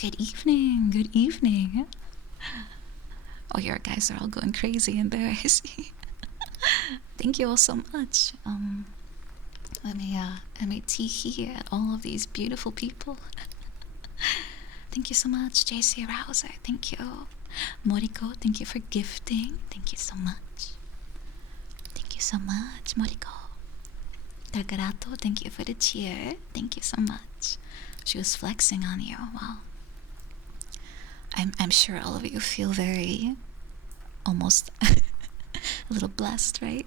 Good evening, good evening. Oh, your guys are all going crazy in there, I see. Thank you all so much. Let me tee here at all of these beautiful people. Thank you so much, JC Rouser. Thank you. Moriko, thank you for gifting. Thank you so much. Thank you so much, Moriko. Tagarato, thank you for the cheer. Thank you so much. She was flexing on you. Wow. I'm sure all of you feel very, almost a little blessed, right?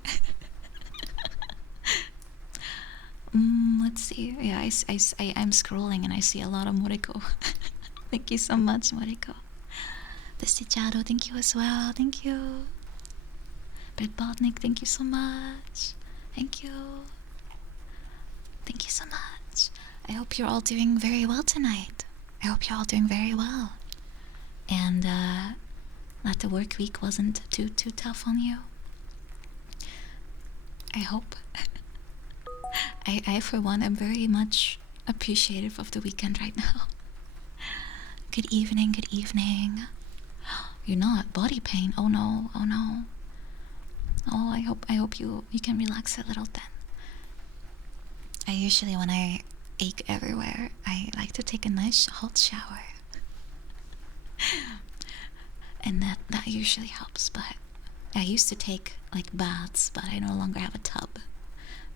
Let's see. Yeah, I'm scrolling and I see a lot of Moriko. Thank you so much, Moriko. Destichado, thank you as well. Thank you. Brett Botnick, thank you so much. Thank you. Thank you so much. I hope you're all doing very well tonight. I hope you're all doing very well. And that the work week wasn't too tough on you. I hope. I for one am very much appreciative of the weekend right now. Good evening, good evening. You're not body pain. Oh no, oh no. Oh, I hope you can relax a little then. I usually, when I ache everywhere, I like to take a nice hot shower. And that usually helps, but I used to take like baths, but I no longer have a tub.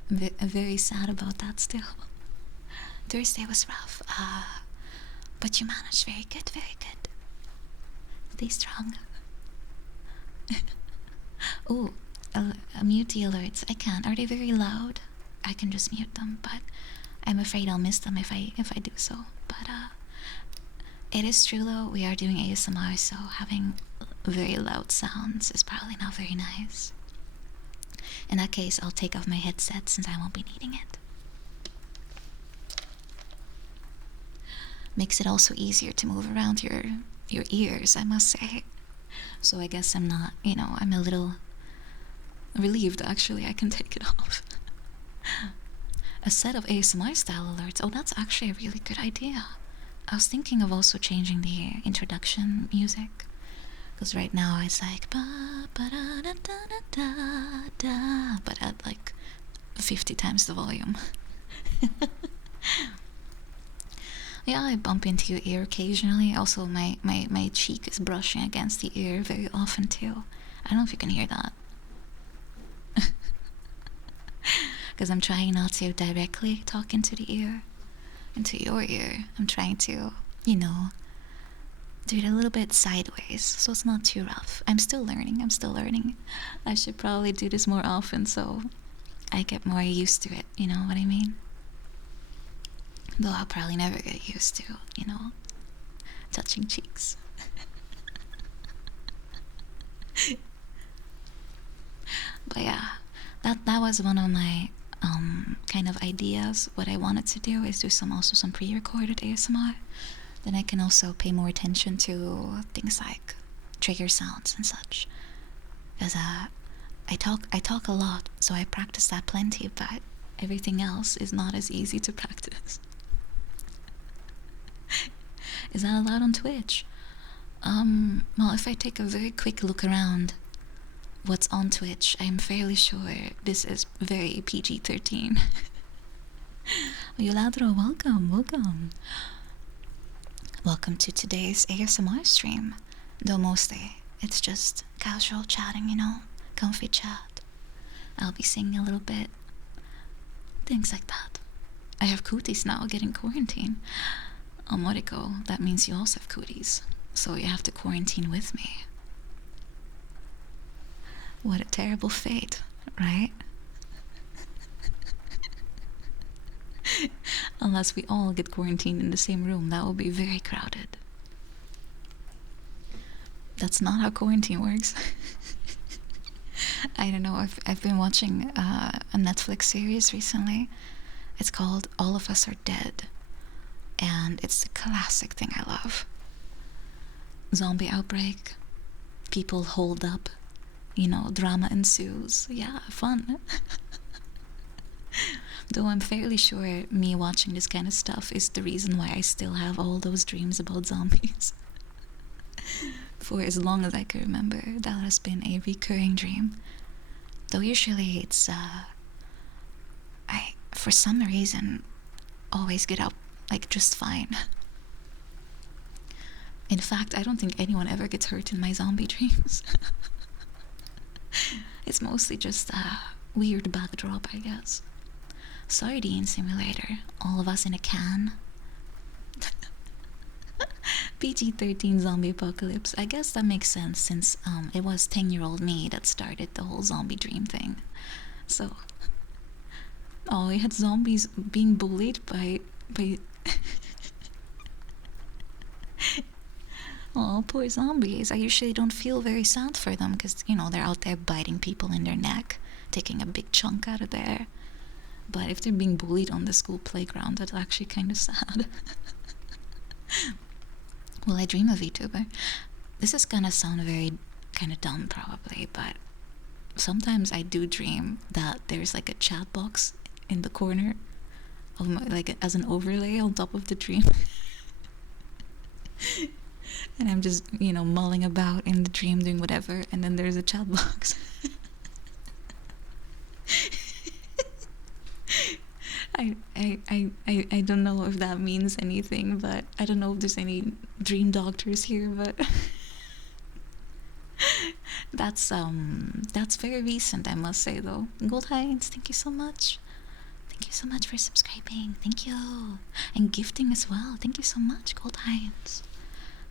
I'm very sad about that still. Thursday was rough, but you managed very good, very good. Stay strong. Oh, mute the alerts. I can't. Are they very loud? I can just mute them, but I'm afraid I'll miss them if I do so. But it is true though, we are doing ASMR, so having very loud sounds is probably not very nice. In that case, I'll take off my headset since I won't be needing it. Makes it also easier to move around your ears, I must say. So I guess I'm not, I'm a little relieved actually I can take it off. A set of ASMR style alerts. Oh, that's actually a really good idea. I was thinking of also changing the introduction music, because right now it's like ba ba da da da da da, but at like 50 times the volume. Yeah, I bump into your ear occasionally. Also, my cheek is brushing against the ear very often too. I don't know if you can hear that. Because I'm trying not to directly talk into the ear, into your ear. I'm trying to, do it a little bit sideways, so it's not too rough. I'm still learning. I should probably do this more often so I get more used to it, you know what I mean? Though I'll probably never get used to, touching cheeks. But yeah, that was one of my kind of ideas. What I wanted to do is do some pre-recorded ASMR. Then I can also pay more attention to things like trigger sounds and such. Because I talk a lot, so I practice that plenty, but everything else is not as easy to practice. Is that allowed on Twitch? Well, if I take a very quick look around what's on Twitch, I'm fairly sure this is very PG-13. Yoladro, welcome. Welcome to today's ASMR stream. Though mostly it's just casual chatting, comfy chat. I'll be singing a little bit. Things like that. I have cooties now getting quarantine. Moriko, that means you also have cooties. So you have to quarantine with me. What a terrible fate, right? Unless we all get quarantined in the same room, that will be very crowded. That's not how quarantine works. I don't know, I've been watching a Netflix series recently. It's called All of Us Are Dead. And it's the classic thing I love. Zombie outbreak, people hold up, drama ensues. Yeah, fun. Though I'm fairly sure me watching this kind of stuff is the reason why I still have all those dreams about zombies. For as long as I can remember, that has been a recurring dream. Though usually it's, I, for some reason, always get up, like, just fine. In fact, I don't think anyone ever gets hurt in my zombie dreams. It's mostly just a weird backdrop, I guess. Sardine simulator, all of us in a can. PG-13 zombie apocalypse. I guess that makes sense since it was 10-year-old me that started the whole zombie dream thing. So, oh, we had zombies being bullied by oh, poor zombies. I usually don't feel very sad for them because, you know, they're out there biting people in their neck, taking a big chunk out of there. But if they're being bullied on the school playground, that's actually kind of sad. Well, I dream of VTuber. This is gonna sound very kind of dumb probably, but sometimes I do dream that there's like a chat box in the corner of my, like as an overlay on top of the dream. And I'm just, you know, mulling about in the dream doing whatever, and then there's a chat box. I don't know if that means anything, but I don't know if there's any dream doctors here, but that's very recent, I must say though. Gold Heinz, thank you so much. Thank you so much for subscribing. Thank you. And gifting as well. Thank you so much, Gold Heinz.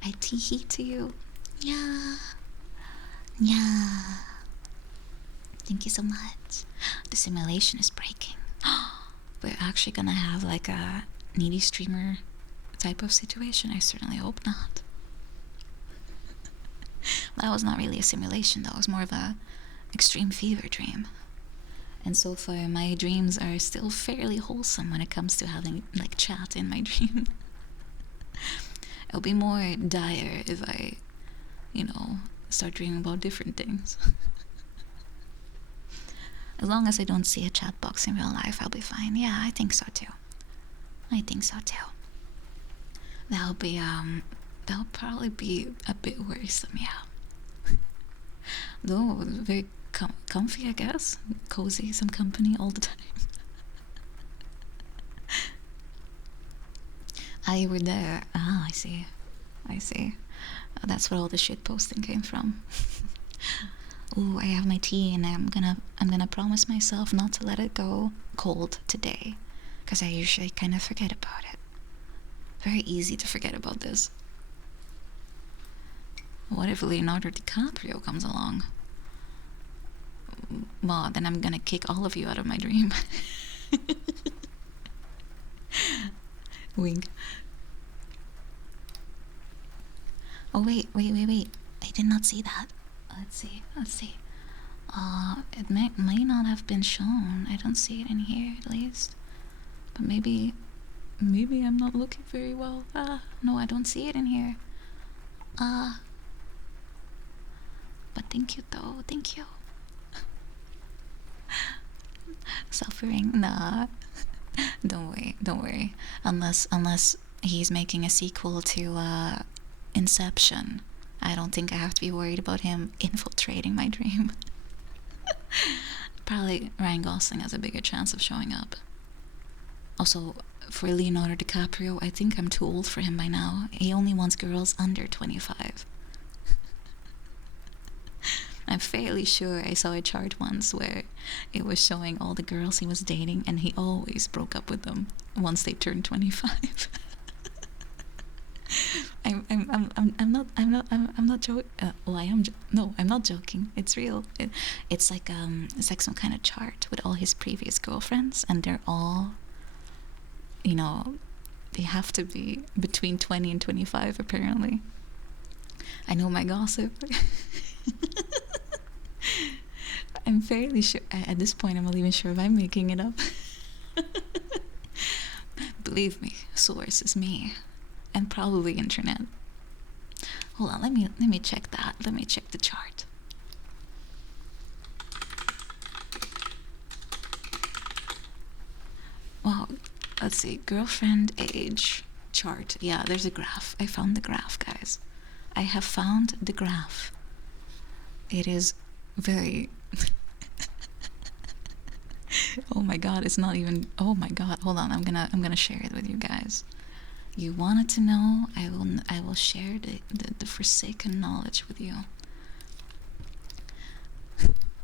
I tee-hee to you. Yeah. Yeah. Thank you so much. The simulation is breaking. We're actually gonna have like a needy streamer type of situation. I certainly hope not. That was not really a simulation though. It was more of a extreme fever dream. And so far my dreams are still fairly wholesome when it comes to having like chat in my dream. It'll be more dire if I, you know, start dreaming about different things. As long as I don't see a chat box in real life, I'll be fine. Yeah, I think so too. I think so too. That'll probably be a bit worrisome, yeah. Though, very comfy, I guess. Cozy, some company all the time. Ah, you were there. Ah, I see. That's where all the shit posting came from. Ooh, I have my tea, and I'm gonna promise myself not to let it go cold today, because I usually kind of forget about it. Very easy to forget about this. What if Leonardo DiCaprio comes along? Well, then I'm gonna kick all of you out of my dream. Wink. Oh wait. I did not see that. Let's see. It may not have been shown. I don't see it in here, at least. But maybe I'm not looking very well. No, I don't see it in here. But thank you, though. Thank you. Suffering? Nah. Don't worry. Unless he's making a sequel to Inception. I don't think I have to be worried about him infiltrating my dream. Probably Ryan Gosling has a bigger chance of showing up. Also, for Leonardo DiCaprio, I think I'm too old for him by now. He only wants girls under 25. I'm fairly sure I saw a chart once where it was showing all the girls he was dating, and he always broke up with them once they turned 25. I'm not joking. Well, I'm not joking. It's real. It's like some kind of chart with all his previous girlfriends, and they're all, you know, they have to be between 20 and 25 apparently. I know my gossip. I'm fairly sure at this point. I'm not even sure if I'm making it up. Believe me, source is me. And probably internet. Hold on, let me check that. Let me check the chart. Well, let's see. Girlfriend age chart. Yeah, there's a graph. I found the graph, guys. I have found the graph. It is very... oh my god, it's not even... oh my god, hold on, I'm gonna share it with you guys. You wanted to know, I will share the forsaken knowledge with you.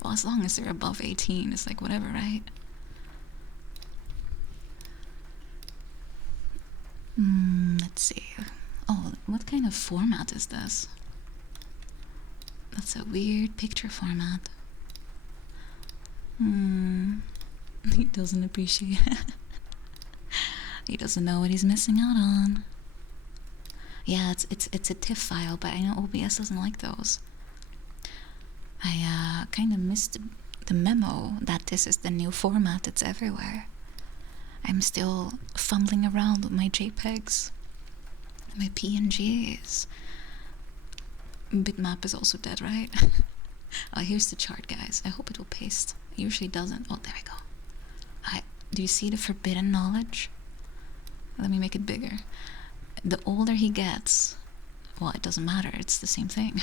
Well, as long as they're above 18, it's like whatever, right? Let's see. Oh, what kind of format is this? That's a weird picture format. He doesn't appreciate it. He doesn't know what he's missing out on. Yeah, it's a TIFF file, but I know OBS doesn't like those. I kind of missed the memo that this is the new format. It's everywhere. I'm still fumbling around with my JPEGs, my PNGs. Bitmap is also dead, right? Oh, here's the chart, guys. I hope it will paste. It usually doesn't. Oh, there we go. Do you see the forbidden knowledge? Let me make it bigger. The older he gets, well, it doesn't matter. It's the same thing.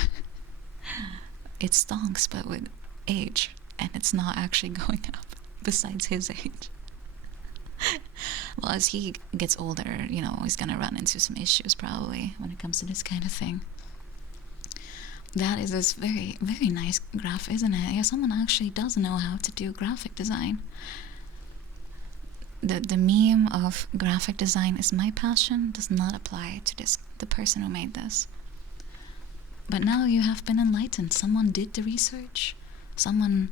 It stonks, but with age, and it's not actually going up. Besides his age. Well, as he gets older, you know, he's gonna run into some issues probably when it comes to this kind of thing. That is this very, very nice graph, isn't it? Yeah, someone actually does know how to do graphic design. The meme of graphic design is my passion does not apply to the person who made this. But now you have been enlightened. Someone did the research. Someone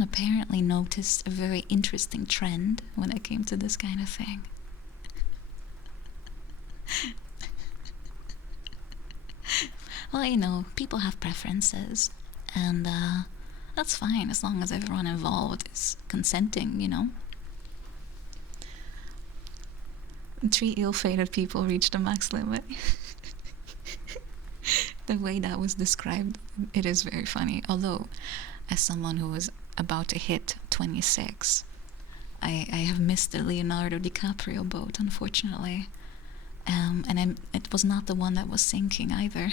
apparently noticed a very interesting trend when it came to this kind of thing. Well, you know, people have preferences, and that's fine as long as everyone involved is consenting, you know. 3 ill-fated people reached the max limit. The way that was described, it is very funny. Although, as someone who was about to hit 26, I have missed the Leonardo DiCaprio boat, unfortunately. And it was not the one that was sinking either.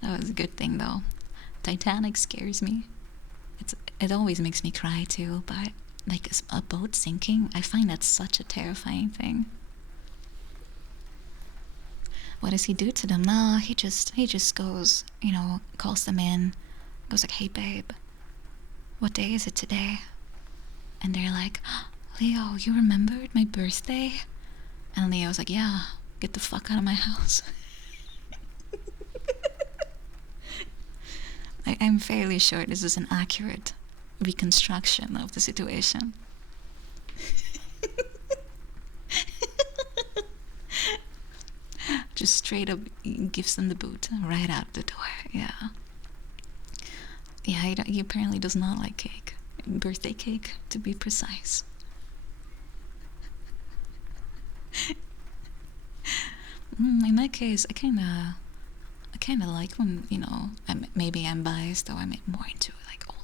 That was a good thing, though. Titanic scares me. It always makes me cry too, but like a boat sinking, I find that such a terrifying thing. What does he do to them? Nah, he just goes, you know, calls them in, goes like, hey babe, what day is it today? And they're like, Leo, you remembered my birthday? And Leo's like, yeah, get the fuck out of my house. I'm fairly sure this is an accurate reconstruction of the situation. Just straight up gives them the boot right out the door. Yeah. Yeah, he apparently does not like cake. Birthday cake, to be precise. In that case, I kind of like when, you know, maybe I'm biased, though I'm more into like older.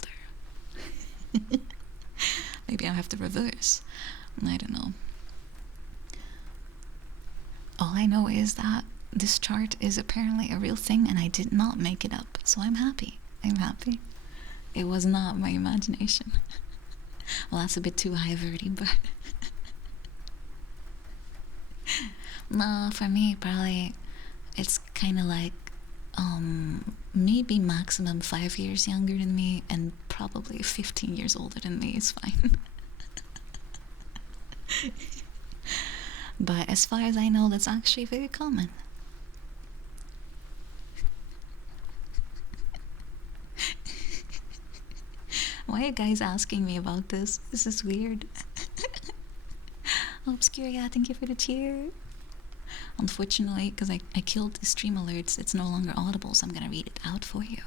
Maybe I have to reverse. I don't know. All I know is that this chart is apparently a real thing, and I did not make it up, so I'm happy. I'm happy. It was not my imagination. Well, that's a bit too high-verdy, but... No, for me, probably it's kind of like maybe maximum 5 years younger than me, and probably 15 years older than me is fine. But as far as I know, that's actually very common. Why are you guys asking me about this? This is weird. Obscuria, thank you for the cheer. Unfortunately, because I killed the stream alerts, it's no longer audible, so I'm gonna read it out for you.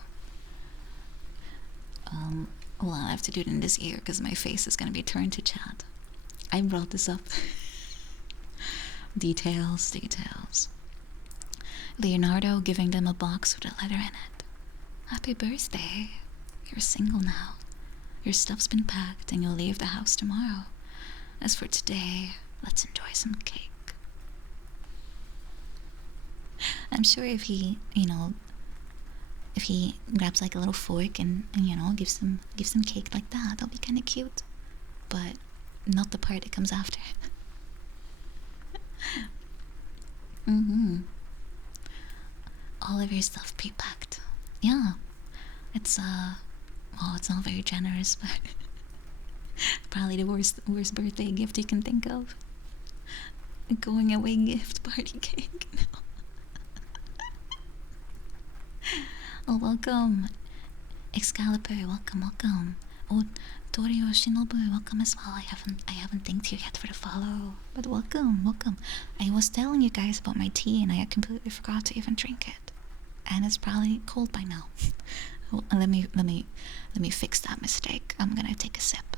Well, I have to do it in this ear because my face is gonna be turned to chat. I brought this up. Details. Leonardo giving them a box with a letter in it. Happy birthday. You're single now. Your stuff's been packed and you'll leave the house tomorrow. As for today, let's enjoy some cake. I'm sure if he, if he grabs like a little fork and gives some cake like that, that'll be kind of cute. But not the part that comes after. All of your stuff pre-packed. Yeah, it's well, it's not very generous, but probably the worst birthday gift you can think of. A going away gift party cake. Oh, welcome, Excalibur. Welcome. Oh, Torio Shinobu, welcome as well. I haven't thanked you yet for the follow, but welcome. I was telling you guys about my tea, and I completely forgot to even drink it, and it's probably cold by now. Well, let me fix that mistake. I'm gonna take a sip.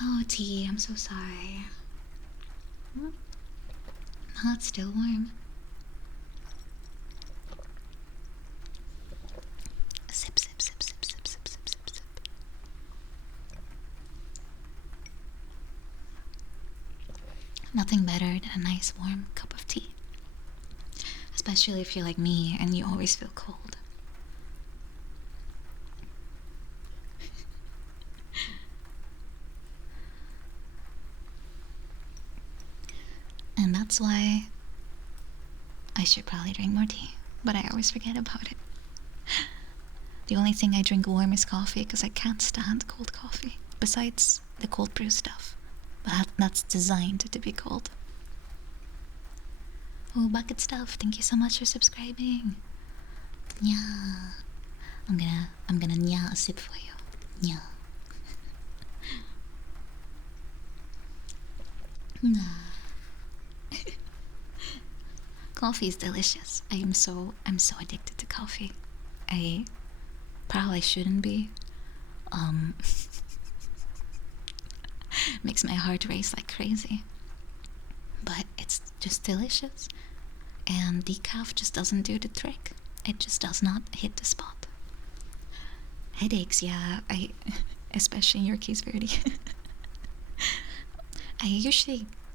Oh, tea. I'm so sorry. Oh, it's still warm. Sip. Nothing better than a nice warm cup of tea. Especially if you're like me and you always feel cold. And that's why I should probably drink more tea, but I always forget about it. The only thing I drink warm is coffee because I can't stand cold coffee, besides the cold brew stuff. But that's designed to be cold. Oh, bucket stuff, thank you so much for subscribing. Yeah. I'm gonna nya a sip for you. Yeah. Coffee is delicious. I'm so addicted to coffee. I probably shouldn't be. Makes my heart race like crazy. But it's just delicious. And decaf just doesn't do the trick. It just does not hit the spot. Headaches, yeah. Especially in your case, Verdi.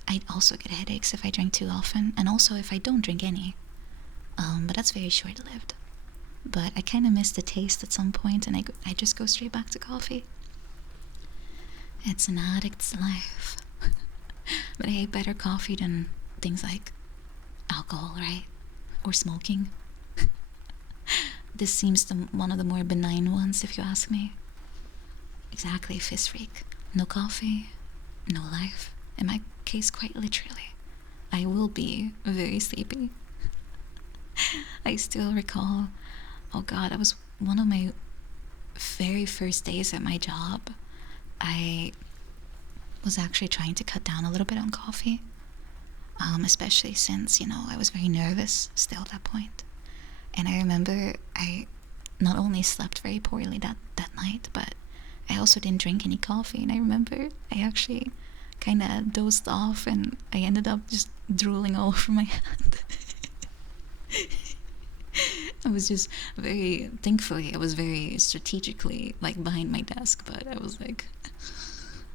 I also get headaches if I drink too often, and also if I don't drink any. But that's very short-lived. But I kind of miss the taste at some point, and I just go straight back to coffee. It's an addict's life. But I hate better coffee than things like alcohol, right? Or smoking. This seems one of the more benign ones, if you ask me. Exactly, fizz freak. No coffee, no life. In my case, quite literally. I will be very sleepy. I still recall, oh god, that was one of my very first days at my job. I was actually trying to cut down a little bit on coffee, especially since, I was very nervous still at that point. And I remember I not only slept very poorly that night, but I also didn't drink any coffee. And I remember I actually kind of dozed off, and I ended up just drooling all over my hand. I was just thankfully I was very strategically like behind my desk, but I was like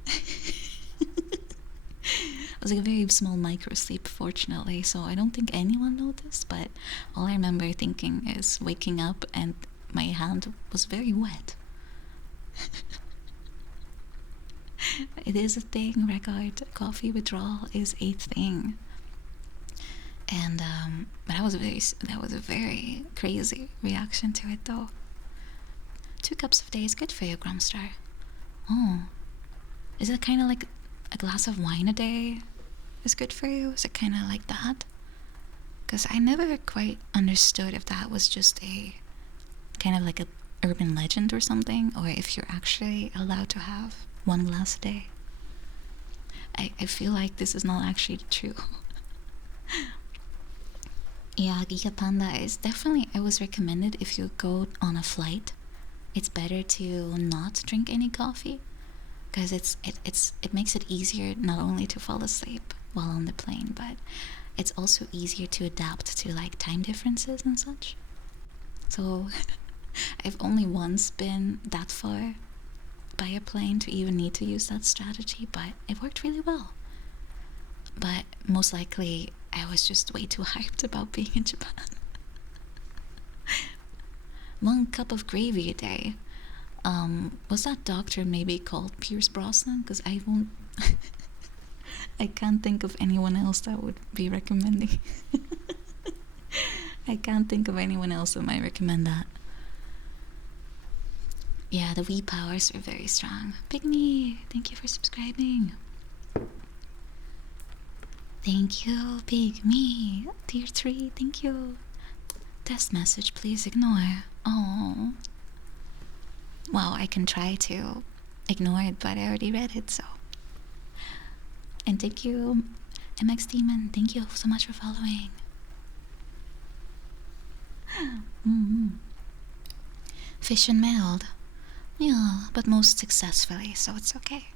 it was like a very small micro sleep, fortunately, so I don't think anyone noticed. But all I remember thinking is waking up and my hand was very wet. It is a thing, record. Coffee withdrawal is a thing. And but that was a very crazy reaction to it, though. 2 cups a day is good for you, Grumstar. Oh, is it kind of like a glass of wine a day is good for you? Is it kind of like that? Because I never quite understood if that was just a kind of like a urban legend or something, or if you're actually allowed to have 1 glass a day. I feel like this is not actually true. Yeah, Giga Panda is definitely, it was recommended if you go on a flight. It's better to not drink any coffee, because it makes it easier not only to fall asleep while on the plane, but it's also easier to adapt to like time differences and such. So I've only once been that far by a plane to even need to use that strategy, but it worked really well. But most likely, I was just way too hyped about being in Japan. 1 cup of gravy a day. Was that doctor maybe called Pierce Brosnan? Because I won't. I can't think of anyone else that would be recommending. I can't think of anyone else that might recommend that. Yeah, the Wii powers are very strong. Big Me, thank you for subscribing. Thank you, Big Me. Tier 3, thank you. Test message, please ignore. Oh. Well, I can try to ignore it, but I already read it, so. And thank you, MX Demon. Thank you so much for following. Fish and mailed. Yeah, but most successfully, so it's okay.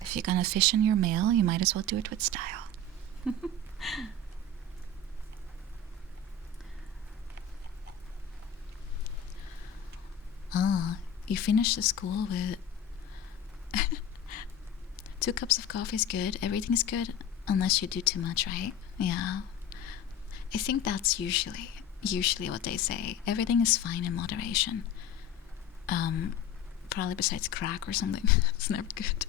If you're gonna fish in your mail, you might as well do it with style. You finished the school with 2 cups of coffee is good. Everything's good unless you do too much, right? Yeah. I think that's usually what they say. Everything is fine in moderation. Probably besides crack or something. It's never good.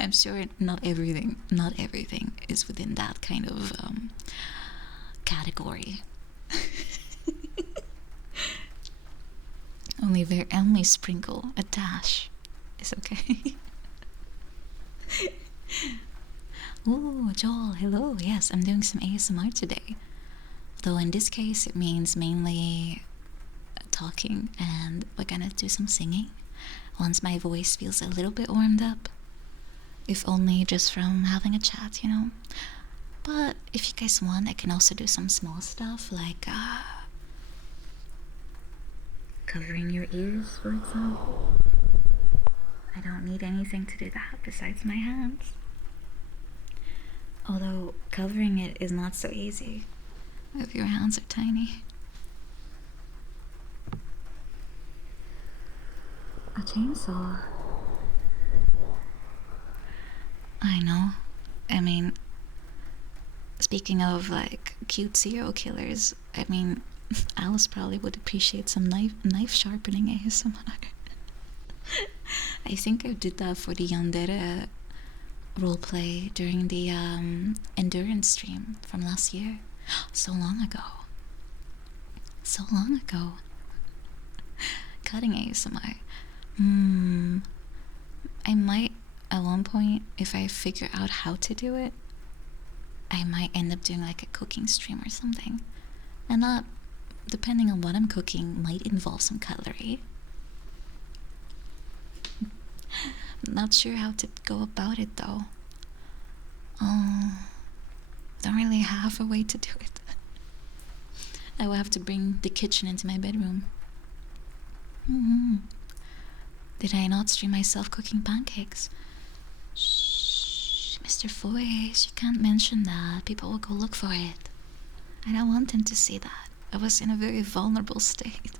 I'm sure not everything is within that kind of category. only sprinkle, a dash is okay. Ooh, Joel, hello. Yes, I'm doing some ASMR today. Though in this case it means mainly talking, and we're gonna do some singing once my voice feels a little bit warmed up. If only just from having a chat, you know. But if you guys want, I can also do some small stuff like covering your ears, for example. I don't need anything to do that besides my hands. Although covering it is not so easy if your hands are tiny. A chainsaw. I know. I mean, speaking of like cute serial killers, I mean, Alice probably would appreciate some knife sharpening ASMR. I think I did that for the Yandere roleplay during the endurance stream from last year. So long ago. Cutting ASMR. I might, at one point, if I figure out how to do it, I might end up doing like a cooking stream or something. And that, depending on what I'm cooking, might involve some cutlery. Not sure how to go about it though. Don't really have a way to do it. I will have to bring the kitchen into my bedroom. Did I not stream myself cooking pancakes? Shh, Mr. Voice, you can't mention that. People will go look for it. I don't want them to see that. I was in a very vulnerable state.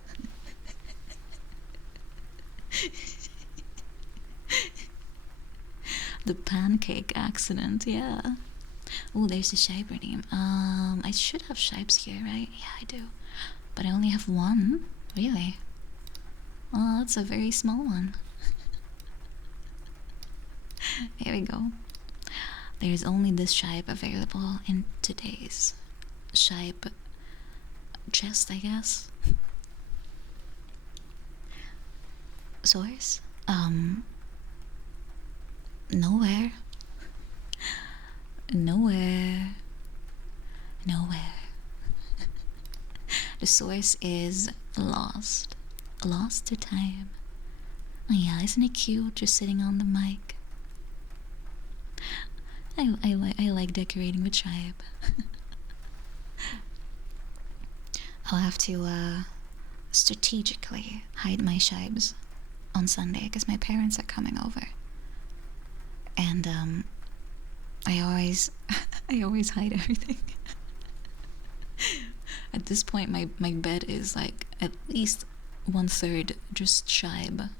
The pancake accident, yeah. Oh, there's a shibe redeem. I should have shibes here, right? Yeah, I do. But I only have one. Really? Oh, that's a very small one. Here we go. There's only this shibe available in today's shibe chest, I guess. Source? Nowhere. The source is lost. Lost to time. Oh yeah, isn't it cute just sitting on the mic? I like decorating with tribe. I'll have to strategically hide my shibes on Sunday because my parents are coming over. And I always hide everything. At this point, my bed is like at least 1/3 just shibe.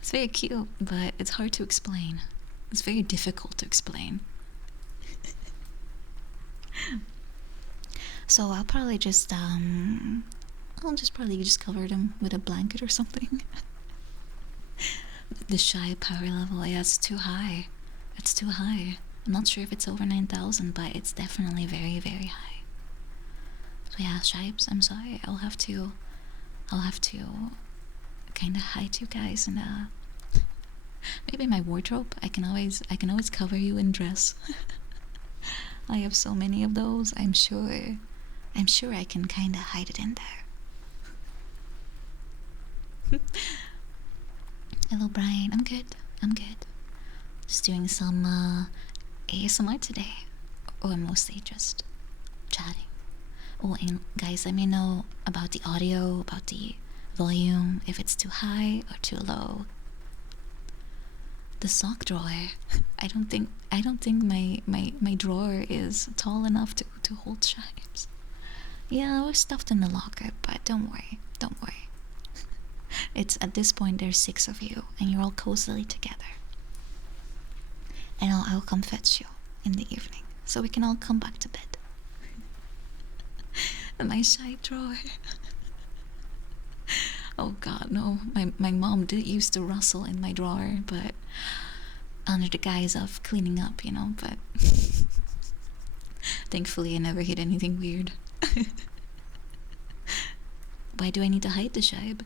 It's very cute, but it's hard to explain. It's very difficult to explain. So I'll probably just I'll just probably just cover them with a blanket or something. The shy power level, yeah, it's too high. It's too high. I'm not sure if it's over 9,000, but it's definitely very, very high. So yeah, Shibes, I'm sorry. I'll have to kind of hide you guys in maybe my wardrobe. I can always cover you in dress. I have so many of those. I'm sure I can kind of hide it in there. Hello, Brian. I'm good. Just doing some ASMR today, or mostly just chatting. Oh, and guys, let me know about the audio, about the volume, if it's too high or too low. The sock drawer. I don't think my drawer is tall enough to hold Shibes. Yeah, we're stuffed in the locker, but don't worry. It's at this point there's 6 of you, and you're all cozily together. And I'll come fetch you in the evening, so we can all come back to bed. My shy drawer. Oh God, no! My mom did used to rustle in my drawer, but under the guise of cleaning up, you know. But thankfully, I never hit anything weird. Why do I need to hide the Shibe?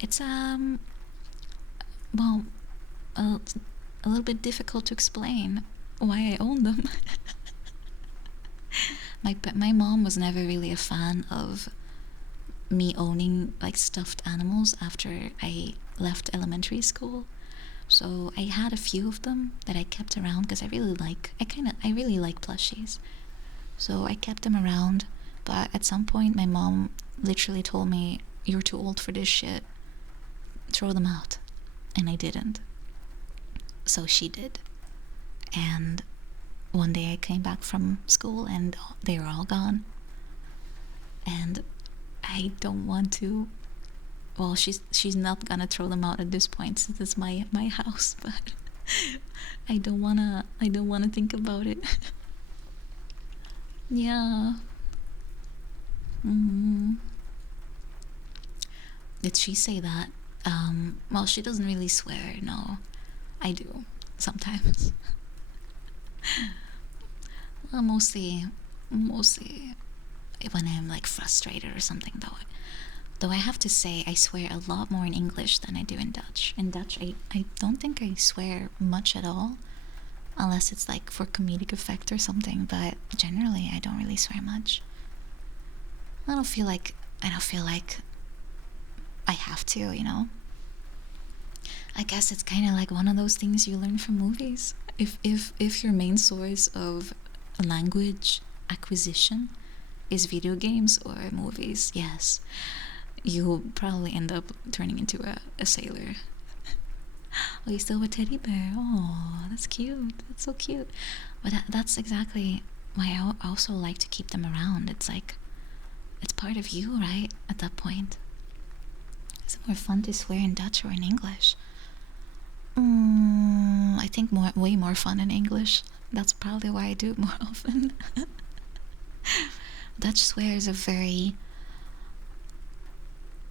It's well, a little bit difficult to explain why I own them. My mom was never really a fan of me owning like stuffed animals after I left elementary school. So I had a few of them that I kept around because I really like plushies. So I kept them around, but at some point my mom literally told me, "You're too old for this shit. Throw them out." And I didn't. So she did. And one day I came back from school and they were all gone. And I don't want to. Well, she's not gonna throw them out at this point since it's my house, but I don't wanna think about it. Yeah. Did she say that? Well, she doesn't really swear. No, I do sometimes. Well, mostly when I'm like frustrated or something, though. Though I have to say, I swear a lot more in English than I do in Dutch. In Dutch, I don't think I swear much at all, unless it's like for comedic effect or something. But generally, I don't really swear much. I don't feel like I have to, you know. I guess it's kind of like one of those things you learn from movies. If your main source of language acquisition is video games or movies, yes, you'll probably end up turning into a sailor. Oh, you still have a teddy bear? Oh, that's cute. That's so cute. But that's exactly why I also like to keep them around. It's like, it's part of you, right? At that point. Is it more fun to swear in Dutch or in English? I think way more fun in English. That's probably why I do it more often. Dutch swears are very,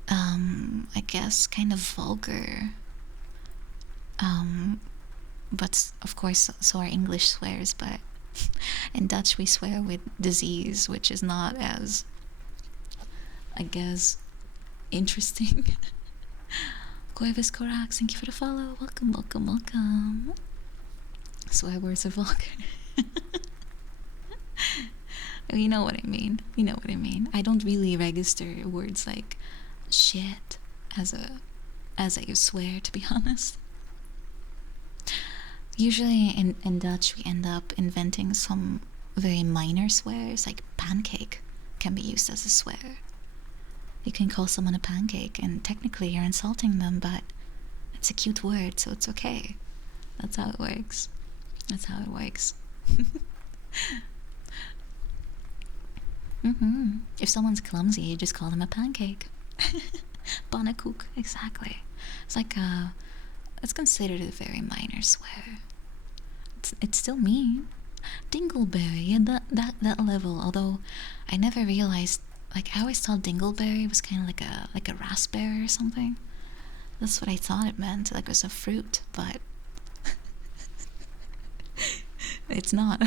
I guess, kind of vulgar. But of course, so are English swears. But in Dutch, we swear with disease, which is not as, I guess, interesting. Corvus Corax, thank you for the follow. Welcome. Swear words are vulgar. You know what I mean. I don't really register words like shit as a swear, to be honest. Usually in Dutch we end up inventing some very minor swears, like pancake can be used as a swear. You can call someone a pancake and technically you're insulting them, but it's a cute word, so it's okay. That's how it works. If someone's clumsy, you just call them a pancake. Pannenkoek, exactly. It's like it's considered a very minor swear. It's still mean. Dingleberry, yeah, that level. Although I never realized, like I always thought dingleberry was kind of like a raspberry or something. That's what I thought it meant, like it was a fruit, but it's not.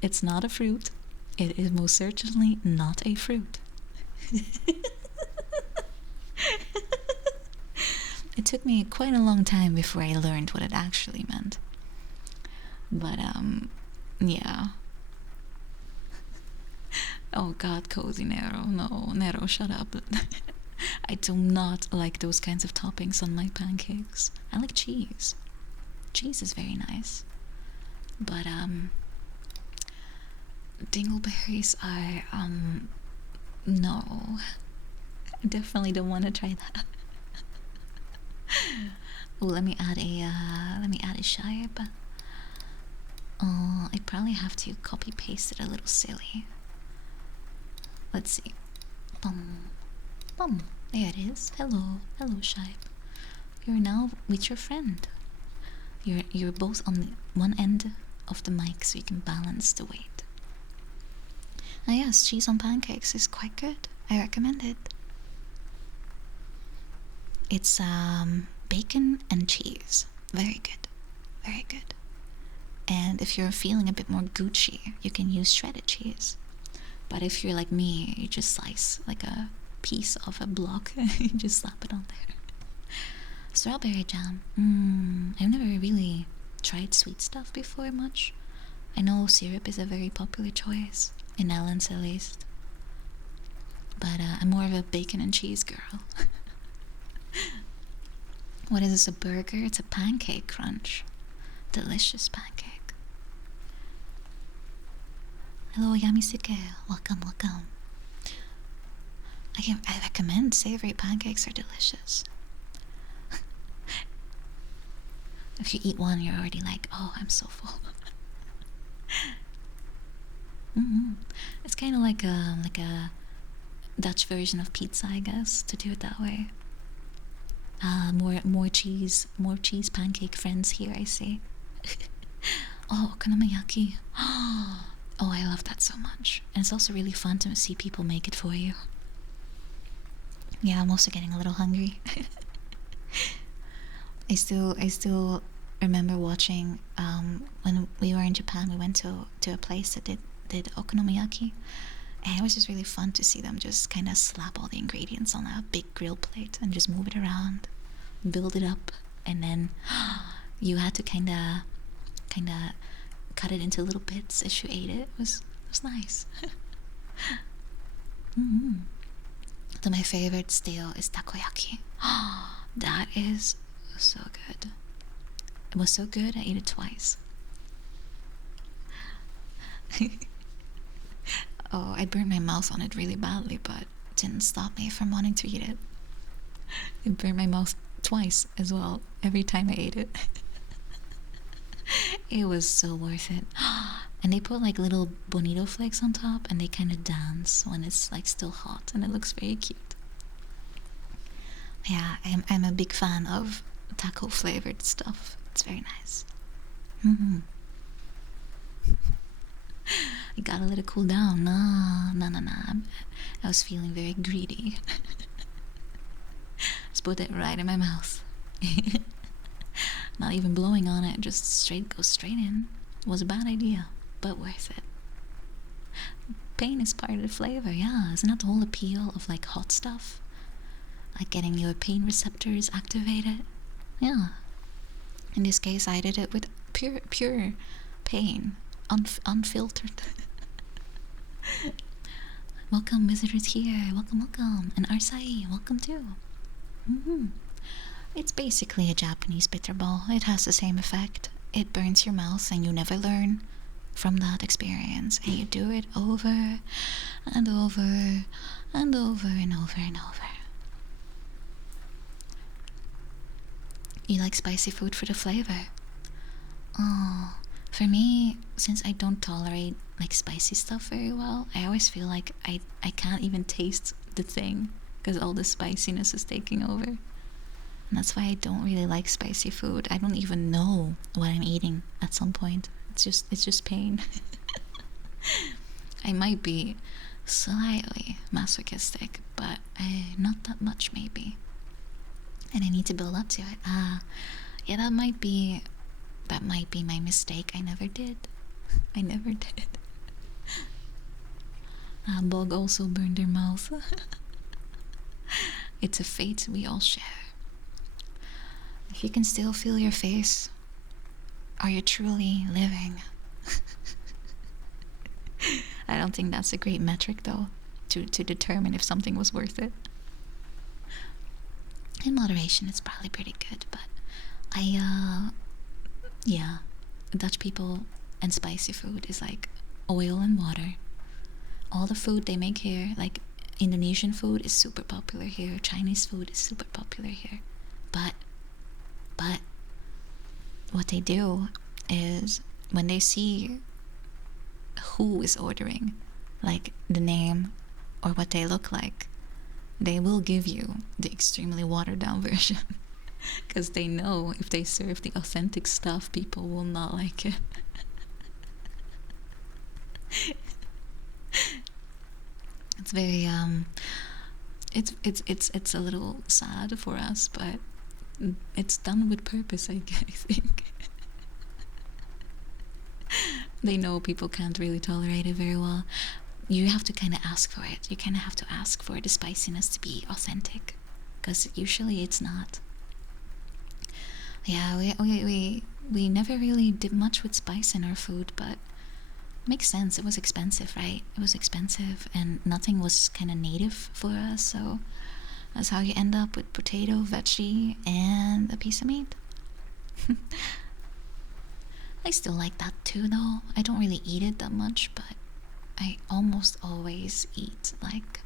It's not a fruit. It is most certainly not a fruit. It took me quite a long time before I learned what it actually meant. But yeah. Oh god, cozy Nero. No, Nero, shut up. I do not like those kinds of toppings on my pancakes. I like cheese. Cheese is very nice. But dingleberries are no. I definitely don't want to try that. Oh, let me add a shape. I probably have to copy paste it a little silly. Let's see. Bum, bum. There it is. Hello, shape. You're now with your friend. You're both on one end of the mic, so you can balance the weight. Ah yes, cheese on pancakes is quite good. I recommend it. It's bacon and cheese. Very good. Very good. And if you're feeling a bit more Gucci, you can use shredded cheese. But if you're like me, you just slice like a piece of a block and you just slap it on there. Strawberry jam. I've never really tried sweet stuff before much. I know syrup is a very popular choice, in Netherlands at least. But I'm more of a bacon and cheese girl. What is this, a burger? It's a pancake crunch. Delicious pancake. Hello, Yamisuke. Welcome, welcome. I recommend savory pancakes are delicious. If you eat one, you're already like, oh, I'm so full. It's kind of like a Dutch version of pizza, I guess, to do it that way. More cheese pancake friends here, I see. Oh, okonomiyaki. Oh, I love that so much. And it's also really fun to see people make it for you. Yeah, I'm also getting a little hungry. I still remember watching when we were in Japan. We went to a place that did okonomiyaki, and it was just really fun to see them just kind of slap all the ingredients on a big grill plate and just move it around, build it up, and then you had to kind of cut it into little bits as you ate it. It was nice. So my favorite still is takoyaki. That is so good. It was so good I ate it twice. Oh, I burned my mouth on it really badly, but it didn't stop me from wanting to eat it. It burned my mouth twice as well, every time I ate it. It was so worth it. And they put like little bonito flakes on top, and they kind of dance when it's like still hot, and it looks very cute. Yeah, I'm a big fan of taco flavored stuff. It's very nice. I gotta let it cool down. Nah. I was feeling very greedy. Just put it right in my mouth. Not even blowing on it, just go straight in. It was a bad idea, but worth it. Pain is part of the flavor, yeah. Isn't that the whole appeal of like hot stuff? Like getting your pain receptors activated? Yeah. In this case, I did it with pure pain, unfiltered. Welcome, visitors here. Welcome. And Arsai, welcome too. It's basically a Japanese bitter ball. It has the same effect. It burns your mouth and you never learn from that experience. And you do it over and over and over and over and over. You like spicy food for the flavor. Oh, For me, since I don't tolerate like spicy stuff very well, I always feel like I can't even taste the thing because all the spiciness is taking over. And that's why I don't really like spicy food. I don't even know what I'm eating at some point. It's just pain. I might be slightly masochistic, but not that much maybe. And I need to build up to it. Yeah, that might be my mistake. I never did. I never did. Bog also burned their mouth. It's a fate we all share. If you can still feel your face, are you truly living? I don't think that's a great metric though, to determine if something was worth it. In moderation, it's probably pretty good, but yeah, Dutch people and spicy food is like oil and water. All the food they make here, like Indonesian food is super popular here, Chinese food is super popular here, but what they do is when they see who is ordering, like the name or what they look like, they will give you the extremely watered down version because they know if they serve the authentic stuff, people will not like it. It's very it's a little sad for us, but it's done with purpose, I think. They know people can't really tolerate it very well. You have to kind of ask for it. You kind of have to ask for the spiciness to be authentic, because usually it's not. Yeah, we never really did much with spice in our food, but makes sense. It was expensive, right? It was expensive, and nothing was kind of native for us, so that's how you end up with potato, veggie, and a piece of meat. I still like that too, though. I don't really eat it that much, but I almost always eat like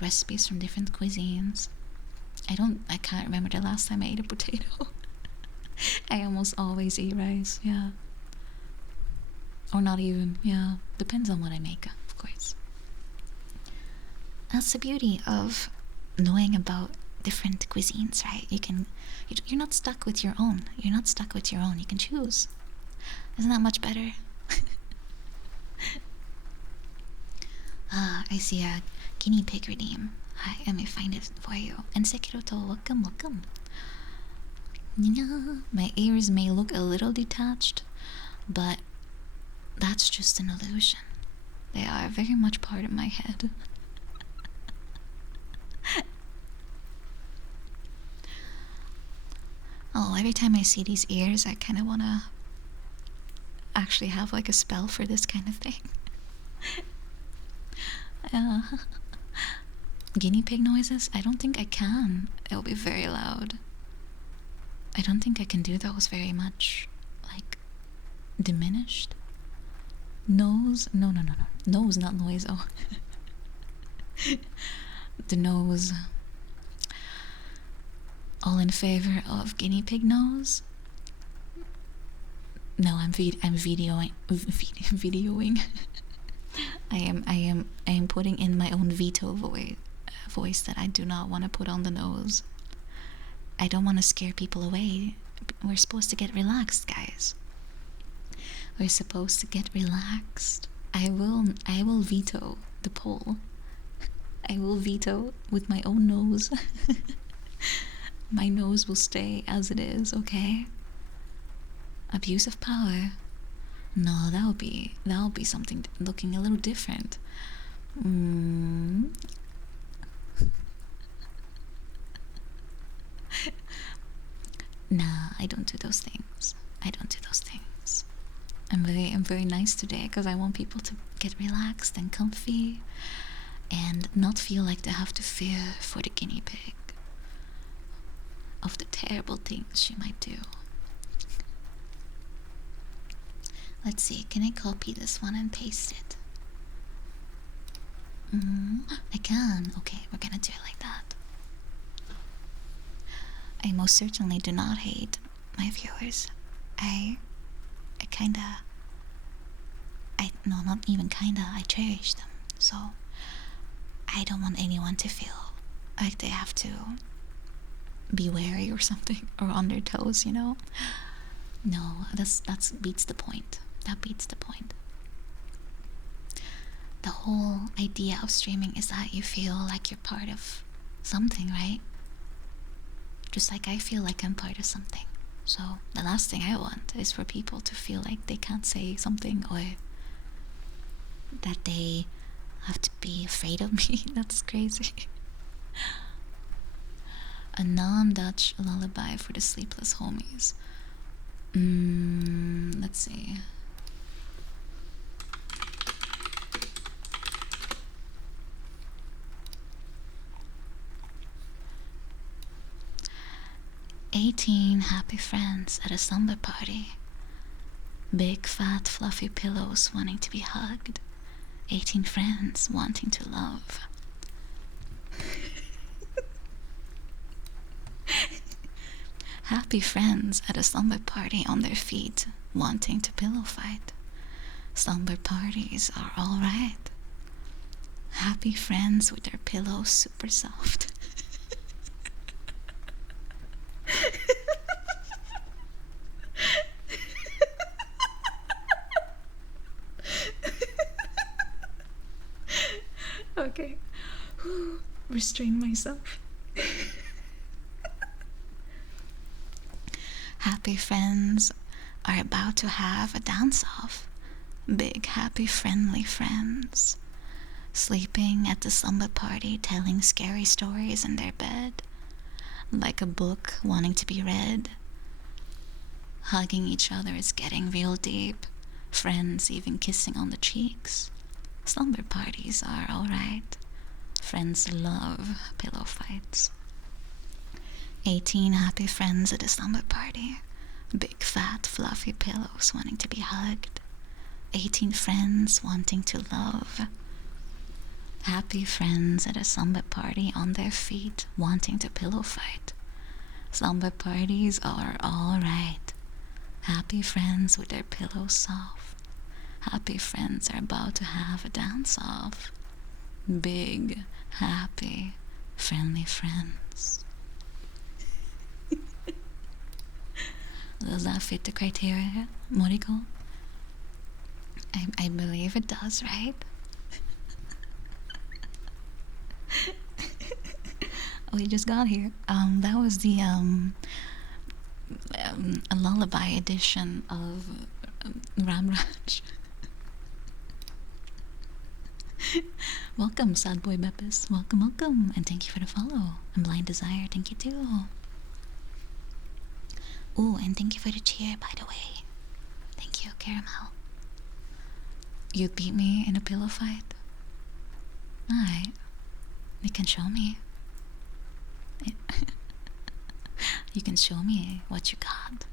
recipes from different cuisines. I can't remember the last time I ate a potato. I almost always eat rice, yeah. Or not even, yeah. Depends on what I make, of course. That's the beauty of knowing about different cuisines, right? You're not stuck with your own. You're not stuck with your own. You can choose. Isn't that much better? I see a guinea pig redeem. Let me find it for you. And Sekiroto, welcome. My ears may look a little detached, but that's just an illusion. They are very much part of my head. Oh, every time I see these ears, I kind of want to actually have like a spell for this kind of thing. Guinea pig noises? I don't think I can. It'll be very loud. I don't think I can do those very much. Like, diminished? Nose? No. Nose, not noise. Oh. The nose. All in favor of guinea pig nose? No, I'm videoing. Videoing. I am putting in my own veto voice that I do not want to put on the nose. I don't want to scare people away. We're supposed to get relaxed, guys. We're supposed to get relaxed. I will veto the poll. I will veto with my own nose. My nose will stay as it is, okay? Abuse of power. No, that'll be something looking a little different. Nah, I don't do those things. I'm very nice today because I want people to get relaxed and comfy and not feel like they have to fear for the guinea pig of the terrible things she might do. Let's see, can I copy this one and paste it? I can. Okay, we're gonna do it like that. I most certainly do not hate my viewers. I I kinda, no, not even kinda, I cherish them. So I don't want anyone to feel like they have to be wary or something, or on their toes, you know? No, that's beats the point. That beats the point. The whole idea of streaming is that you feel like you're part of something, right? Just like I feel like I'm part of something. So the last thing I want is for people to feel like they can't say something, or that they have to be afraid of me. That's crazy. A non-Dutch lullaby for the sleepless homies. Let's see. "18 happy friends at a slumber party. Big fat fluffy pillows wanting to be hugged. 18 friends wanting to love." Happy friends at a slumber party on their feet, wanting to pillow fight. Slumber parties are alright. Happy friends with their pillows super soft. Okay. Restrain myself. Happy friends are about to have a dance-off. Big, happy, friendly friends. Sleeping at the slumber party, telling scary stories in their bed. Like a book wanting to be read. Hugging each other is getting real deep. Friends even kissing on the cheeks. Slumber parties are alright. Friends love pillow fights. 18 happy friends at a slumber party. Big fat fluffy pillows wanting to be hugged. 18 friends wanting to love. Happy friends at a slumber party on their feet wanting to pillow fight. Slumber parties are alright. Happy friends with their pillows soft. Happy friends are about to have a dance-off. Big, happy, friendly friends. Does that fit the criteria, Moriko? I believe it does, right? We just got here. That was the a lullaby edition of Ramraj. Welcome, Sad Boy Beppis. Welcome, welcome, and thank you for the follow. And Blind Desire, thank you too. Oh, and thank you for the cheer, by the way. Thank you, Caramel. You'd beat me in a pillow fight? Alright. You can show me. You can show me what you got.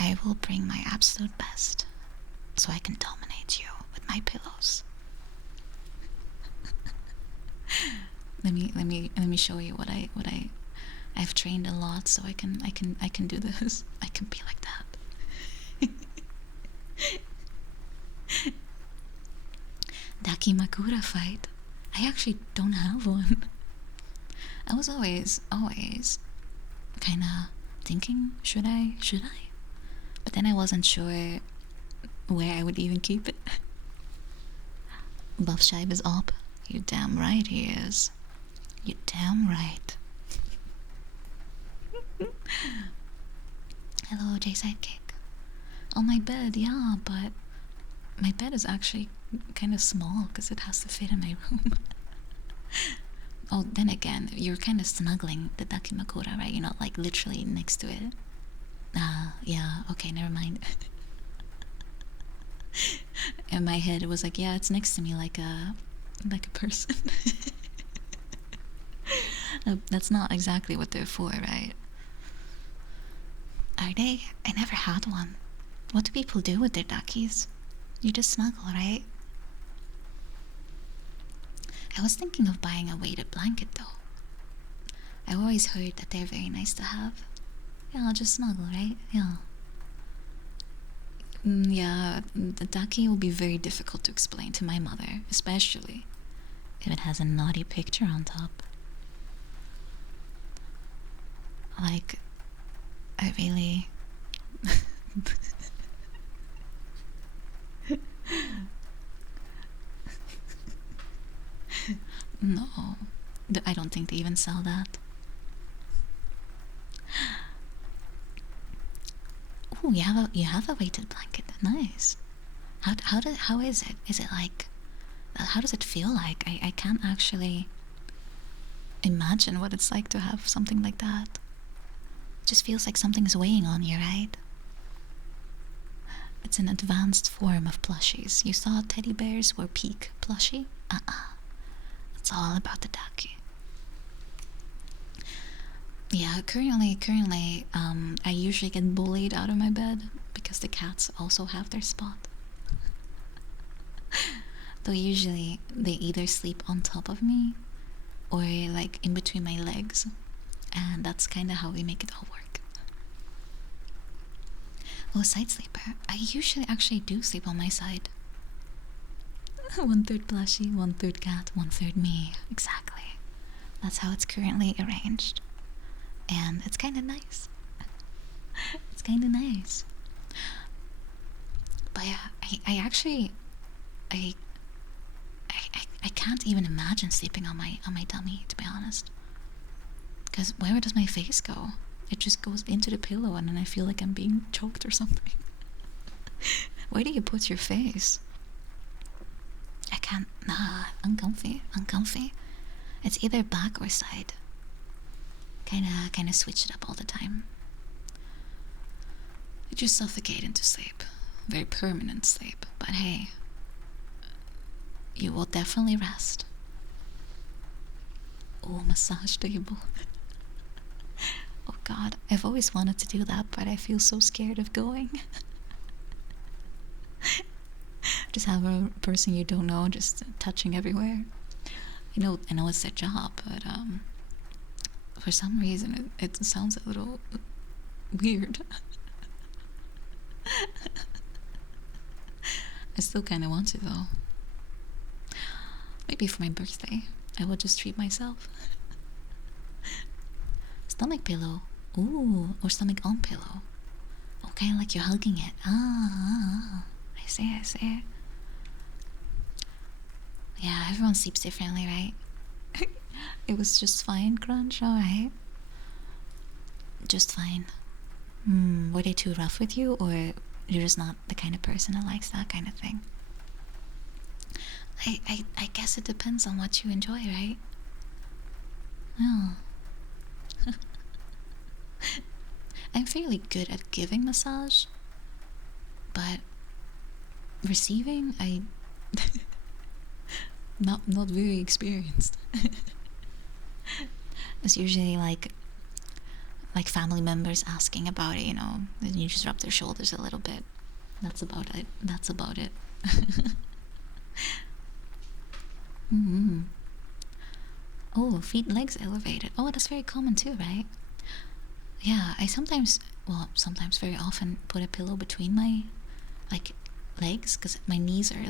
I will bring my absolute best so I can dominate you with my pillows. let me show you what I've trained a lot, so I can do this. I can be like that. Dakimakura fight. I actually don't have one. I was always kinda thinking, should I? But then I wasn't sure where I would even keep it. Buffshibe is up. You damn right he is. You damn right. Hello, J Sidekick. On my bed, yeah, but my bed is actually kind of small because it has to fit in my room. Oh, then again, you're kind of snuggling the Dakimakura, right? You're not like literally next to it. Yeah, okay, never mind. In my head, it was like, yeah, it's next to me like a person. That's not exactly what they're for, right? Are they? I never had one. What do people do with their duckies? You just snuggle, right? I was thinking of buying a weighted blanket though. I always heard that they're very nice to have. Yeah, just snuggle, right? Yeah. Yeah, the ducky will be very difficult to explain to my mother, especially if it has a naughty picture on top. Like, I really. No, I don't think they even sell that. Oh, you have a weighted blanket. Nice. How is it? Is it like, how does it feel like? I can't actually imagine what it's like to have something like that. It just feels like something's weighing on you, right? It's an advanced form of plushies. You saw teddy bears were peak plushie? It's all about the ducky. Yeah, currently, I usually get bullied out of my bed because the cats also have their spot. Though usually they either sleep on top of me or like in between my legs, and that's kind of how we make it all work. Oh, side sleeper. I usually actually do sleep on my side. 1/3 plushie, 1/3 cat, 1/3 me. Exactly. That's how it's currently arranged. And it's kind of nice. It's kind of nice. But yeah, I actually, I, I can't even imagine sleeping on my tummy, to be honest. Because where does my face go? It just goes into the pillow, and then I feel like I'm being choked or something. Where do you put your face? I can't. Nah, uncomfy. It's either back or side. Kinda switch it up all the time. You just suffocate into sleep. Very permanent sleep. But hey, you will definitely rest. Oh, massage table. Oh god, I've always wanted to do that, but I feel so scared of going. Just have a person you don't know just touching everywhere. I know it's their job, but for some reason it sounds a little weird. I still kind of want to though. Maybe for my birthday, I will just treat myself. Stomach pillow. Ooh, or stomach on pillow. Okay, like you're hugging it. I see. Yeah, everyone sleeps differently, right? It was just fine, Crunch, alright. Just fine. Were they too rough with you, or you're just not the kind of person that likes that kind of thing? I guess it depends on what you enjoy, right? Oh. I'm fairly good at giving massage, but receiving, I not very experienced. It's usually like family members asking about it, then you just rub their shoulders a little bit. That's about it. Mm-hmm. Oh, feet, legs elevated. Oh, that's very common too, right? Yeah, I sometimes very often put a pillow between my legs, because my knees are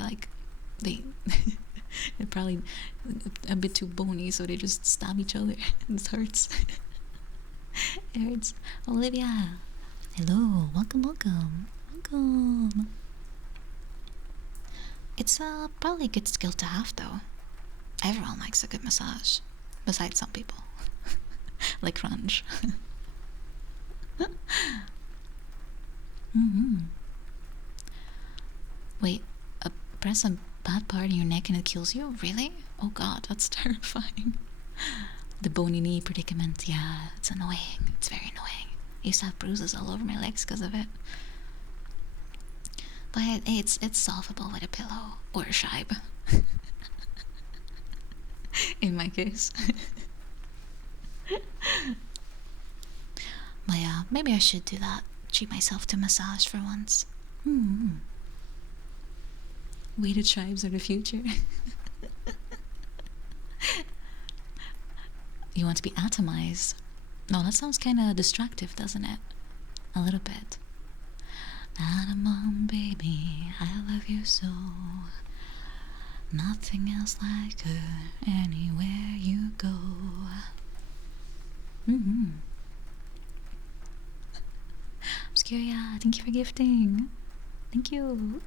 they're probably a bit too bony, so they just stab each other. It hurts. It hurts. Olivia, hello, welcome. It's probably a good skill to have, though. Everyone likes a good massage, besides some people, like Crunch. Wait, press a bad part in your neck and it kills you? Really? Oh god, that's terrifying. The bony knee predicament, yeah, it's annoying. It's very annoying. I used to have bruises all over my legs because of it. But it's solvable with a pillow or a shibe. In my case. But yeah, maybe I should do that. Treat myself to massage for once. Weighted shibes are the future. You want to be atomized. No, that sounds kind of destructive, doesn't it? A little bit. Atom baby, I love you so. Nothing else like her anywhere you go. Obscuria, thank you for gifting. Thank you.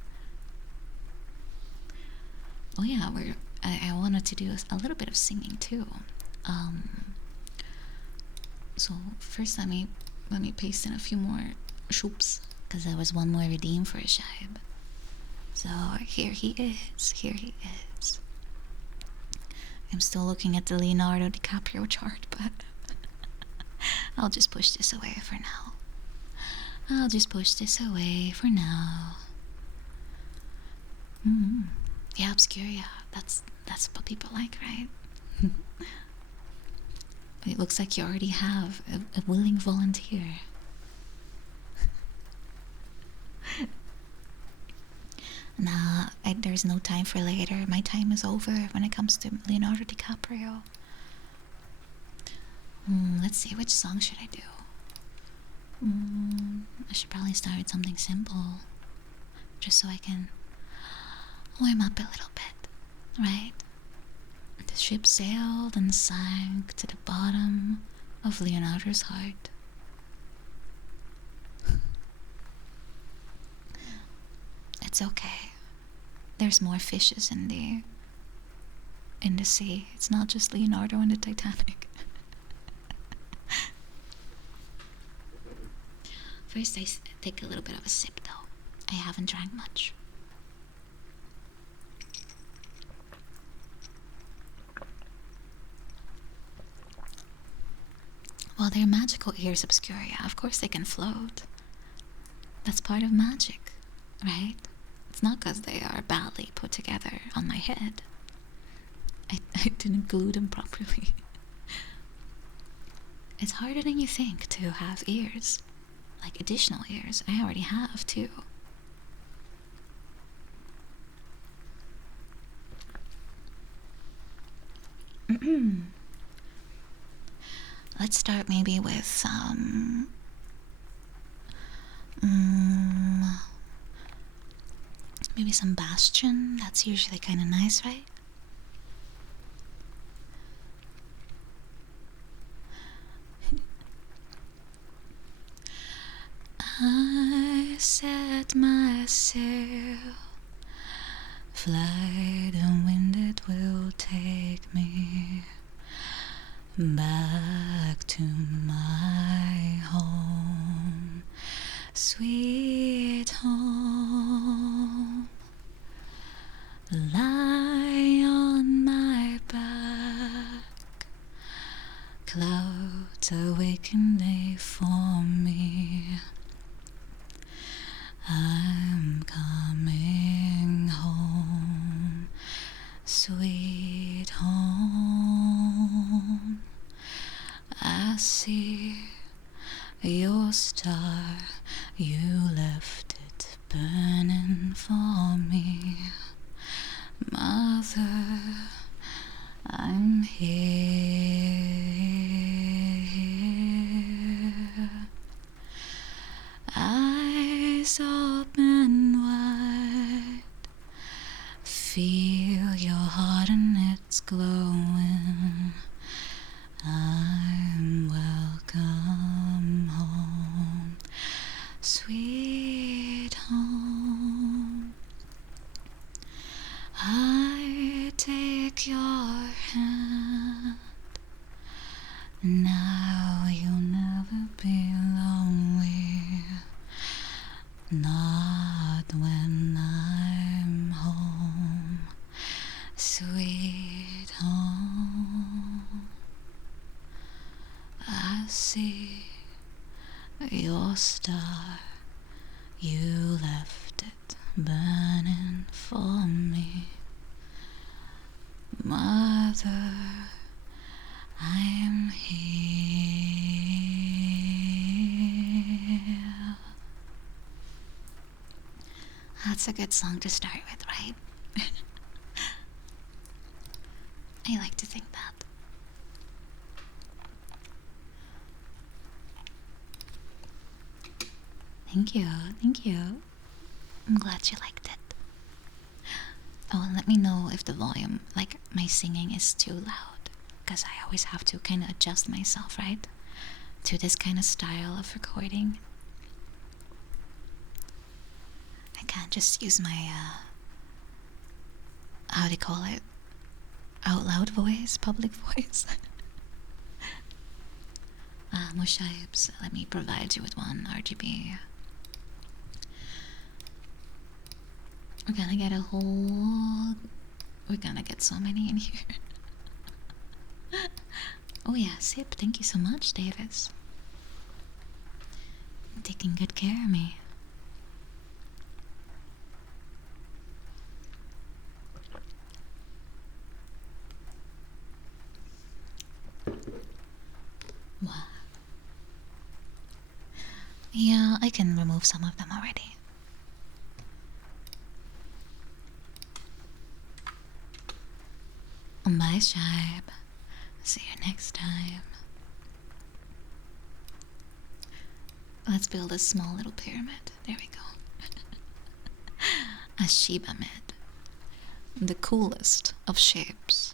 Oh yeah, I wanted to do a little bit of singing too. So first let me paste in a few more shoops, because there was one more redeem for a shaib. So here he is. I'm still looking at the Leonardo DiCaprio chart, but I'll just push this away for now. Yeah, Obscuria. That's what people like, right? It looks like you already have a willing volunteer. Nah, there's no time for later. My time is over when it comes to Leonardo DiCaprio. Let's see, which song should I do? I should probably start with something simple, just so I can warm up a little bit, right? The ship sailed and sank to the bottom of Leonardo's heart. It's okay. There's more fishes in the sea. It's not just Leonardo and the Titanic. First, I take a little bit of a sip, though. I haven't drank much. Well, they're magical ears, Obscuria. Of course they can float. That's part of magic, right? It's not because they are badly put together on my head. I didn't glue them properly. It's harder than you think to have ears. Like additional ears. I already have two. Let's start maybe with maybe some Bastion. That's usually kind of nice, right? I set my sail, fly the wind, it will take me back to my home, sweet home. Lie on my back, clouds awaken they for me. I'm coming home, sweet home. I see your star, you left it burning for me. Mother, I'm here. Eyes open wide, feel your heart and it's glowing. I'm welcome home, sweet home. I take your hand, now you'll never be lonely. Not when I'm home, sweet home. I see your star, you left it burning for me. Mother, I'm here. That's a good song to start with, right? I like to think that. Thank you, thank you. I'm glad you liked it. Oh, and let me know if the volume, like my singing, is too loud. Because I always have to kind of adjust myself, right? To this kind of style of recording. I can't just use my, how do you call it? Out loud voice, public voice. Mushibs, let me provide you with one RGB. We're gonna get a whole. We're gonna get so many in here. Oh, yeah, Sip, thank you so much, Davis. You're taking good care of me. Wow. Yeah, I can remove some of them already. Bye, Shibe. See you next time. Let's build a small little pyramid. There we go. A Shiba Mid. The coolest of shapes.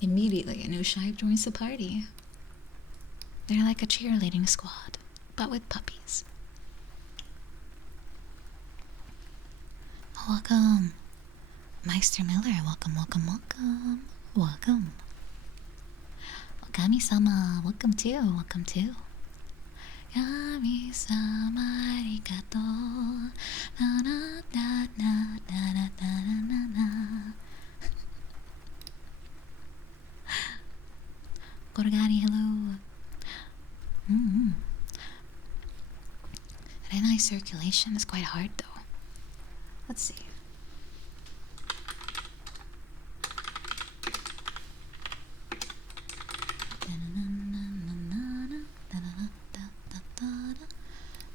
Immediately, a new Shibe joins the party. They're like a cheerleading squad, but with puppies. Welcome. Meister Miller, welcome, welcome, welcome. Welcome. Kami-sama, welcome too, welcome too. Kami-sama, arigato. Na na na na na na na na na. Gorgani, hello. Red eye circulation is quite hard though. Let's see.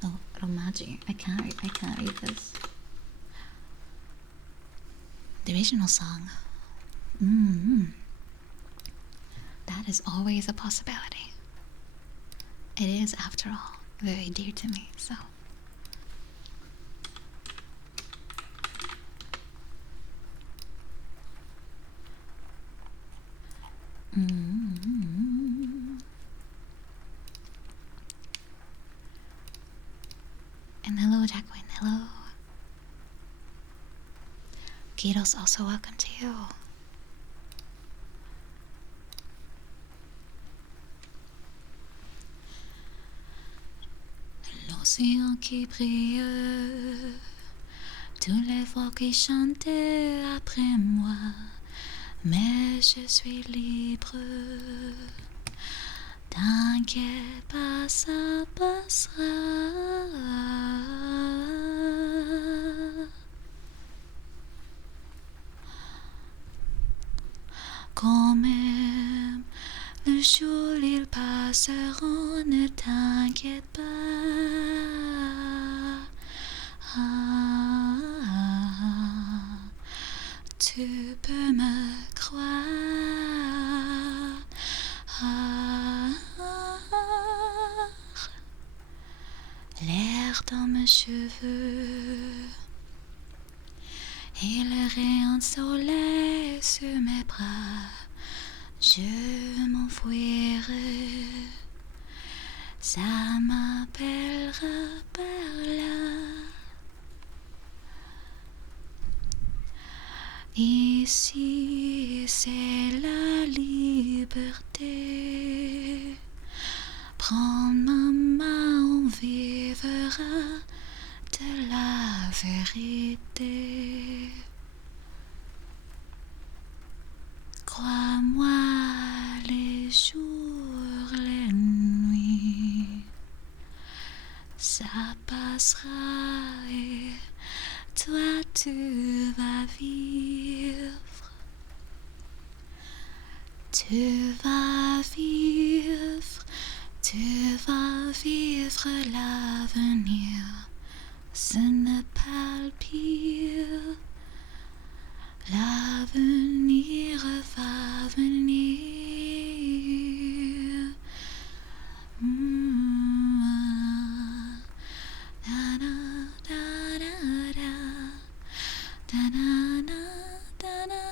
Oh, Romaji. I can't read this. The original song. That is always a possibility. It is, after all, very dear to me, so. And hello, Jacqueline, hello. Kiros, also welcome to you. L'océan qui brille, tous les fois qui chantaient après moi, mais je suis libre. T'inquiète pas, ça passera. Quand même le jour ils passeront, ne t'inquiète pas. Tu peux me croire. L'air dans mes cheveux et le rayon de soleil sur mes bras, je m'enfuirai. Ça m'appellera par là. Ici, c'est la liberté. Prends ma main, on vivra de la vérité. Crois-moi, les jours, les nuits, ça passera et toi tu vas vivre. Tu vas vivre, tu vas vivre l'avenir. Ce n'est pas le pire. L'avenir va venir. Da-na, da-na.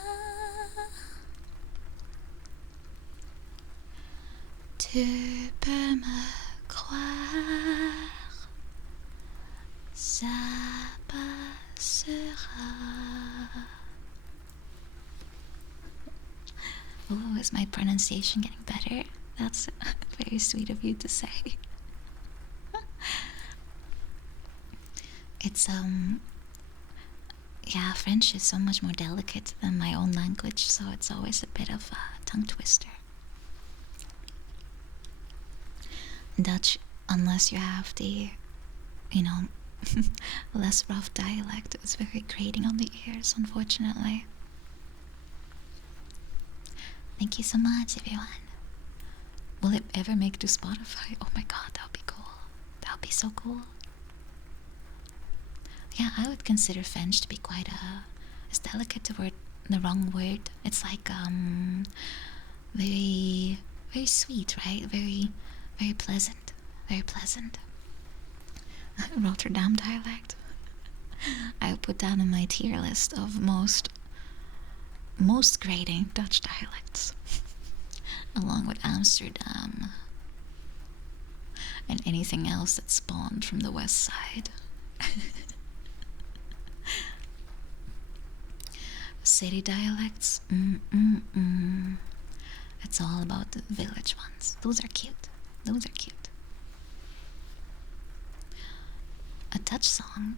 Tu peux me croire, ça passera. Oh, is my pronunciation getting better? That's very sweet of you to say. It's yeah, French is so much more delicate than my own language, so it's always a bit of a tongue twister. Dutch, unless you have the, you know, less rough dialect, is very grating on the ears, unfortunately. Thank you so much, everyone. Will it ever make to Spotify? Oh my god, that would be cool. That would be so cool. Yeah, I would consider French to be quite is delicate the wrong word. It's like very very sweet, right? Very very pleasant. Very pleasant. Rotterdam dialect. I would put that in my tier list of most grating Dutch dialects. Along with Amsterdam. And anything else that spawned from the west side. City dialects, It's all about the village ones. Those are cute. Those are cute. A Dutch song.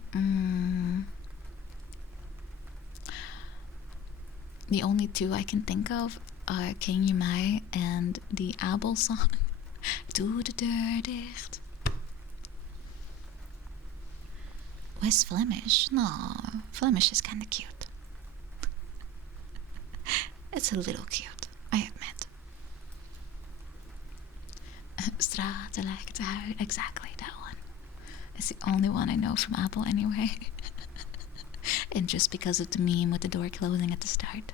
The only two I can think of are Ken Je Mij and the Abel song. Doe de deur dicht. West Flemish? No, Flemish is kinda cute. It's a little cute, I admit. Straten lijken te huilen. Exactly, that one. It's the only one I know from Apple anyway. And just because of the meme with the door closing at the start.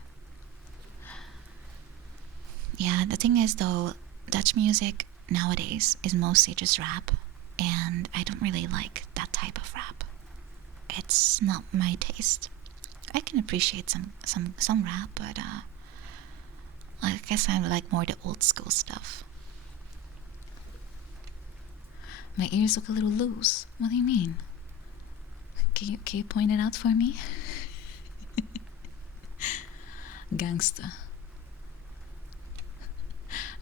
Yeah, the thing is though, Dutch music nowadays is mostly just rap. And I don't really like that type of rap. It's not my taste. I can appreciate some rap, but I guess I like more the old school stuff. My ears look a little loose. What do you mean? Can you point it out for me? Gangsta.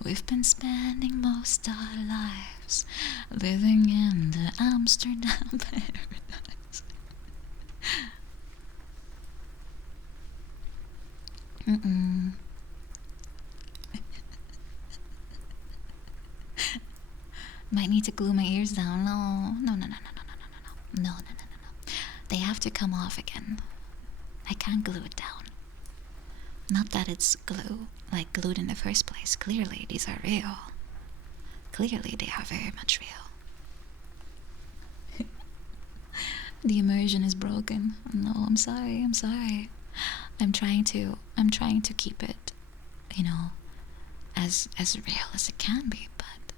We've been spending most our lives living in the Amsterdam paradise. Might need to glue my ears down. No. They have to come off again. I can't glue it down. Not that it's glue, like glued in the first place. Clearly, these are real. Clearly, they are very much real. The immersion is broken. No, I'm sorry. I'm trying to keep it, as real as it can be, but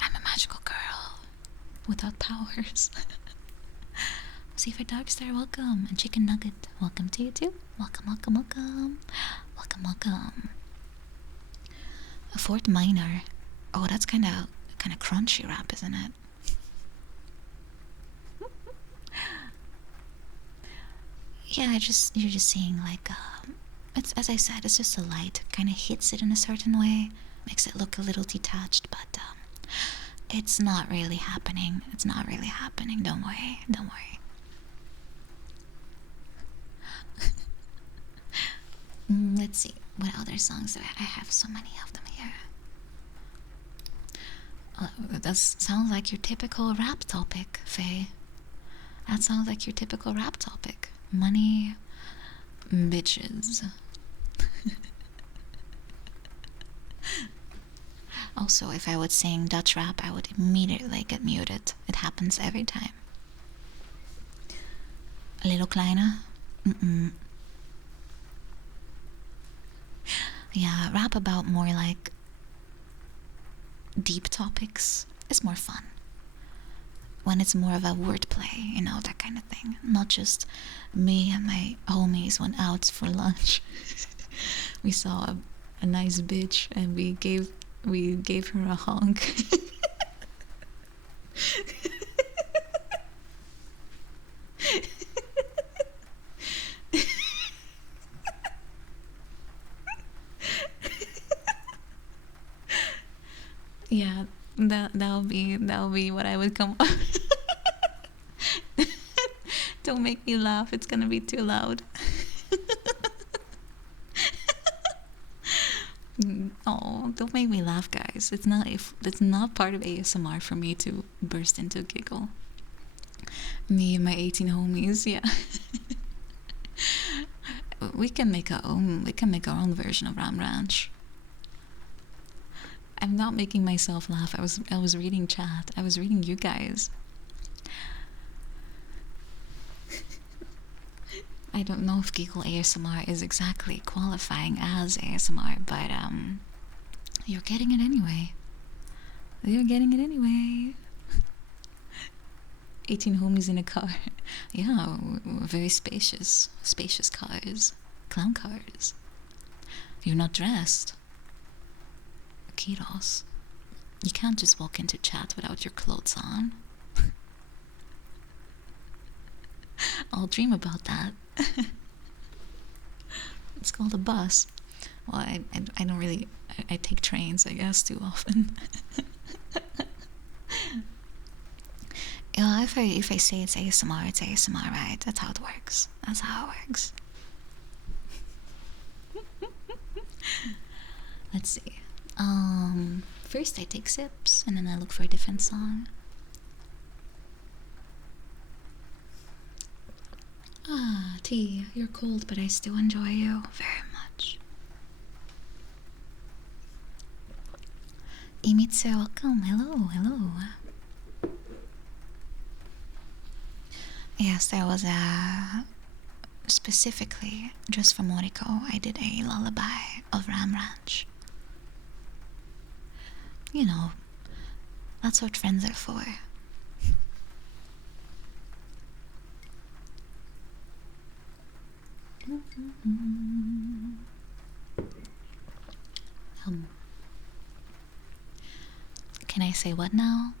I'm a magical girl without powers. See for Darkstar, welcome, and Chicken Nugget, welcome to you too. Welcome. A Fort Minor. Oh, that's kind of crunchy rap, isn't it? Yeah, you're just seeing like it's, as I said, it's just a light kind of hits it in a certain way, makes it look a little detached, but it's not really happening. Don't worry. Let's see, what other songs do I have? So many of them here. That sounds like your typical rap topic, Faye. That sounds like your typical rap topic. Money, bitches. Also, if I would sing Dutch rap, I would immediately get muted. It happens every time. A little kleiner? Yeah, rap about more like deep topics is more fun. when it's more of a wordplay, you know, that kind of thing. Not just me and my homies went out for lunch. We saw a nice bitch and we gave her a honk. Yeah, that'll be what I would come up. Don't make me laugh, it's gonna be too loud. Oh, don't make me laugh, guys. It's not part of ASMR for me to burst into a giggle. Me and my 18 homies, yeah. We can make our own version of Ram Ranch. I'm not making myself laugh. I was reading chat. I was reading you guys. I don't know if giggle ASMR is exactly qualifying as ASMR, but you're getting it anyway. You're getting it anyway. 18 homies in a car. Yeah, very spacious cars. Clown cars. You're not dressed. Kiros. You can't just walk into chat without your clothes on. I'll dream about that. It's called a bus. Well, I don't really... I take trains, I guess, too often. Yeah, if I say it's ASMR, it's ASMR, right? That's how it works. That's how it works. Let's see. First I take sips, and then I look for a different song. Ah, tea, you're cold, but I still enjoy you very much. Imitsu, welcome. Hello, hello. Yes, there was a... Specifically, just for Moriko, I did a lullaby of Ram Ranch. You know, that's what friends are for. Can I say what now?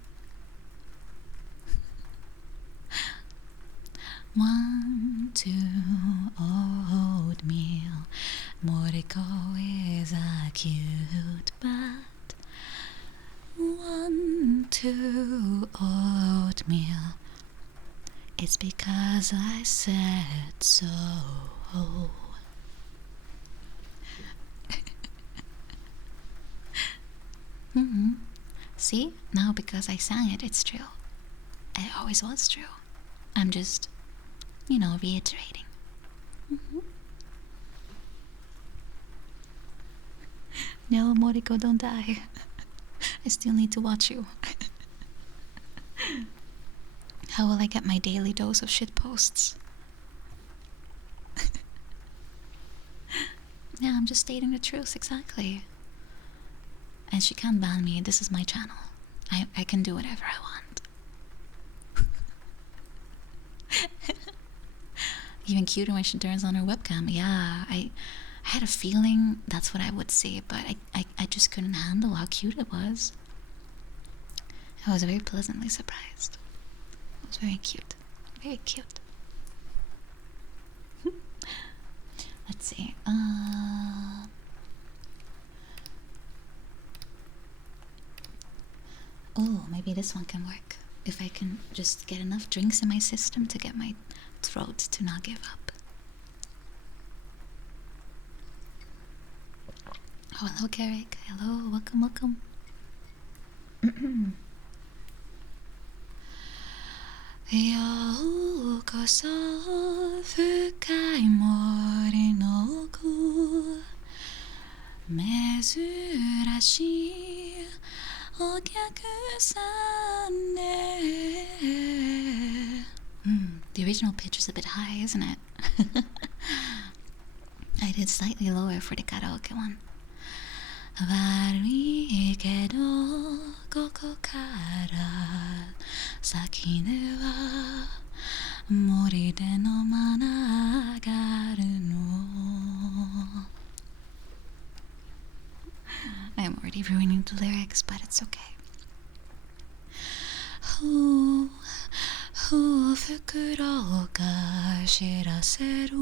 1, 2, oatmeal. Moriko is a cute bat. 1, 2, oatmeal. It's because I said so. See? Now because I sang it, it's true. It always was true. I'm just, you know, reiterating. No, Moriko, don't die. I still need to watch you. How will I get my daily dose of shit posts? Yeah, I'm just stating the truth, exactly. And she can't ban me, this is my channel. I can do whatever I want. Even cuter when she turns on her webcam. Yeah, I had a feeling that's what I would say, but I just couldn't handle how cute it was. I was very pleasantly surprised. It was very cute. Very cute. Let's see. Oh, maybe this one can work. If I can just get enough drinks in my system to get my throat to not give up. Oh, hello, Carrick. Hello, welcome, welcome. ようこそ深い森の奥珍しいお客さんね The original pitch is a bit high, isn't it? I did slightly lower for the karaoke one. 悪いけどここから先では森で飲まながるの I'm already ruining the lyrics, but it's okay. 袋が知らせる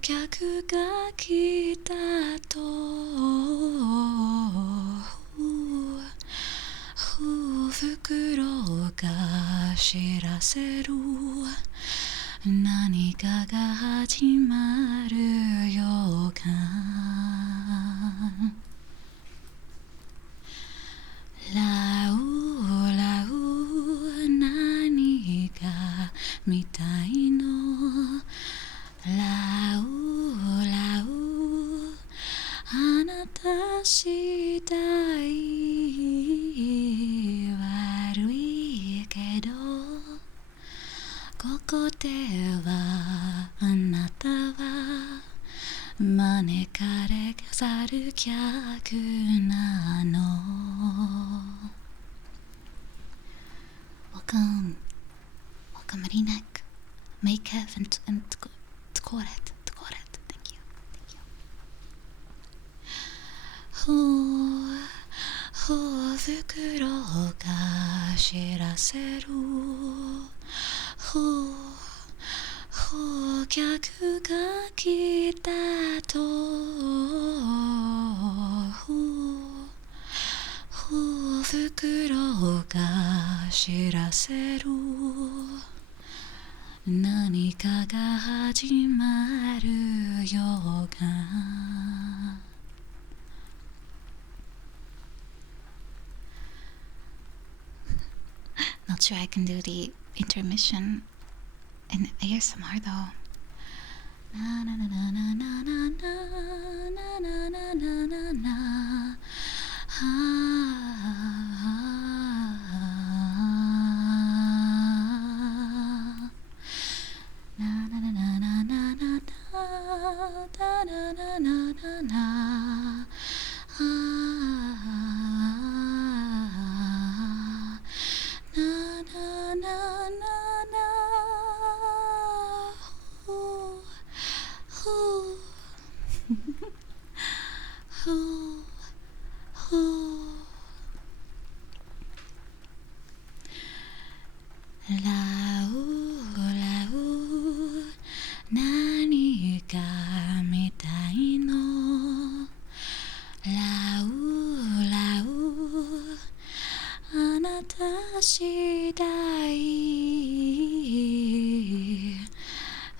客が来たと袋が知らせる何かが始まる予感ラウラウ何が見たいのラウラウあなた次第悪いけどここではあなたは招かれざる客なの Welcome Rinek Makev and Tkoret thank you袋が知らせる客が来たと袋が知らせる何かが始まる予感 Not sure I can do the intermission in ASMR though. Na na na na na na na na na na na na na. Na na na na na na na na na na na na.何が見たいのラウラウあなた次第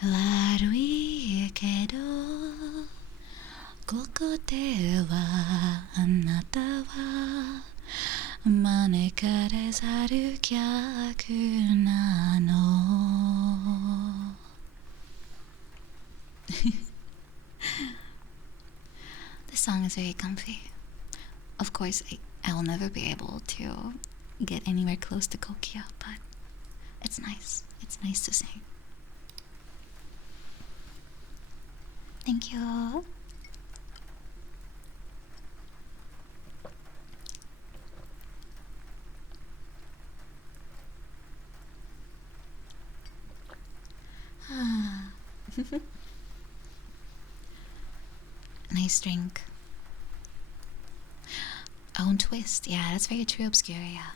悪いけどここではあなたは招かれざる客なのThis song is very comfy. Of course, I will never be able to get anywhere close to Kokia, but it's nice. It's nice to sing. Thank you. Nice drink. Own twist. Yeah, that's very true, Obscuria.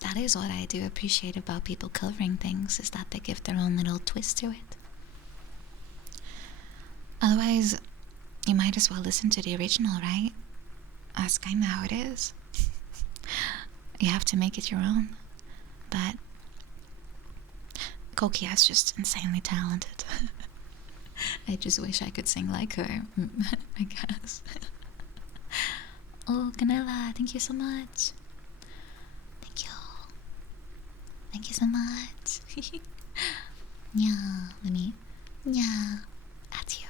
That is what I do appreciate about people covering things, is that they give their own little twist to it. Otherwise, you might as well listen to the original, right? That's kinda how it is. You have to make it your own. But Kokia is just insanely talented. I just wish I could sing like her, I guess. Oh, Canela, thank you so much. Thank you. Thank you so much. Yeah, let me. Yeah, at you.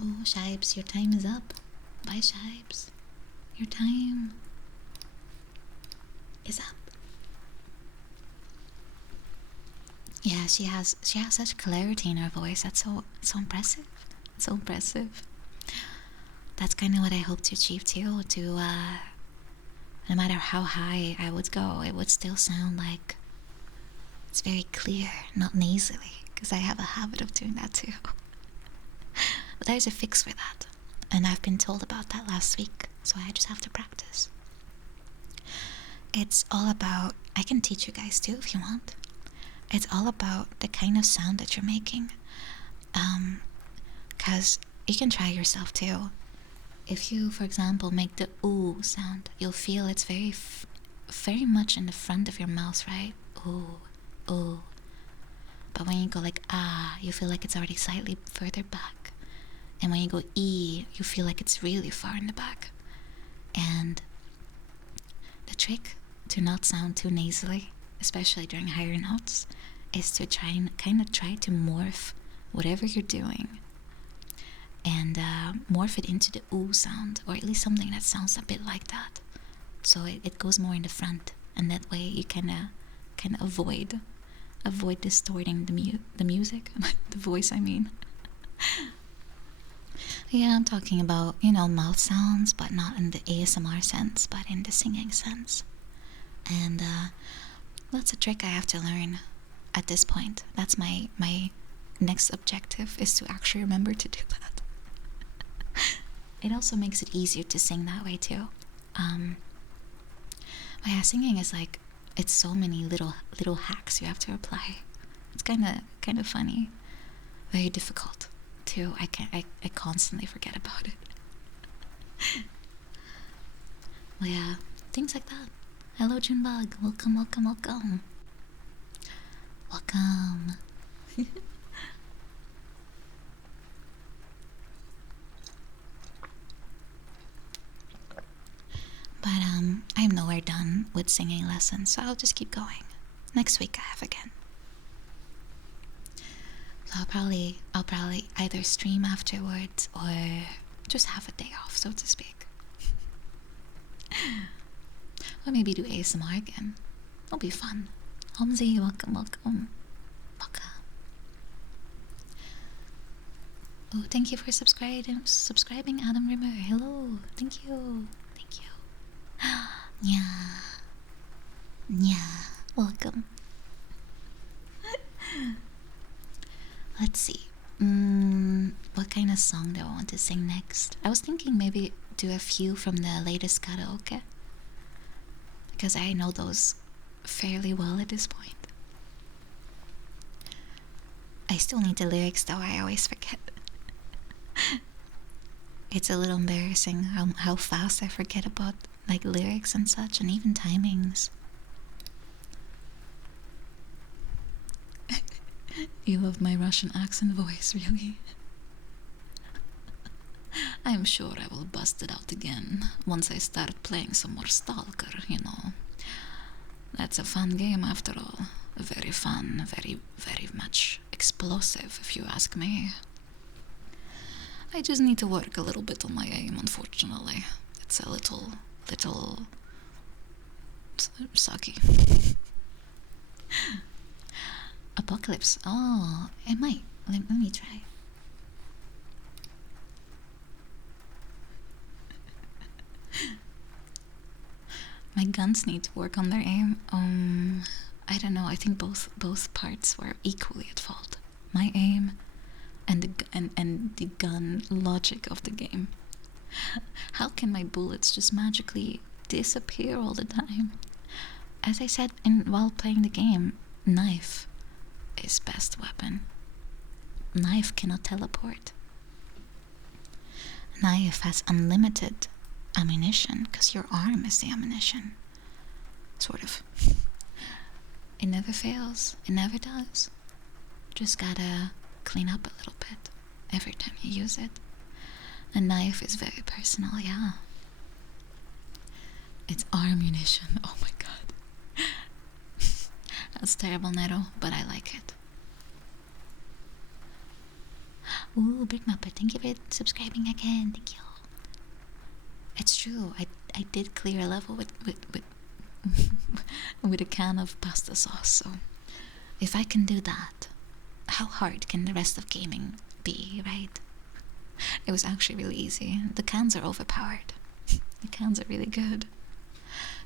Oh, Shibes, your time is up. Bye, Shibes. Your time is up. Yeah, she has such clarity in her voice. That's so impressive. So impressive. That's kind of what I hope to achieve too. To no matter how high I would go, it would still sound like it's very clear, not nasally, because I have a habit of doing that too. But there's a fix for that, and I've been told about that last week, so I just have to practice. It's all about, I can teach you guys too if you want. It's all about the kind of sound that you're making. Because you can try yourself too. If you, for example, make the ooh sound, you'll feel it's very much in the front of your mouth, right? Ooh, ooh. But when you go like ah, you feel like it's already slightly further back. And when you go e, you feel like it's really far in the back. And the trick to not sound too nasally, especially during higher notes, is to try to morph whatever you're doing and morph it into the ooh sound, or at least something that sounds a bit like that. So it goes more in the front, and that way you can avoid distorting the music, the voice, I mean. Yeah, I'm talking about, mouth sounds, but not in the ASMR sense, but in the singing sense. And that's a trick I have to learn at this point. That's my next objective, is to actually remember to do that. It also makes it easier to sing that way too. Yeah, singing is like, it's so many little hacks you have to apply. It's kind of funny, very difficult too. I constantly forget about it. Well, yeah, things like that. Hello, Junebug. Welcome, welcome, welcome. Welcome. But I'm nowhere done with singing lessons, so I'll just keep going. Next week I have again. So I'll probably either stream afterwards or just have a day off, so to speak. Or maybe do ASMR again. It'll be fun. Homzy, welcome, welcome. Welcome. Oh, thank you for subscribing, Adam Rimmer. Hello, thank you. Yeah. Welcome. Let's see. What kind of song do I want to sing next? I was thinking maybe do a few from the latest karaoke, because I know those fairly well at this point. I still need the lyrics though, I always forget. It's a little embarrassing how fast I forget about like lyrics and such, and even timings. You love my Russian accent voice, really? I'm sure I will bust it out again once I start playing some more Stalker, That's a fun game after all. Very fun, very, very much explosive, if you ask me. I just need to work a little bit on my aim, unfortunately. It's a little sucky. Apocalypse. Oh, it might. Let me try. My guns need to work on their aim. I don't know. I think both parts were equally at fault. My aim and the gun logic of the game. How can my bullets just magically disappear all the time? As I said while playing the game, knife is best weapon. Knife cannot teleport. Knife has unlimited ammunition, because your arm is the ammunition. Sort of. It never fails. It never does. Just gotta clean up a little bit every time you use it. A knife is very personal, yeah. It's arm munition. Oh my god. That's terrible, Nero, but I like it. Ooh, Brick Muppet, thank you for subscribing again. Thank you. It's true. I did clear a level with with a can of pasta sauce, so If I can do that, how hard can the rest of gaming be, right? It was actually really easy. The cans are overpowered. The cans are really good.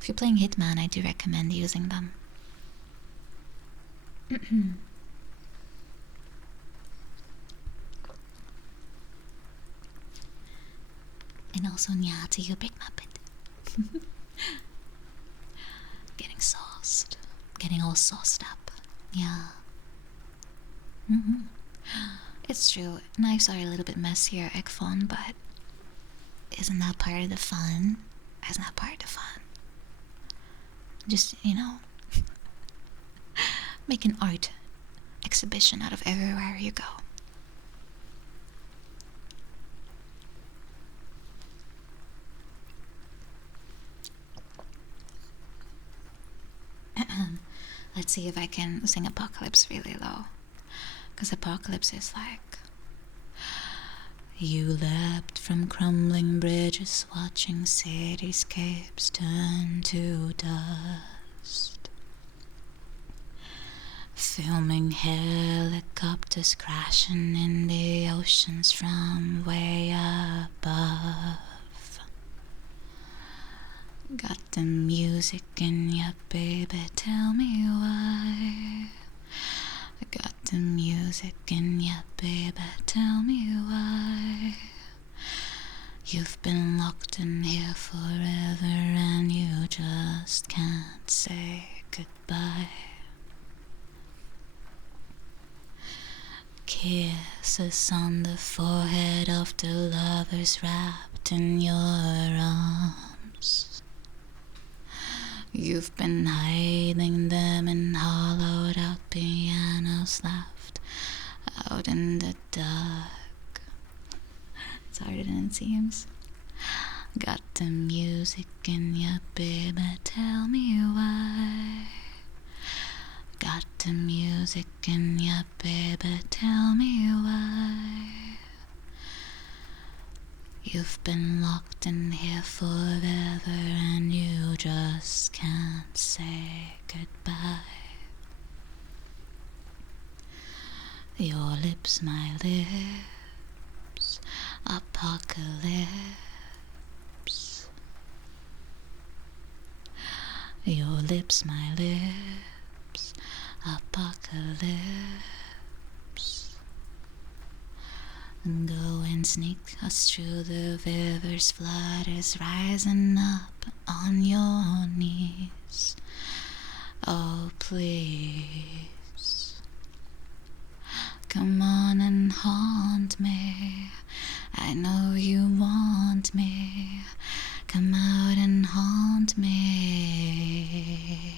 If you're playing Hitman, I do recommend using them. And also Nyati, you big muppet. Getting sauced. Getting all sauced up. Yeah. It's true, knives are a little bit messier, Ekfon, but isn't that part of the fun? Isn't that part of the fun? Just, make an art exhibition out of everywhere you go. Let's see if I can sing Apocalypse really low. Because Apocalypse is like... You leapt from crumbling bridges, watching cityscapes turn to dust. Filming helicopters crashing in the oceans from way above. Got the music in ya, baby, tell me why. I got the music in ya, baby, tell me why. You've been locked in here forever and you just can't say goodbye. Kisses on the forehead of the lovers wrapped in your arms. You've been hiding them in hollowed out pianos left out in the dark. It's harder than it seems. Got the music in ya, baby, tell me why. Got the music in ya, baby, tell me why. You've been locked in here forever and you just can't say goodbye. Your lips, my lips, apocalypse. Your lips, my lips, apocalypse. Go and sneak us through the river's flood is rising up on your knees. Oh, please, come on and haunt me. I know you want me. Come out and haunt me.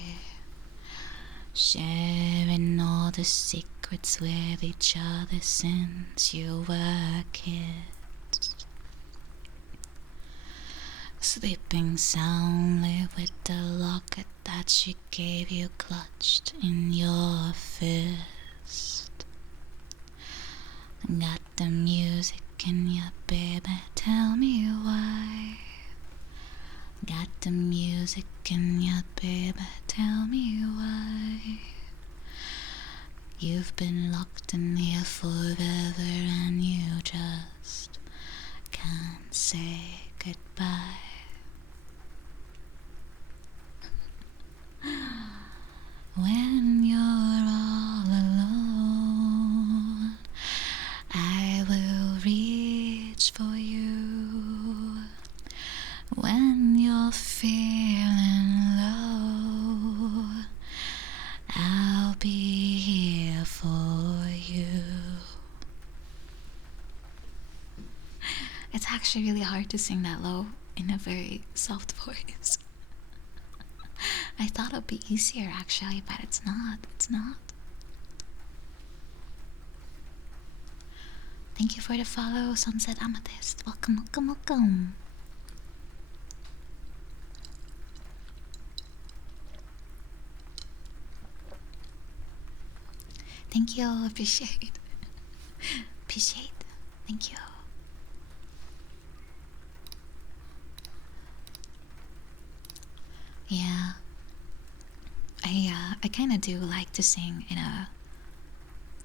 Sharing all the secrets with each other since you were kids. Sleeping soundly with the locket that she gave you clutched in your fist. Got the music in ya, baby, tell me why. Got the music in ya, baby, tell me why. You've been locked in here forever and you just can't say goodbye. When you're all alone, I will reach for you. When you're feeling low, I'll be here for you. It's actually really hard to sing that low in a very soft voice. I thought it'd be easier actually, but it's not. It's not. Thank you for the follow, Sunset Amethyst. Welcome, welcome, welcome. Thank you, appreciate. Appreciate. Thank you. Yeah. I I kind of do like to sing in a,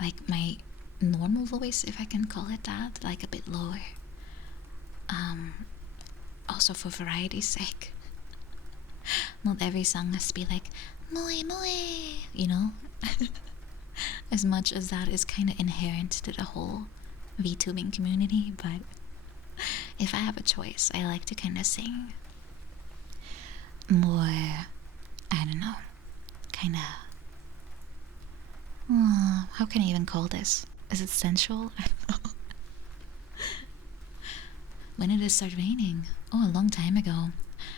like, my normal voice, if I can call it that, like a bit lower. Also for variety's sake. Not every song has to be like moe moe, you know. As much as that is kind of inherent to the whole VTubing community, but if I have a choice, I like to kind of sing more, I don't know, kind of, how can I even call this? Is it sensual? I don't know. When did it start raining? Oh, a long time ago.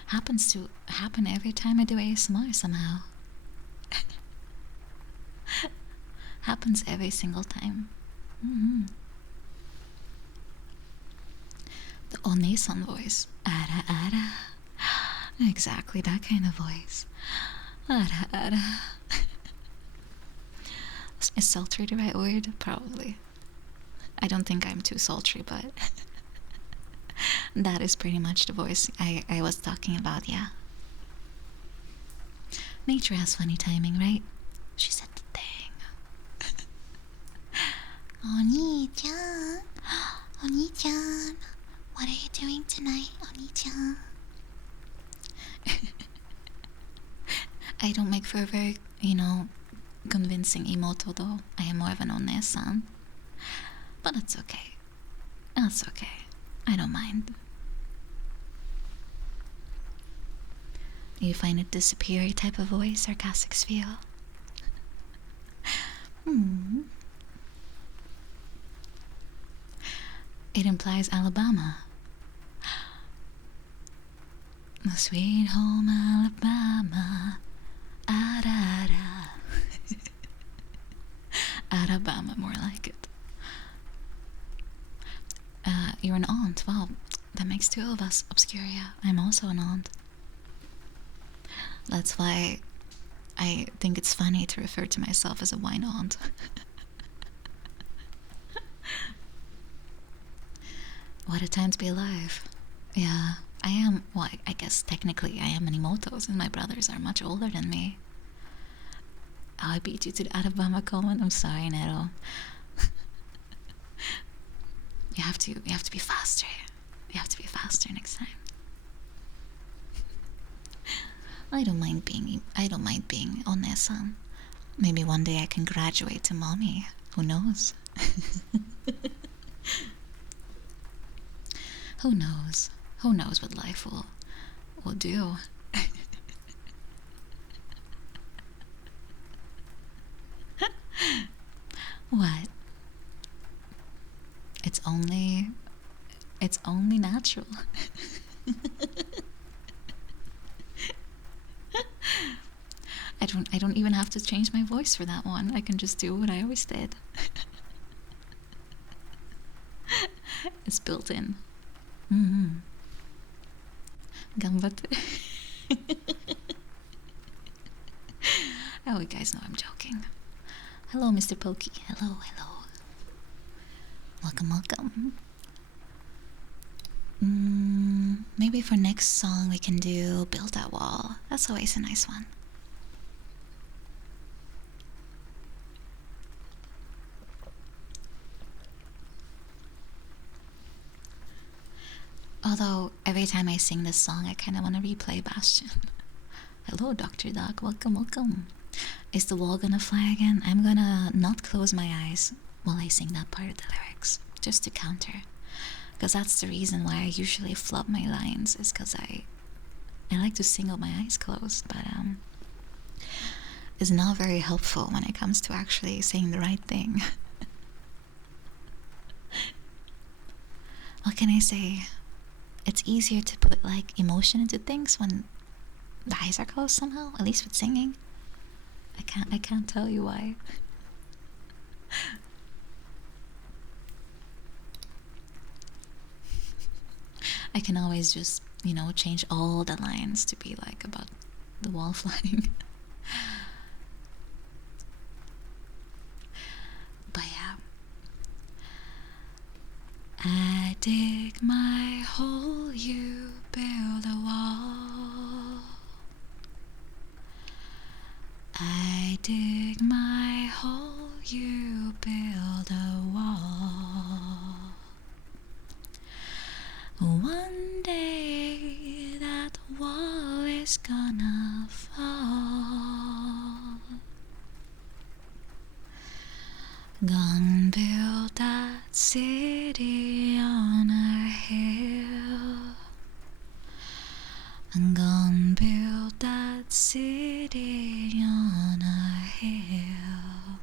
Happens to happen every time I do ASMR somehow. Happens every single time. The Onesan voice. Ara ara. Exactly that kind of voice. Ara ara. Is sultry the right word? Probably. I don't think I'm too sultry, but that is pretty much the voice I was talking about, yeah. Nature has funny timing, right? She said the thing. Oni-chan! Oni-chan! What are you doing tonight, Oni-chan? I don't make for a very, convincing emoto though. I am more of an onesan. But that's okay. That's okay. I don't mind. You find it the superior type of voice, sarcastics feel? It implies Alabama. The sweet home Alabama. Arara. Alabama, more like it. You're an aunt. Wow, that makes two of us. Obscuria. I'm also an aunt. That's why I think it's funny to refer to myself as a wine aunt. What a time to be alive. Yeah, I am. Well, I guess technically I am an emotos, and my brothers are much older than me. Oh, I beat you to the Alabama comment. I'm sorry, Nero. You have to be faster. You have to be faster next time. I don't mind being onesan. Maybe one day I can graduate to mommy. Who knows? Who knows? Who knows what life will do? What? It's only natural. I don't even have to change my voice for that one. I can just do what I always did. It's built in. Ganbatte. Oh, you guys know I'm joking. Hello, Mr. Pokey. Hello. Welcome. Maybe for next song we can do Build That Wall. That's always a nice one. Although every time I sing this song I kind of want to replay Bastion. Hello, Dr. Doc. Welcome. Is the wall gonna fly again? I'm gonna not close my eyes while I sing that part of the lyrics, just to counter. Because that's the reason why I usually flub my lines, is because I like to sing with my eyes closed, but it's not very helpful when it comes to actually saying the right thing. What can I say? It's easier to put like emotion into things when the eyes are closed somehow, at least with singing. I can't tell you why. I can always just, change all the lines to be like about the wall flying. But yeah. I dig my hole, you build a wall. I dig my hole, you build a wall. One day that wall is gonna fall. Gonna build that city on a hill. I'm gonna build that city on a hill.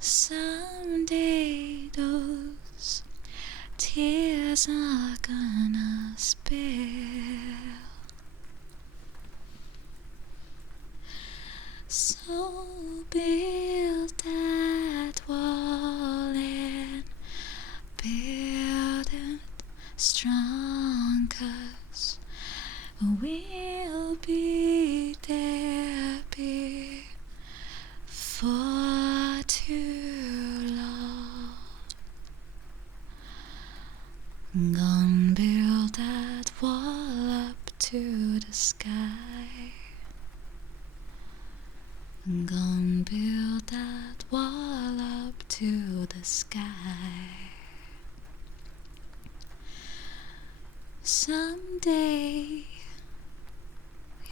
Someday those tears are gonna spill. So build that wall and build it strong, 'cause we'll be there before too long. Gonna build that wall up to the sky. Gonna build that wall up to the sky. Someday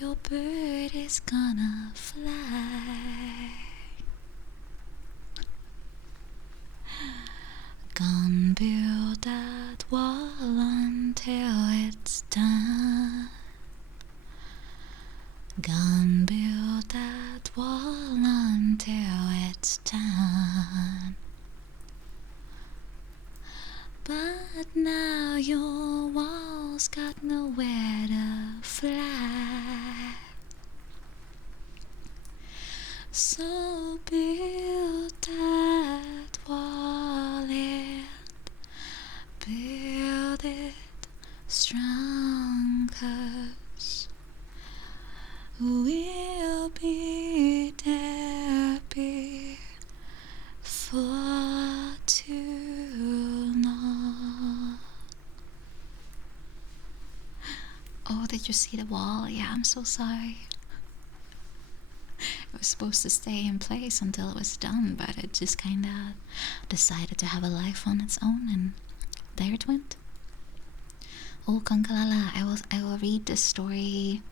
your bird is gonna fly. Gonna build that wall until it's done. Gonna build that wall until it's done. But now your wall's got nowhere to fly. So build that wall and build it strong, 'cause we'll be there before too long. Oh, did you see the wall? Yeah, I'm so sorry. It was supposed to stay in place until it was done, but it just kinda decided to have a life on its own, and there it went. Oh, Kankalala, I will read this story.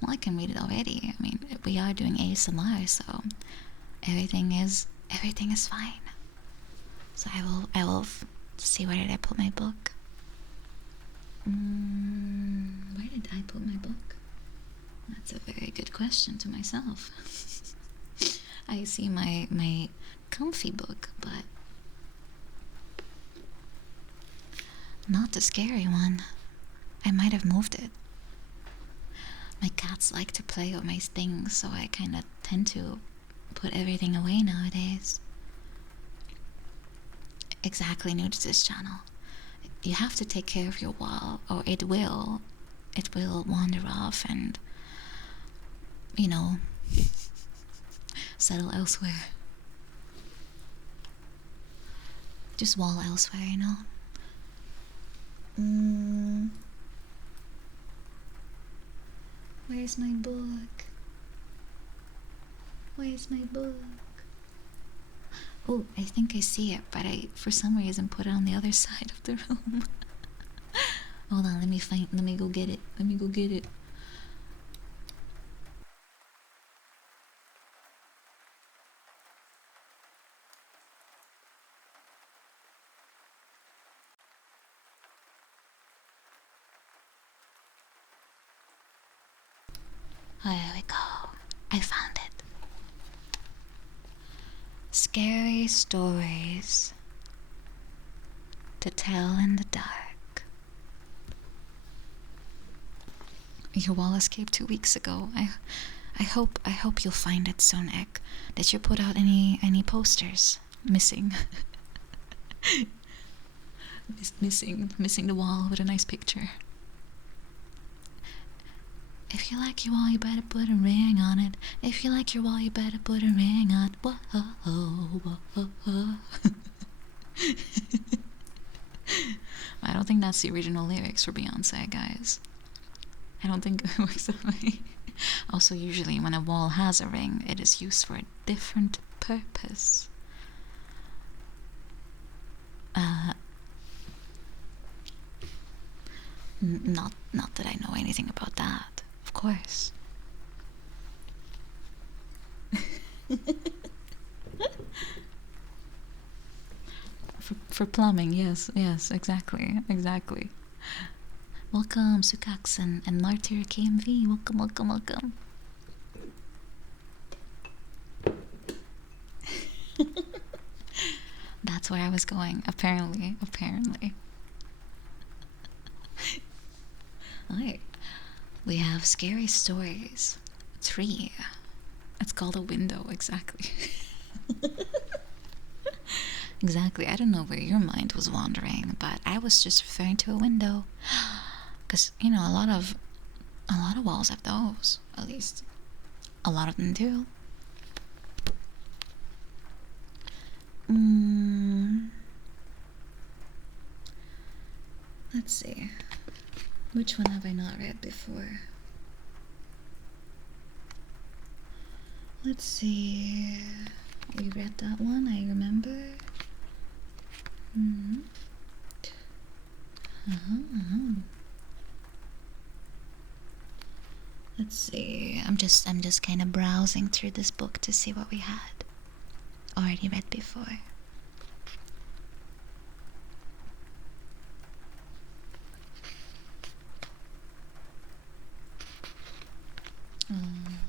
Well, I can read it already. I mean, we are doing ASMR, so everything is fine. So I will see, where did I put my book? Where did I put my book? That's a very good question to myself. I see my comfy book, but not the scary one. I might have moved it. My cats like to play with my things, so I kind of tend to put everything away nowadays. Exactly, new to this channel. You have to take care of your wall, or it will wander off and, you know, settle elsewhere. Just wall elsewhere, you know. Where's my book? Where's my book? Oh, I think I see it, but I, for some reason, put it on the other side of the room. Hold on, let me go get it. Let me go get it. There we go. I found it. Scary stories to tell in the dark. Your wall escaped 2 weeks ago. I hope you'll find it soon, Ek. Did you put out any posters? Missing. missing the wall with a nice picture. If you like your wall, you better put a ring on it. If you like your wall, you better put a ring on it. Whoa. I don't think that's the original lyrics for Beyonce, guys. I don't think it works that way. Also, usually when a wall has a ring, it is used for a different purpose. Not that I know anything about that, of course. For plumbing, yes, exactly. Welcome, Sukaxen and Martyr KMV. Welcome. That's where I was going, apparently. Alright. We have scary stories. 3. It's called a window, exactly. Exactly. I don't know where your mind was wandering, but I was just referring to a window. Because, a lot of walls have those. At least a lot of them do. Let's see. Which one have I not read before? Let's see. We read that one, I remember. Let's see. I'm just kind of browsing through this book to see what we had already read before.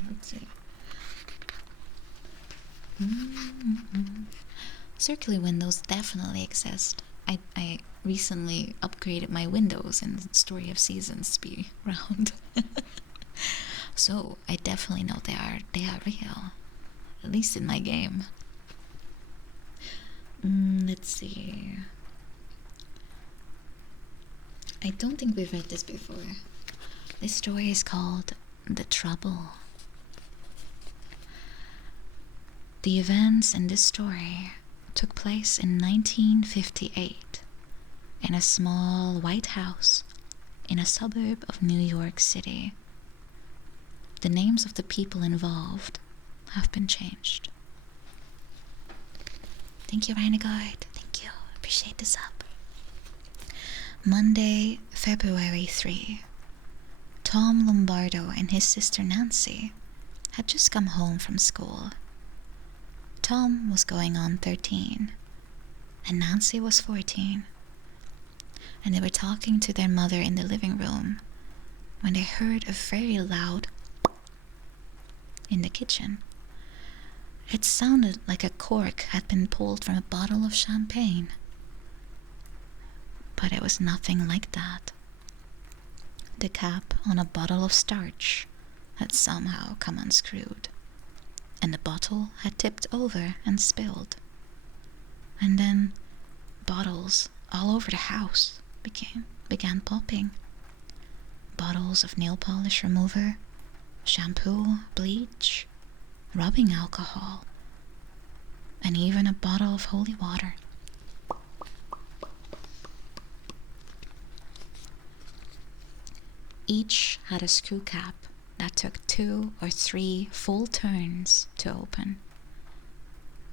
Let's see. Circular windows definitely exist. I recently upgraded my windows in Story of Seasons to be round. So I definitely know they are real. At least in my game. Let's see. I don't think we've read this before. This story is called The Trouble. The events in this story took place in 1958 in a small white house in a suburb of New York City. The names of the people involved have been changed. Thank you, Reinegard. Thank you. Appreciate the sub. Monday, February 3. Tom Lombardo and his sister Nancy had just come home from school. Tom was going on 13, and Nancy was 14. And they were talking to their mother in the living room when they heard a very loud in the kitchen. It sounded like a cork had been pulled from a bottle of champagne. But it was nothing like that. The cap on a bottle of starch had somehow come unscrewed, and the bottle had tipped over and spilled. And then bottles all over the house began popping. Bottles of nail polish remover, shampoo, bleach, rubbing alcohol, and even a bottle of holy water. Each had a screw cap that took 2 or 3 full turns to open,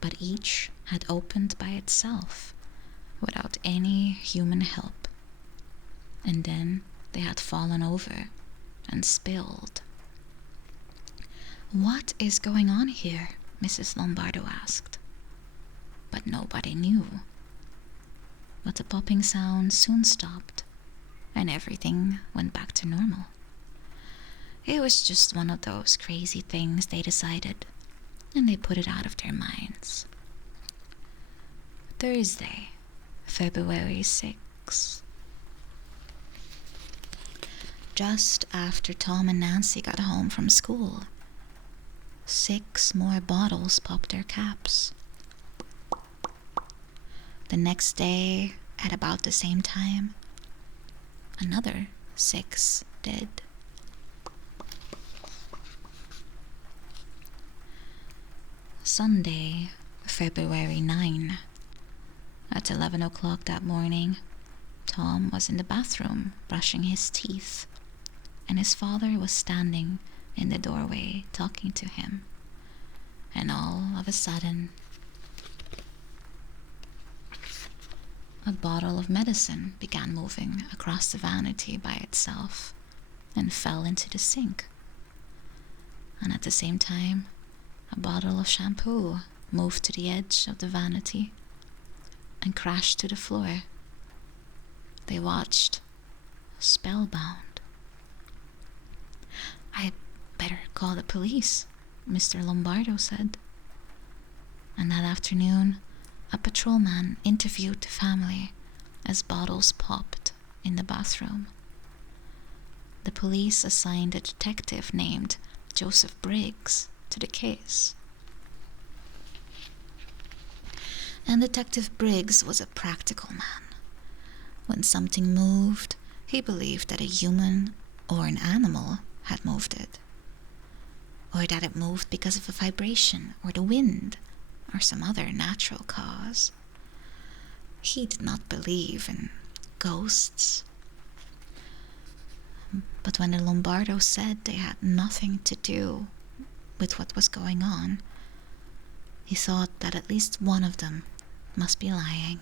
but each had opened by itself without any human help, and then they had fallen over and spilled. "What is going on here?" Mrs. Lombardo asked. But nobody knew. But the popping sound soon stopped, and everything went back to normal. It was just one of those crazy things, they decided, and they put it out of their minds. Thursday, February 6. Just after Tom and Nancy got home from school, 6 more bottles popped their caps. The next day, at about the same time, another 6 did. Sunday, February 9. At 11 o'clock that morning, Tom was in the bathroom brushing his teeth, and his father was standing in the doorway talking to him. And all of a sudden, a bottle of medicine began moving across the vanity by itself and fell into the sink. And at the same time, a bottle of shampoo moved to the edge of the vanity and crashed to the floor. They watched, spellbound. "I better call the police," Mr. Lombardo said. And that afternoon, a patrolman interviewed the family as bottles popped in the bathroom. The police assigned a detective named Joseph Briggs to the case. And Detective Briggs was a practical man. When something moved, he believed that a human or an animal had moved it, or that it moved because of a vibration or the wind or some other natural cause. He did not believe in ghosts. But when the Lombardos said they had nothing to do with what was going on, he thought that at least one of them must be lying.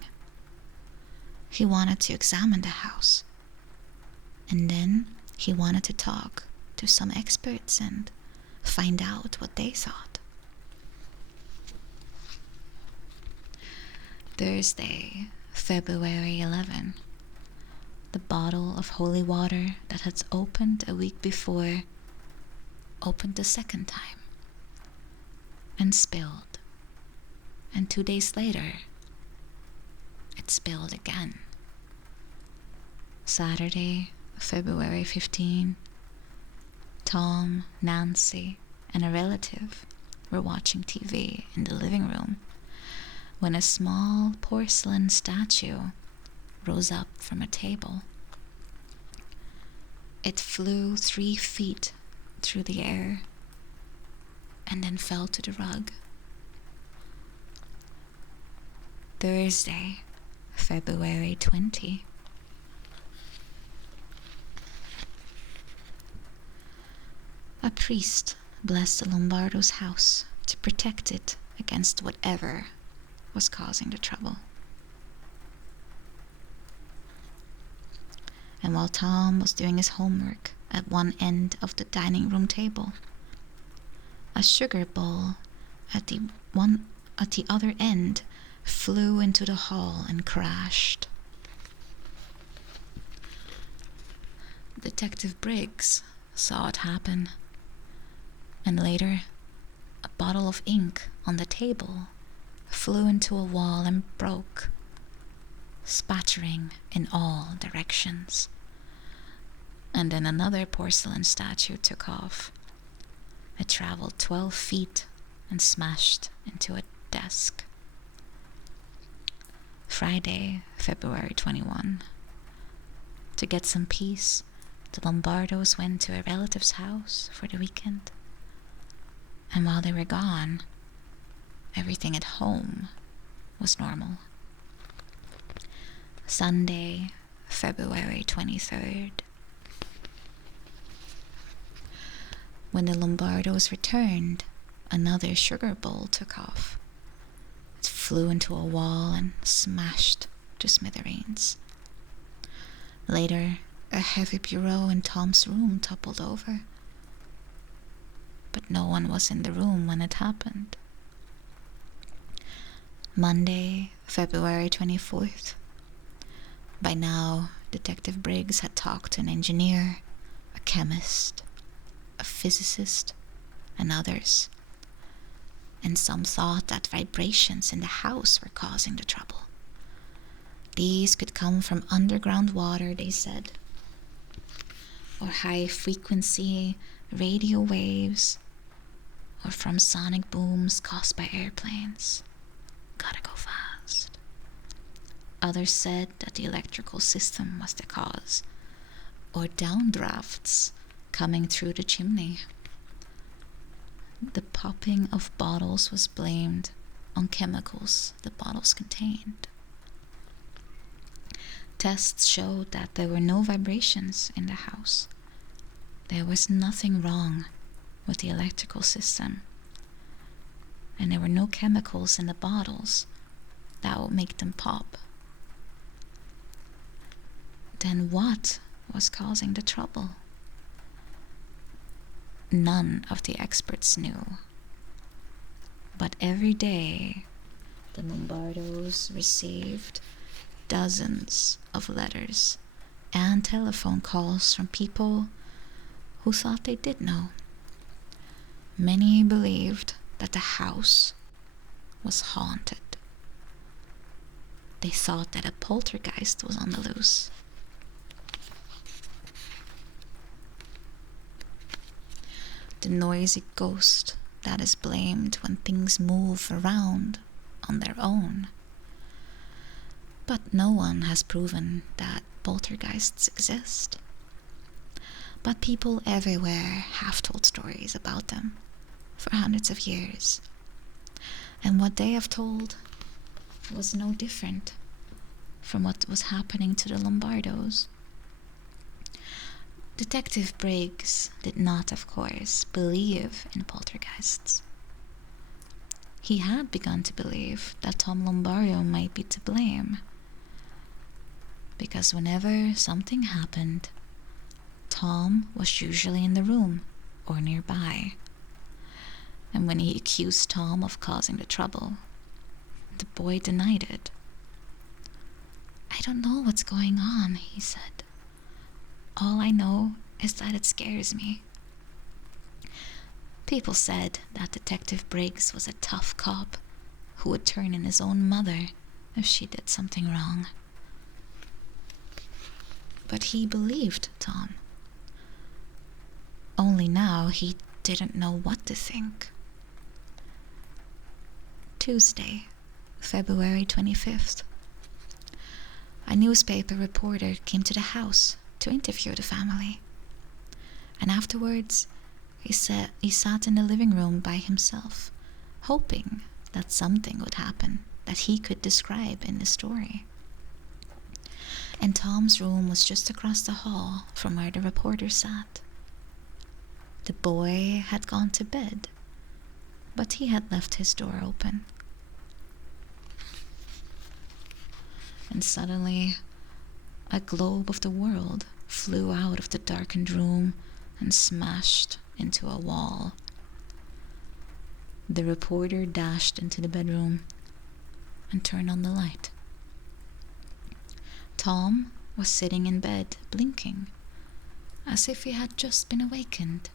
He wanted to examine the house, and then he wanted to talk to some experts and find out what they thought. Thursday, February 11. The bottle of holy water that had opened a week before opened the second time and spilled. And 2 days later, it spilled again. Saturday, February 15. Tom, Nancy, and a relative were watching TV in the living room when a small porcelain statue rose up from a table. It flew 3 feet through the air and then fell to the rug. Thursday, February 20. A priest blessed the Lombardo's house to protect it against whatever was causing the trouble. And while Tom was doing his homework at one end of the dining room table, a sugar bowl at the other end flew into the hall and crashed. Detective Briggs saw it happen, and later a bottle of ink on the table flew into a wall and broke, spattering in all directions. And then another porcelain statue took off. It traveled 12 feet and smashed into a desk. Friday, February 21. To get some peace, the Lombardos went to a relative's house for the weekend. And while they were gone, everything at home was normal. Sunday, February 23rd. When the Lombardos returned, another sugar bowl took off. It flew into a wall and smashed to smithereens. Later, a heavy bureau in Tom's room toppled over. But no one was in the room when it happened. Monday, February 24th. By now, Detective Briggs had talked to an engineer, a chemist, a physicist, and others. And some thought that vibrations in the house were causing the trouble. These could come from underground water, they said, or high-frequency radio waves, or from sonic booms caused by airplanes. Gotta go fast. Others said that the electrical system was the cause, or downdrafts coming through the chimney. The popping of bottles was blamed on chemicals the bottles contained. Tests showed that there were no vibrations in the house. There was nothing wrong with the electrical system, and there were no chemicals in the bottles that would make them pop. Then what was causing the trouble? None of the experts knew. But every day, the Lombardos received dozens of letters and telephone calls from people who thought they did know. Many believed that the house was haunted. They thought that a poltergeist was on the loose. The noisy ghost that is blamed when things move around on their own. But no one has proven that poltergeists exist. But people everywhere have told stories about them for hundreds of years. And what they have told was no different from what was happening to the Lombardos. Detective Briggs did not, of course, believe in poltergeists. He had begun to believe that Tom Lombardo might be to blame, because whenever something happened, Tom was usually in the room or nearby. And when he accused Tom of causing the trouble, the boy denied it. "I don't know what's going on," he said. "All I know is that it scares me." People said that Detective Briggs was a tough cop who would turn in his own mother if she did something wrong. But he believed Tom. Only now he didn't know what to think. Tuesday, February 25th. A newspaper reporter came to the house to interview the family. And afterwards, he sat in the living room by himself, hoping that something would happen that he could describe in the story. And Tom's room was just across the hall from where the reporter sat. The boy had gone to bed, but he had left his door open. And suddenly, a globe of the world flew out of the darkened room and smashed into a wall. The reporter dashed into the bedroom and turned on the light. Tom was sitting in bed, blinking, as if he had just been awakened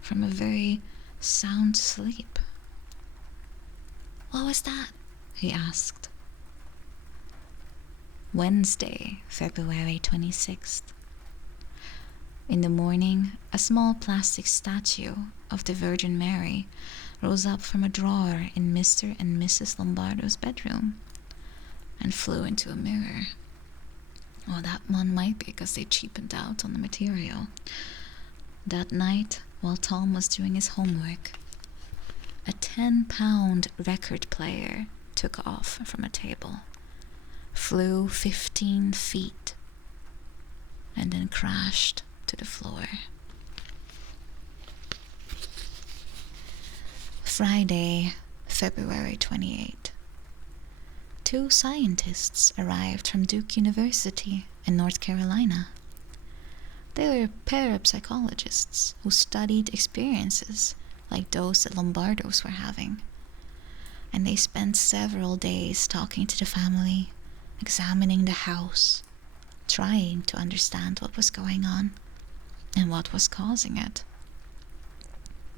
from a very sound sleep. "What was that?" he asked. Wednesday, February 26th. In the morning, a small plastic statue of the Virgin Mary rose up from a drawer in Mr. and Mrs. Lombardo's bedroom and flew into a mirror. Well, that one might be because they cheapened out on the material. That night, while Tom was doing his homework, a 10-pound record player took off from a table, flew 15 feet, and then crashed to the floor. Friday, February 28th. 2 scientists arrived from Duke University in North Carolina. They were parapsychologists who studied experiences like those the Lombardos were having. And they spent several days talking to the family, examining the house, trying to understand what was going on and what was causing it.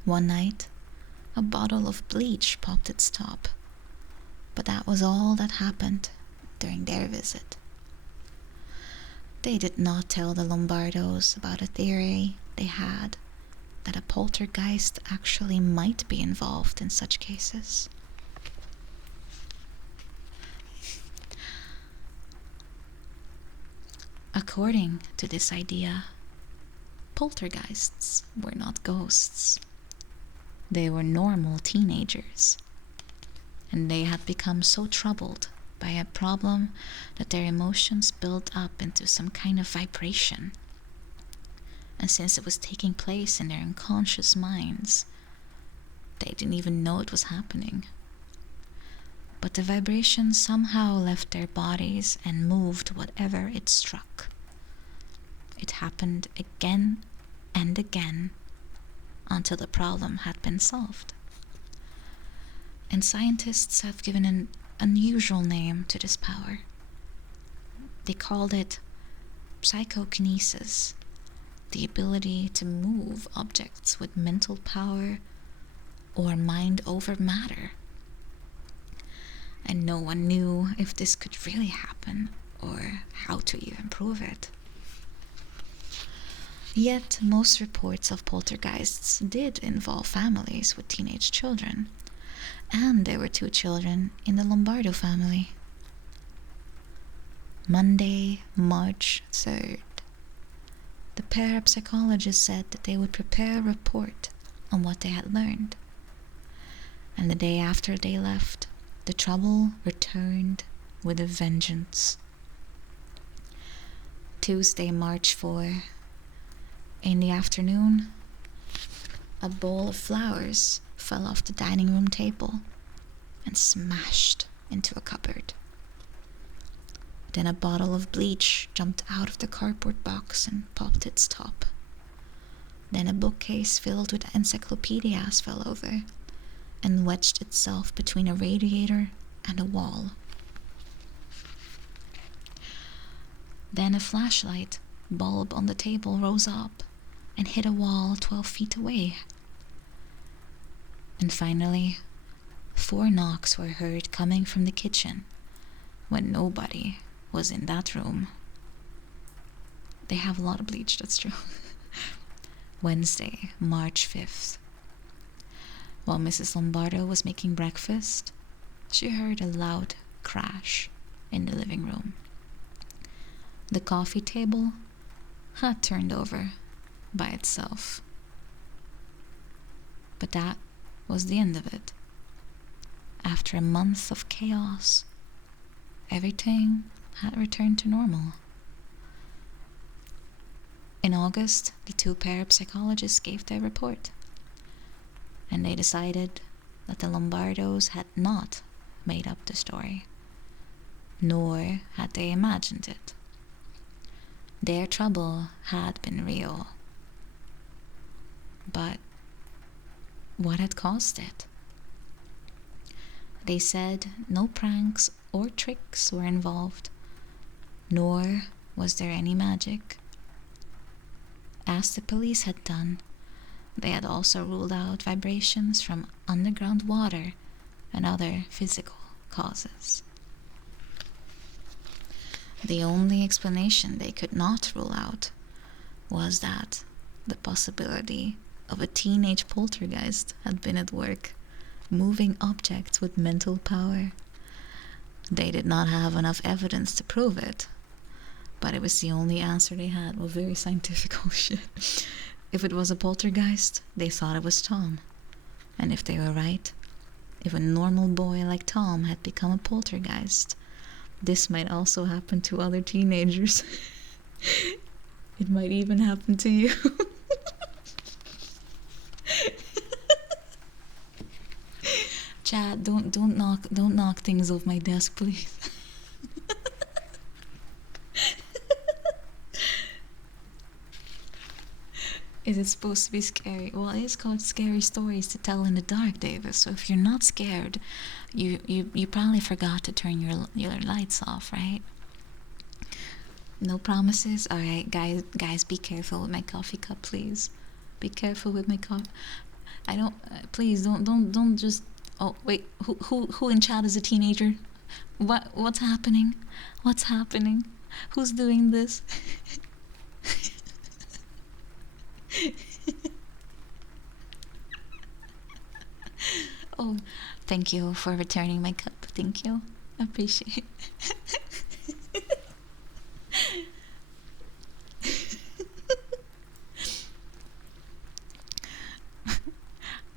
One night, a bottle of bleach popped its top, but that was all that happened during their visit. They did not tell the Lombardos about a theory they had that a poltergeist actually might be involved in such cases. According to this idea, poltergeists were not ghosts. They were normal teenagers, and they had become so troubled by a problem that their emotions built up into some kind of vibration. And since it was taking place in their unconscious minds, they didn't even know it was happening. But the vibration somehow left their bodies and moved whatever it struck. It happened again and again until the problem had been solved. And scientists have given an unusual name to this power. They called it psychokinesis, the ability to move objects with mental power or mind over matter. And no one knew if this could really happen or how to even prove it. Yet most reports of poltergeists did involve families with teenage children, and there were 2 children in the Lombardo family. Monday, March 3rd. The parapsychologist said that they would prepare a report on what they had learned. And the day after they left, the trouble returned with a vengeance. Tuesday, March 4. In the afternoon, a bowl of flowers fell off the dining room table and smashed into a cupboard. Then a bottle of bleach jumped out of the cardboard box and popped its top. Then a bookcase filled with encyclopedias fell over and wedged itself between a radiator and a wall. Then a flashlight bulb on the table rose up and hit a wall 12 feet away. And finally, 4 knocks were heard coming from the kitchen when nobody was in that room. They have a lot of bleach, that's true. Wednesday, March 5th. While Mrs. Lombardo was making breakfast, she heard a loud crash in the living room. The coffee table had turned over by itself. But that was the end of it. After a month of chaos, everything had returned to normal. In August, the 2 parapsychologists gave their report, and they decided that the Lombardos had not made up the story, nor had they imagined it. Their trouble had been real. But what had caused it? They said no pranks or tricks were involved, nor was there any magic. As the police had done, they had also ruled out vibrations from underground water and other physical causes. The only explanation they could not rule out was that the possibility of a teenage poltergeist had been at work, moving objects with mental power. They did not have enough evidence to prove it, but it was the only answer they had. Well, very scientific shit. If it was a poltergeist, they thought it was Tom. And if they were right, if a normal boy like Tom had become a poltergeist, this might also happen to other teenagers. It might even happen to you. Chad, don't knock things off my desk, please. Is it supposed to be scary? Well, it is called Scary Stories to Tell in the Dark, Davis. So if you're not scared, you probably forgot to turn your lights off, right? No promises. All right, guys, be careful with my coffee cup, please. Be careful with my cup. I don't. Please don't just. Oh wait, who in chat is a teenager? What's happening? What's happening? Who's doing this? Oh, thank you for returning my cup. Thank you. I appreciate it.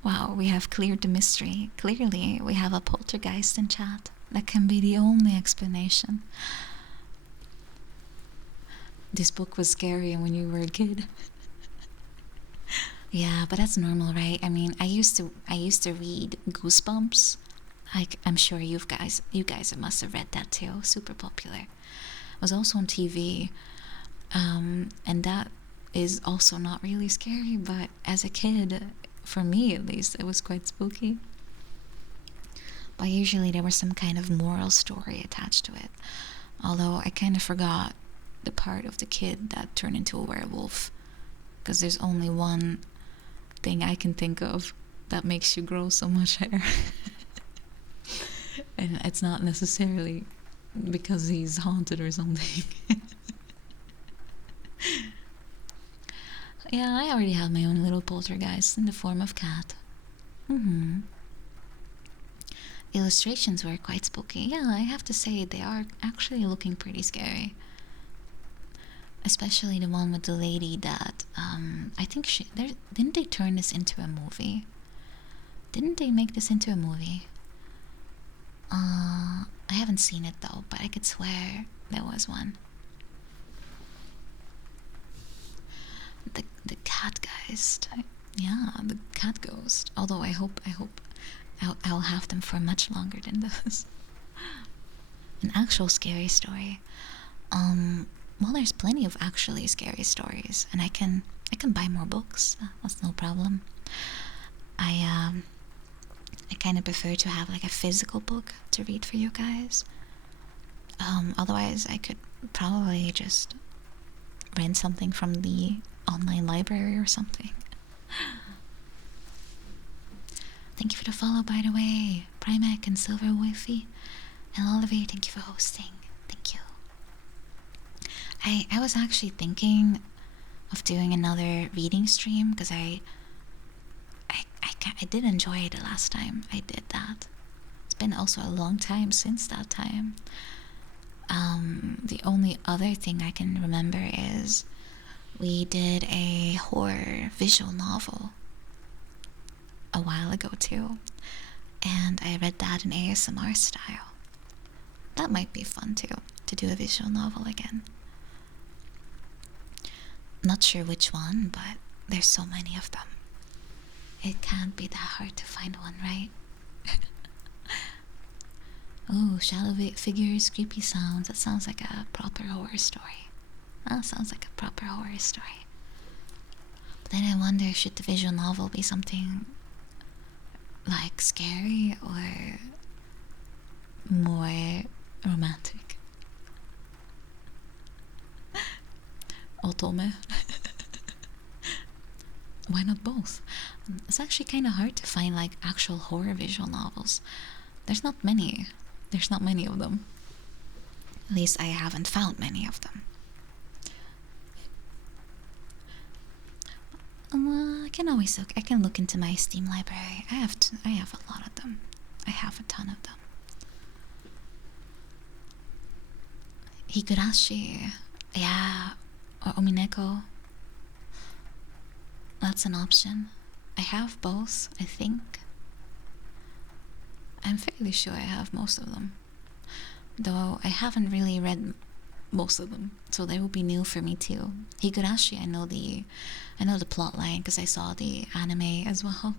Wow, we have cleared the mystery. Clearly, we have a poltergeist in chat. That can be the only explanation. This book was scary when you were a kid. Yeah, but that's normal, right? I mean, I used to read Goosebumps. I'm sure you guys must have read that too. Super popular. It was also on TV, and that is also not really scary. But as a kid, for me at least, it was quite spooky. But usually there was some kind of moral story attached to it. Although I kind of forgot the part of the kid that turned into a werewolf, because there's only one thing I can think of that makes you grow so much hair. And it's not necessarily because he's haunted or something. Yeah, I already have my own little poltergeist in the form of cat. Mm-hmm. Illustrations were quite spooky. Yeah, I have to say they are actually looking pretty scary. Especially the one with the lady that I think didn't they turn this into a movie? Didn't they make this into a movie? I haven't seen it though, but I could swear there was one. The cat geist. Yeah, the cat ghost. Although I hope I'll have them for much longer than this. An actual scary story. Well, there's plenty of actually scary stories, and I can buy more books. That's no problem. I kind of prefer to have like a physical book to read for you guys. Otherwise, I could probably just rent something from the online library or something. Thank you for the follow, by the way, Primac and Silver Wifey, and Oliver. Thank you for hosting. Thank you. I was actually thinking of doing another reading stream because I did enjoy it the last time I did that. It's been also a long time since that time. The only other thing I can remember is we did a horror visual novel a while ago too, and I read that in ASMR style. That might be fun too, to do a visual novel again. Not sure which one, but there's so many of them. It can't be that hard to find one, right? Oh, shadow figures, creepy sounds. That sounds like a proper horror story. That sounds like a proper horror story. But then I wonder, should the visual novel be something like scary or more romantic? Otome. Why not both? It's actually kind of hard to find like actual horror visual novels. There's not many. There's not many of them. At least I haven't found many of them. I can look into my Steam library. I have a lot of them. I have a ton of them. Higurashi, yeah, or Omineko. That's an option. I have both, I think. I'm fairly sure I have most of them. Though I haven't really read most of them, so they will be new for me too. Higurashi, I know the plot line because I saw the anime as well.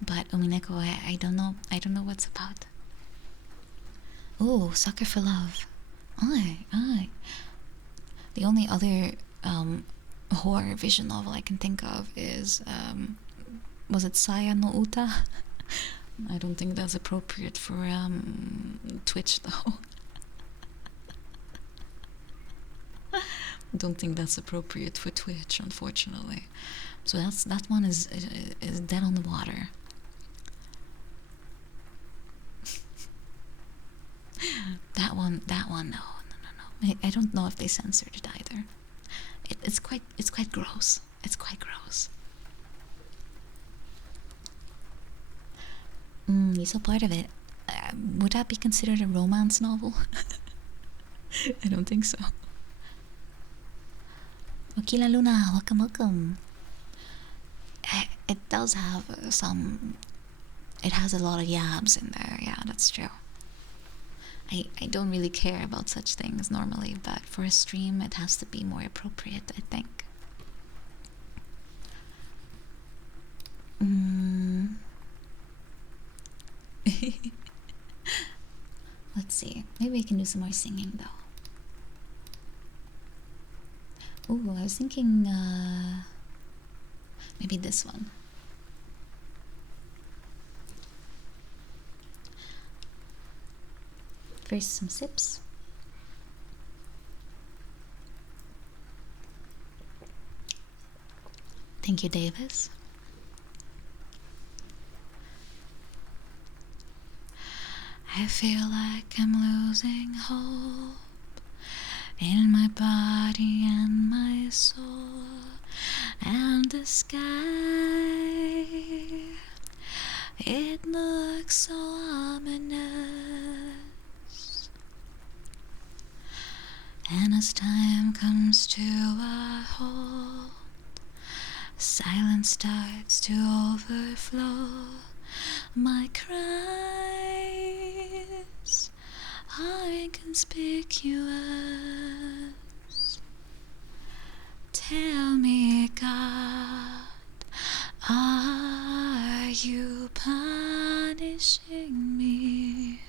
But Omineko, I don't know. I don't know what's about. Ooh, Sucker for Love. Aye. The only other horror visual novel I can think of is was it Saya no Uta? I don't think that's appropriate for Twitch though. Don't think that's appropriate for Twitch, unfortunately. So that one is dead on the water. that one, no. I don't know if they censored it either. It's quite gross. It's quite gross. You saw part of it. Would that be considered a romance novel? I don't think so. Okila Luna, welcome. It does have some. It has a lot of yabs in there. Yeah, that's true. I don't really care about such things normally, but for a stream it has to be more appropriate, I think. Let's see. Maybe I can do some more singing though. Ooh, I was thinking maybe this one. First, some sips. Thank you, Davis. I feel like I'm losing hope in my body and my soul, and the sky, it looks so ominous. And as time comes to a halt, silence starts to overflow. My cries are inconspicuous. Tell me, God, are you punishing me?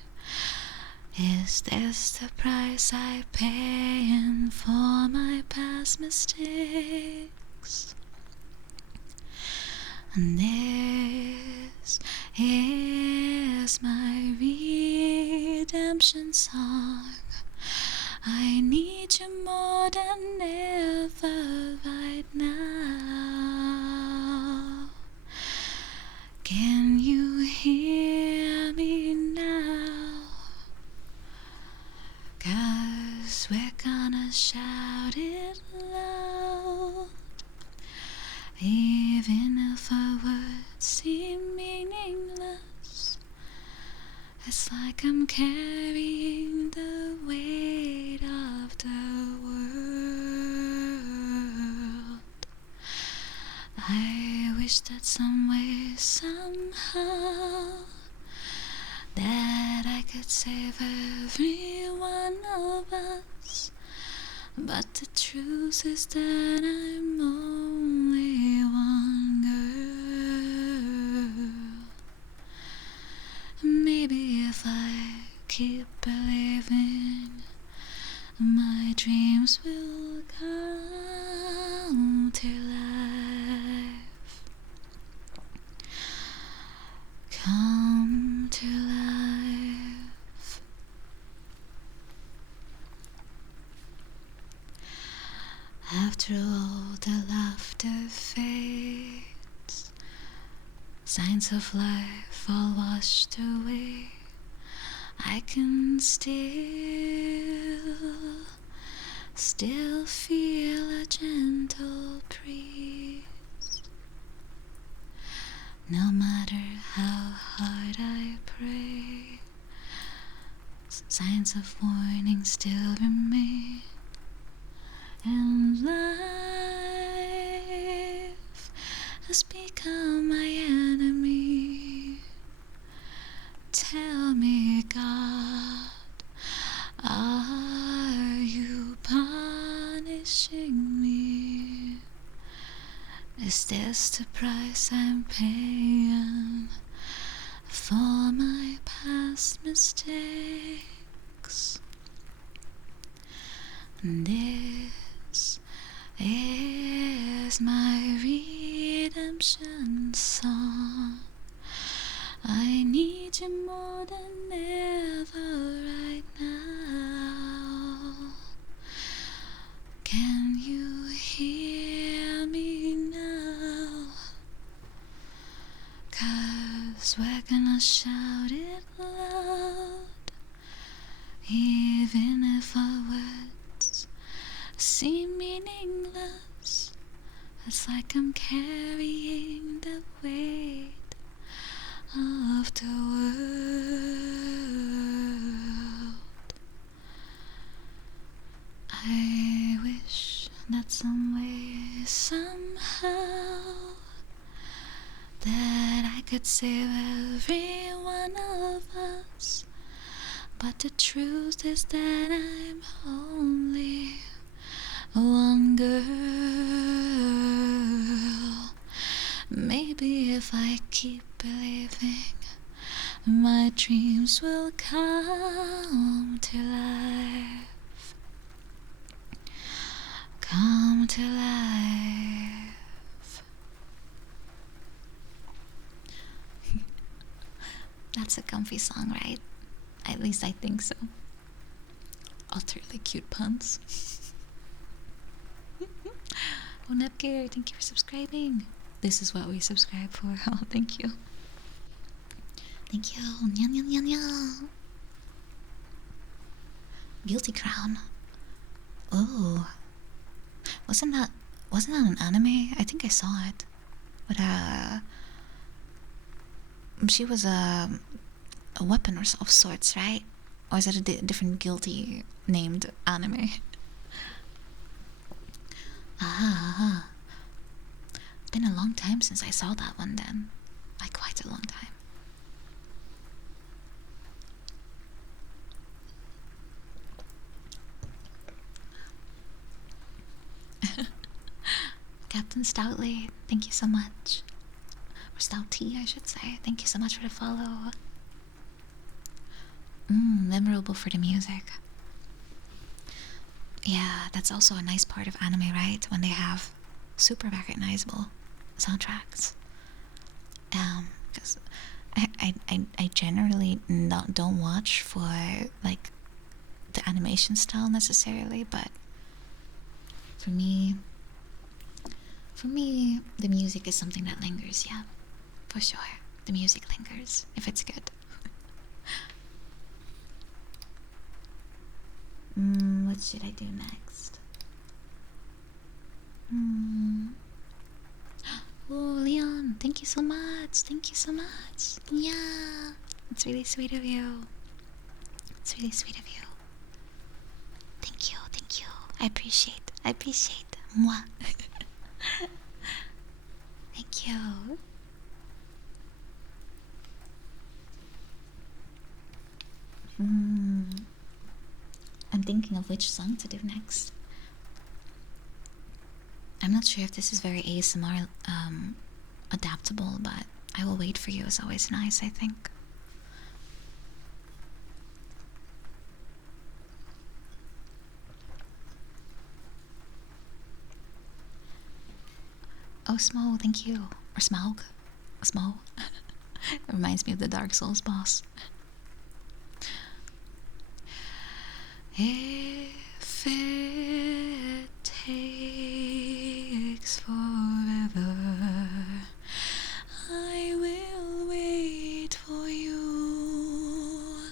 Is this the price I pay for my past mistakes? And this is my redemption song. I need you more than ever right now. Can you hear me now? 'Cause we're gonna shout it loud. Even if our words seem meaningless, it's like I'm carrying the weight of the world. I wish that some way, somehow, that I could save every one of us. But the truth is that I'm only one girl. Maybe if I keep believing, my dreams will come to life. Come to life. After all the laughter fades, signs of life all washed away, I can still feel a gentle breeze. No matter how hard I pray, signs of warning still remain. And life has become my enemy. Tell me, God, are you punishing me? Is this the price I'm paying for my past mistakes? And this is my redemption song. I need you more than ever right now. Can you hear me now? 'Cause we're gonna shout it loud. Even if our words seem meaningless, it's like I'm carrying the weight of the world. I wish that some way, somehow, that I could save every one of us. But the truth is that I'm only one girl. Maybe if I keep believing, my dreams will come to life. Come to life. That's a comfy song, right? At least I think so. Utterly cute puns. Oh, Nepgear, thank you for subscribing. This is what we subscribe for. Oh, thank you. Thank you. Nya, nya, nya, nya. Guilty Crown. Oh, wasn't that an anime? I think I saw it. But she was a weapon or of sorts, right? Or is it a different guilty named anime? Ah, it's been a long time since I saw that one then. Like quite a long time. Captain Stoutly, thank you so much. Or Stouty, I should say. Thank you so much for the follow. Memorable for the music. Yeah, that's also a nice part of anime, right? When they have super recognizable soundtracks. Because I generally don't watch for like the animation style necessarily, but for me, the music is something that lingers. Yeah, for sure, the music lingers if it's good. What should I do next? Oh, Leon, thank you so much. Thank you so much. Yeah, it's really sweet of you. It's really sweet of you. Thank you, thank you. I appreciate. Mwah. Thank you. I'm thinking of which song to do next. I'm not sure if this is very ASMR adaptable, but I Will Wait For You is always nice, I think. Oh, Smo, thank you. Or Smaug. Smo. It reminds me of the Dark Souls boss. If it takes forever, I will wait for you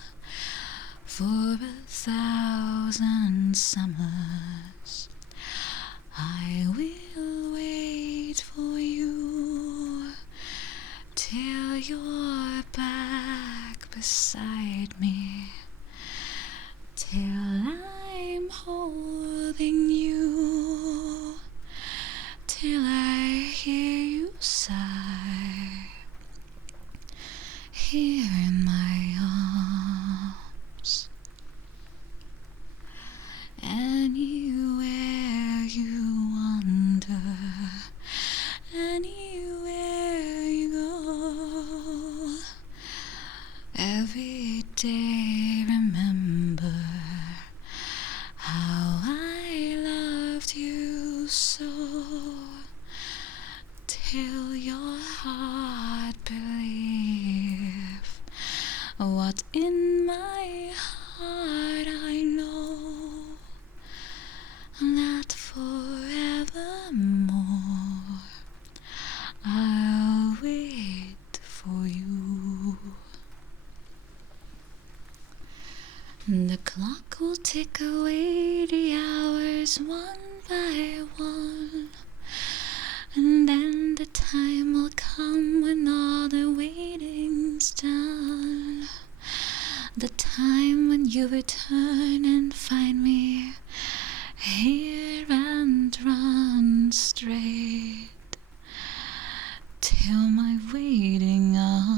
for 1,000 summers. I will wait for you till you're back beside me, till I'm holding you, till I hear you sigh here in my arms. Anywhere you wander, anywhere you go, every day remember how I loved you so, till your heart believe what in my heart I know, that forevermore I'll wait for you. The clock will tick away the hours one by one, and then the time will come when all the waiting's done. The time when you return and find me here and run straight till my waiting arms.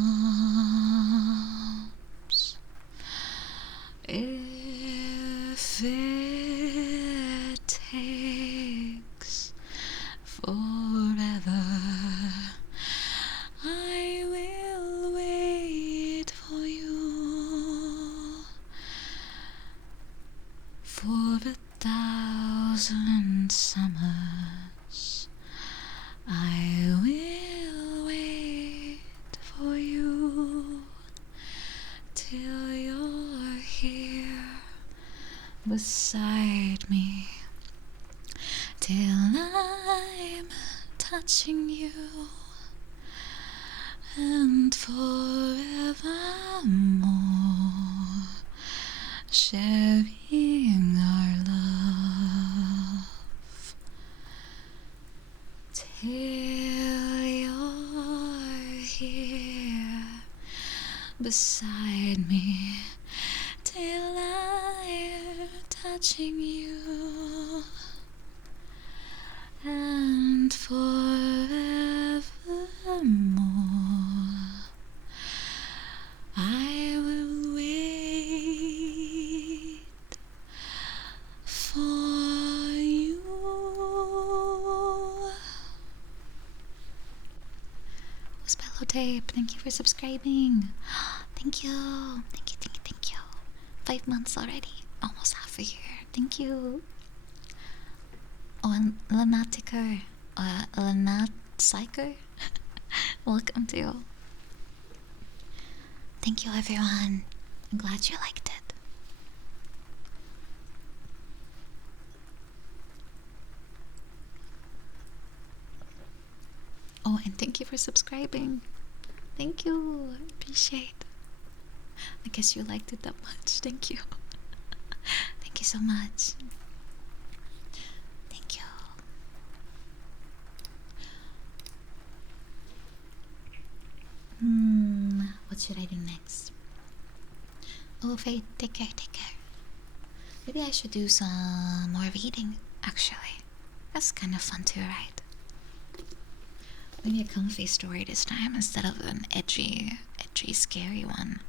If it takes forever, summers, I will wait for you till you're here beside me, till I'm touching you, and forevermore sharing our love, till you're here beside me, till I'm touching you, and forevermore I will wait for you. Spello Tape, thank you for subscribing. Thank you. Thank you, thank you, thank you. 5 months already. Almost half a year. Thank you. Oh, and Lanatiker. Lanatsyker. Welcome to you. Thank you, everyone. I'm glad you liked it. Oh, and thank you for subscribing. Thank you. I appreciate. I guess you liked it that much. Thank you. Thank you so much. Thank you. What should I do next? Oh, Faith, take care, take care. Maybe I should do some more reading, actually. That's kind of fun too, right? Maybe a comfy story this time instead of an edgy, scary one.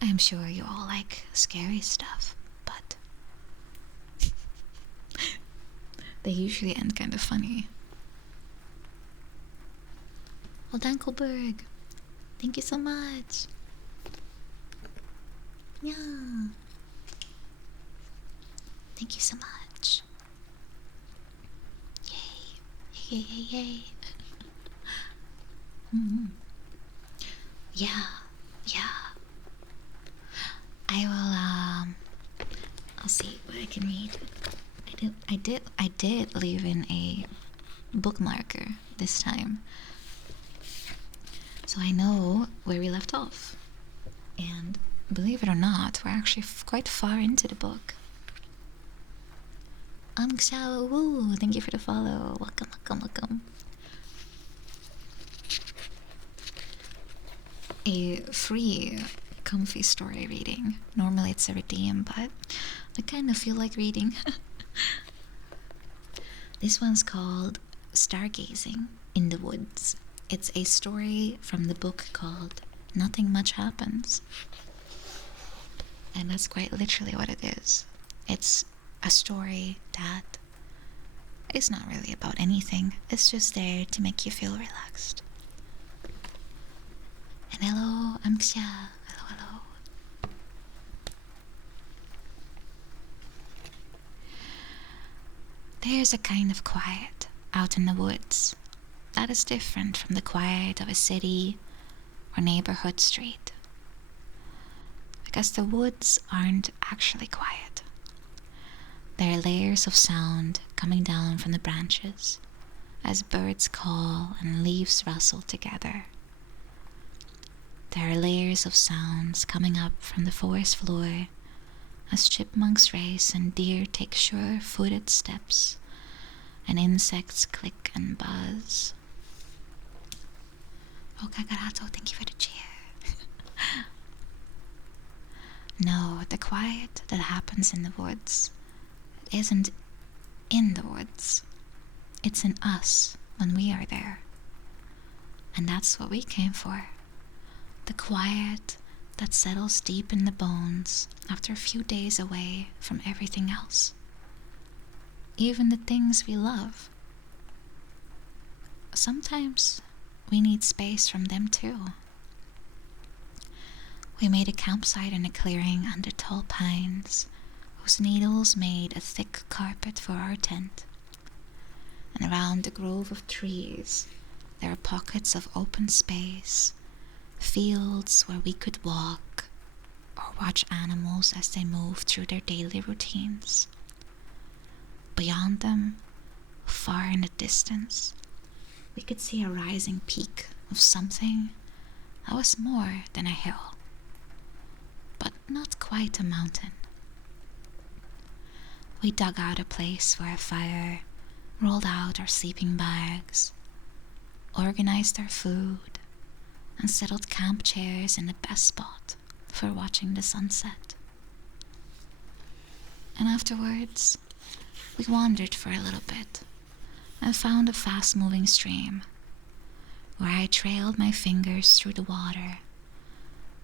I'm sure you all like scary stuff, but they usually end kind of funny. Oh, Dankelberg, thank you so much. Yeah. Thank you so much. Yay. Yay, yay, yay. Yeah. I'll see what I can read. I did leave in a bookmarker this time, so I know where we left off. And believe it or not, we're actually quite far into the book. Xiao Wu, thank you for the follow. Welcome, welcome, welcome. A free, comfy story reading. Normally it's a redeem, but I kind of feel like reading. This one's called Stargazing in the Woods. It's a story from the book called Nothing Much Happens. And that's quite literally what it is. It's a story that is not really about anything. It's just there to make you feel relaxed. And hello, I'm Xia. Hello. There's a kind of quiet out in the woods that is different from the quiet of a city or neighborhood street. Because the woods aren't actually quiet. There are layers of sound coming down from the branches as birds call and leaves rustle together. There are layers of sounds coming up from the forest floor as chipmunks race and deer take sure-footed steps and insects click and buzz. Oh, Kagarato, thank you for the cheer. No, the quiet that happens in the woods isn't in the woods. It's in us when we are there. And that's what we came for. The quiet that settles deep in the bones after a few days away from everything else. Even the things we love. Sometimes we need space from them too. We made a campsite in a clearing under tall pines Those needles made a thick carpet for our tent, and around the grove of trees there are pockets of open space, fields where we could walk or watch animals as they move through their daily routines. Beyond them, far in the distance, we could see a rising peak of something that was more than a hill, but not quite a mountain. We dug out a place for a fire, rolled out our sleeping bags, organized our food, and settled camp chairs in the best spot for watching the sunset. And afterwards, we wandered for a little bit and found a fast-moving stream where I trailed my fingers through the water,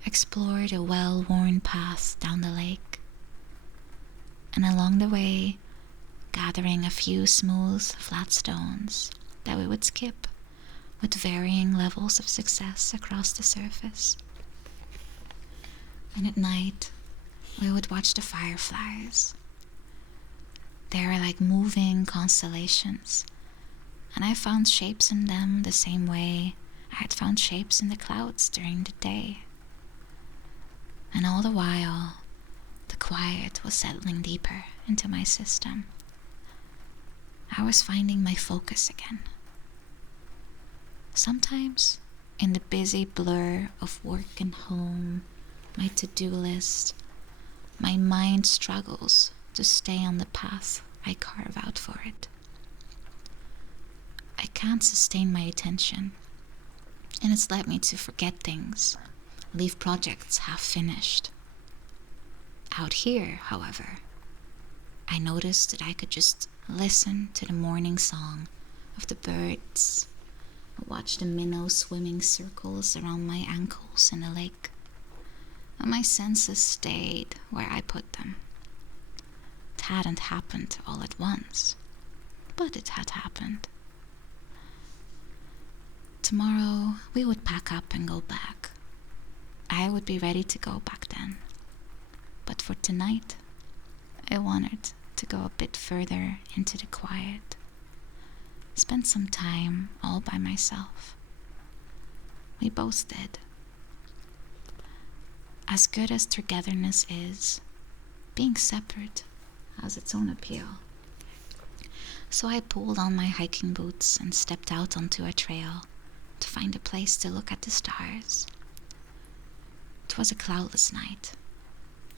explored a well-worn path down the lake, and along the way, gathering a few smooth, flat stones that we would skip with varying levels of success across the surface. And at night, we would watch the fireflies. They are like moving constellations, and I found shapes in them the same way I had found shapes in the clouds during the day. And all the while, the quiet was settling deeper into my system. I was finding my focus again. Sometimes, in the busy blur of work and home, my to-do list, my mind struggles to stay on the path I carve out for it. I can't sustain my attention, and it's led me to forget things, leave projects half finished. Out here, however, I noticed that I could just listen to the morning song of the birds, watch the minnows swimming circles around my ankles in the lake, and my senses stayed where I put them. It hadn't happened all at once, but it had happened. Tomorrow we would pack up and go back. I would be ready to go back then. But for tonight, I wanted to go a bit further into the quiet. Spend some time all by myself. We both did. As good as togetherness is, being separate has its own appeal. So I pulled on my hiking boots and stepped out onto a trail to find a place to look at the stars. It was a cloudless night,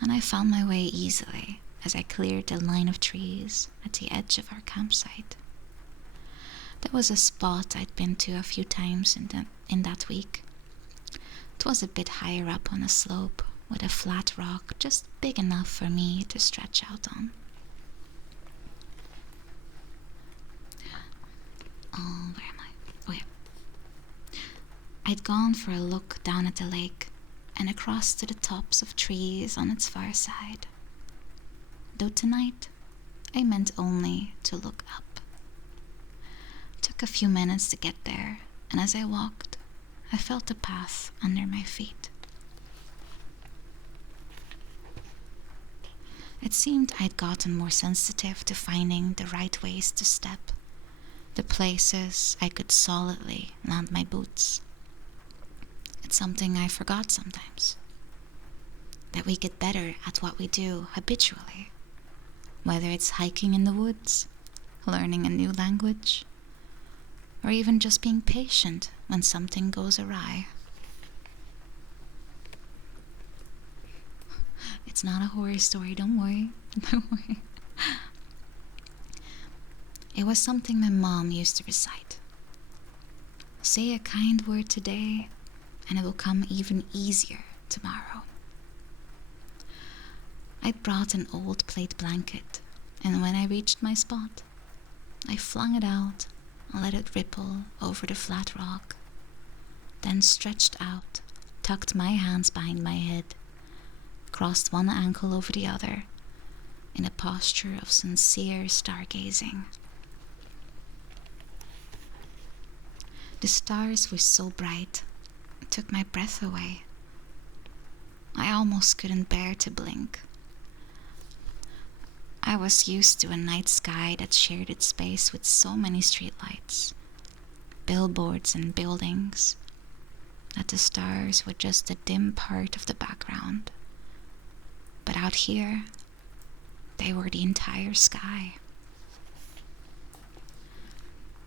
and I found my way easily as I cleared the line of trees at the edge of our campsite. There was a spot I'd been to a few times in that week. It was a bit higher up on a slope with a flat rock just big enough for me to stretch out on. Oh, where am I? Oh, yeah. I'd gone for a look down at the lake and across to the tops of trees on its far side. Though tonight, I meant only to look up. It took a few minutes to get there, and as I walked, I felt the path under my feet. It seemed I'd gotten more sensitive to finding the right ways to step, the places I could solidly land my boots. It's something I forgot sometimes, that we get better at what we do habitually, whether it's hiking in the woods, learning a new language, or even just being patient when something goes awry. It's not a horror story, don't worry. Don't worry. It was something my mom used to recite. Say a kind word today, and it will come even easier tomorrow. I brought an old plaid blanket, and when I reached my spot, I flung it out and let it ripple over the flat rock, then stretched out, tucked my hands behind my head, crossed one ankle over the other in a posture of sincere stargazing. The stars were so bright, it took my breath away. I almost couldn't bear to blink. I was used to a night sky that shared its space with so many streetlights, billboards, and buildings, that the stars were just a dim part of the background. But out here, they were the entire sky.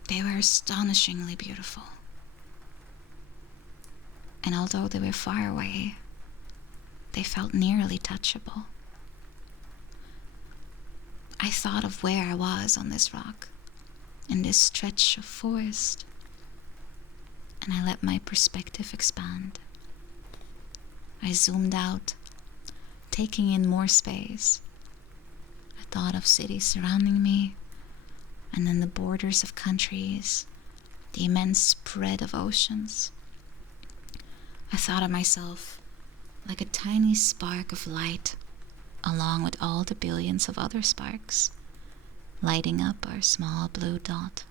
They were astonishingly beautiful. And although they were far away, they felt nearly touchable. I thought of where I was on this rock, in this stretch of forest, and I let my perspective expand. I zoomed out, taking in more space. I thought of cities surrounding me, and then the borders of countries, the immense spread of oceans. I thought of myself like a tiny spark of light, along with all the billions of other sparks, lighting up our small blue dot.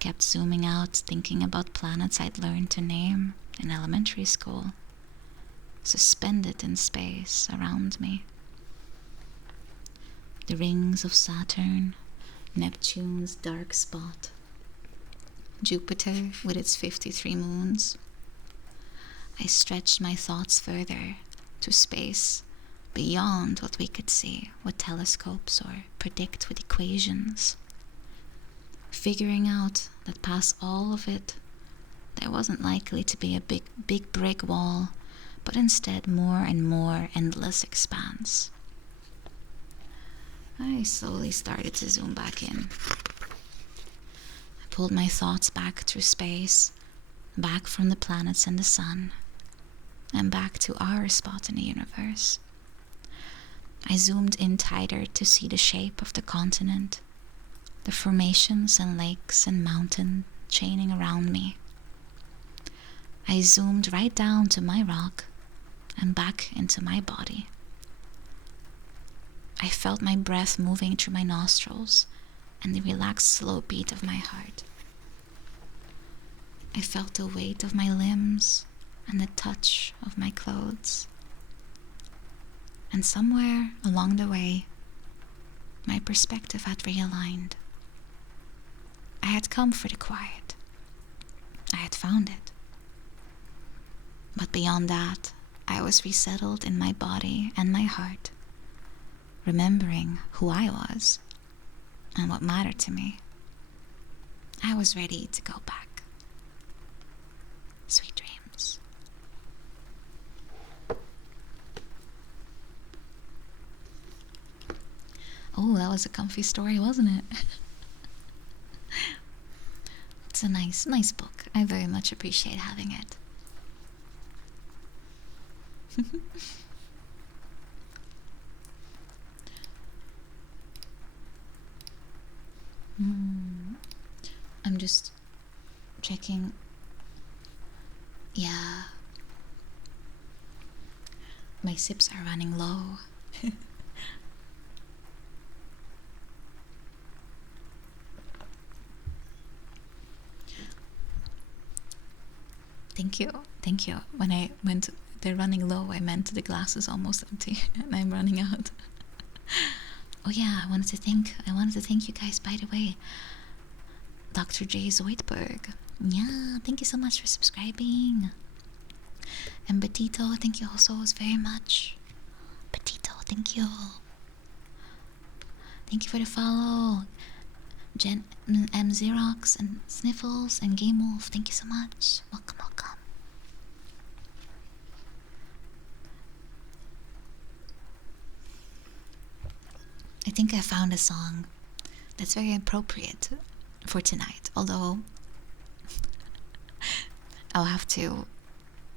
Kept zooming out, thinking about planets I'd learned to name in elementary school, suspended in space around me. The rings of Saturn, Neptune's dark spot, Jupiter with its 53 moons. I stretched my thoughts further to space beyond what we could see with telescopes or predict with equations, figuring out that past all of it, there wasn't likely to be a big brick wall, but instead more and more endless expanse. I slowly started to zoom back in. I pulled my thoughts back through space, back from the planets and the sun, and back to our spot in the universe. I zoomed in tighter to see the shape of the continent, the formations and lakes and mountains chaining around me. I zoomed right down to my rock and back into my body. I felt my breath moving through my nostrils and the relaxed slow beat of my heart. I felt the weight of my limbs and the touch of my clothes. And somewhere along the way, my perspective had realigned. I had come for the quiet. I had found it. But beyond that, I was resettled in my body and my heart, remembering who I was and what mattered to me. I was ready to go back. Sweet dreams. Oh, that was a comfy story, wasn't it? It's a nice book. I very much appreciate having it. I'm just checking. Yeah. My sips are running low. Thank you. When I meant they're running low, I meant the glass is almost empty and I'm running out. Oh yeah, I wanted to thank you guys, by the way. Dr. J. Zoidberg. Yeah, thank you so much for subscribing. And Betito, thank you also very much. Betito, thank you. Thank you for the follow. Jen M. Xerox and Sniffles and Game Wolf, thank you so much. Welcome. I think I found a song that's very appropriate for tonight, although I'll have to,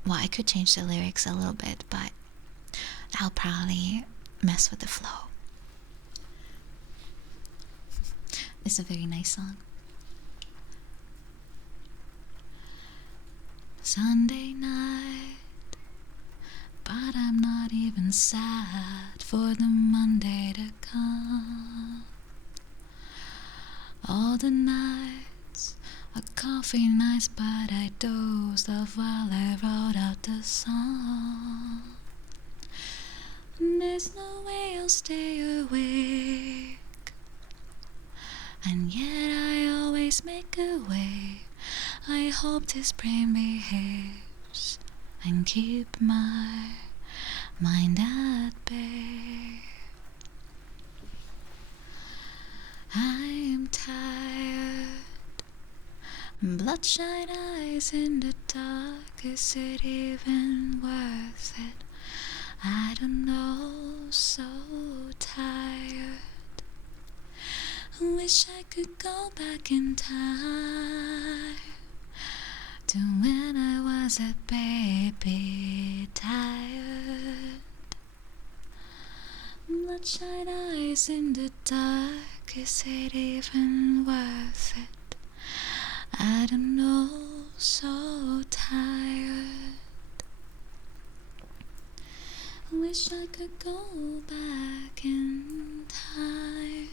well, I could change the lyrics a little bit, but I'll probably mess with the flow. It's a very nice song. Sunday night, but I'm not even sad for the Monday to come. All the nights are coffee nights, but I dozed off while I wrote out the song. And there's no way I'll stay awake and yet I always make a way. I hope this brain behaves and keep my mind at bay. I'm tired, bloodshot eyes in the dark. Is it even worth it? I don't know, so tired. Wish I could go back in time to when I was a baby, tired. Bloodshot eyes in the dark, is it even worth it? I don't know, so tired. Wish I could go back in time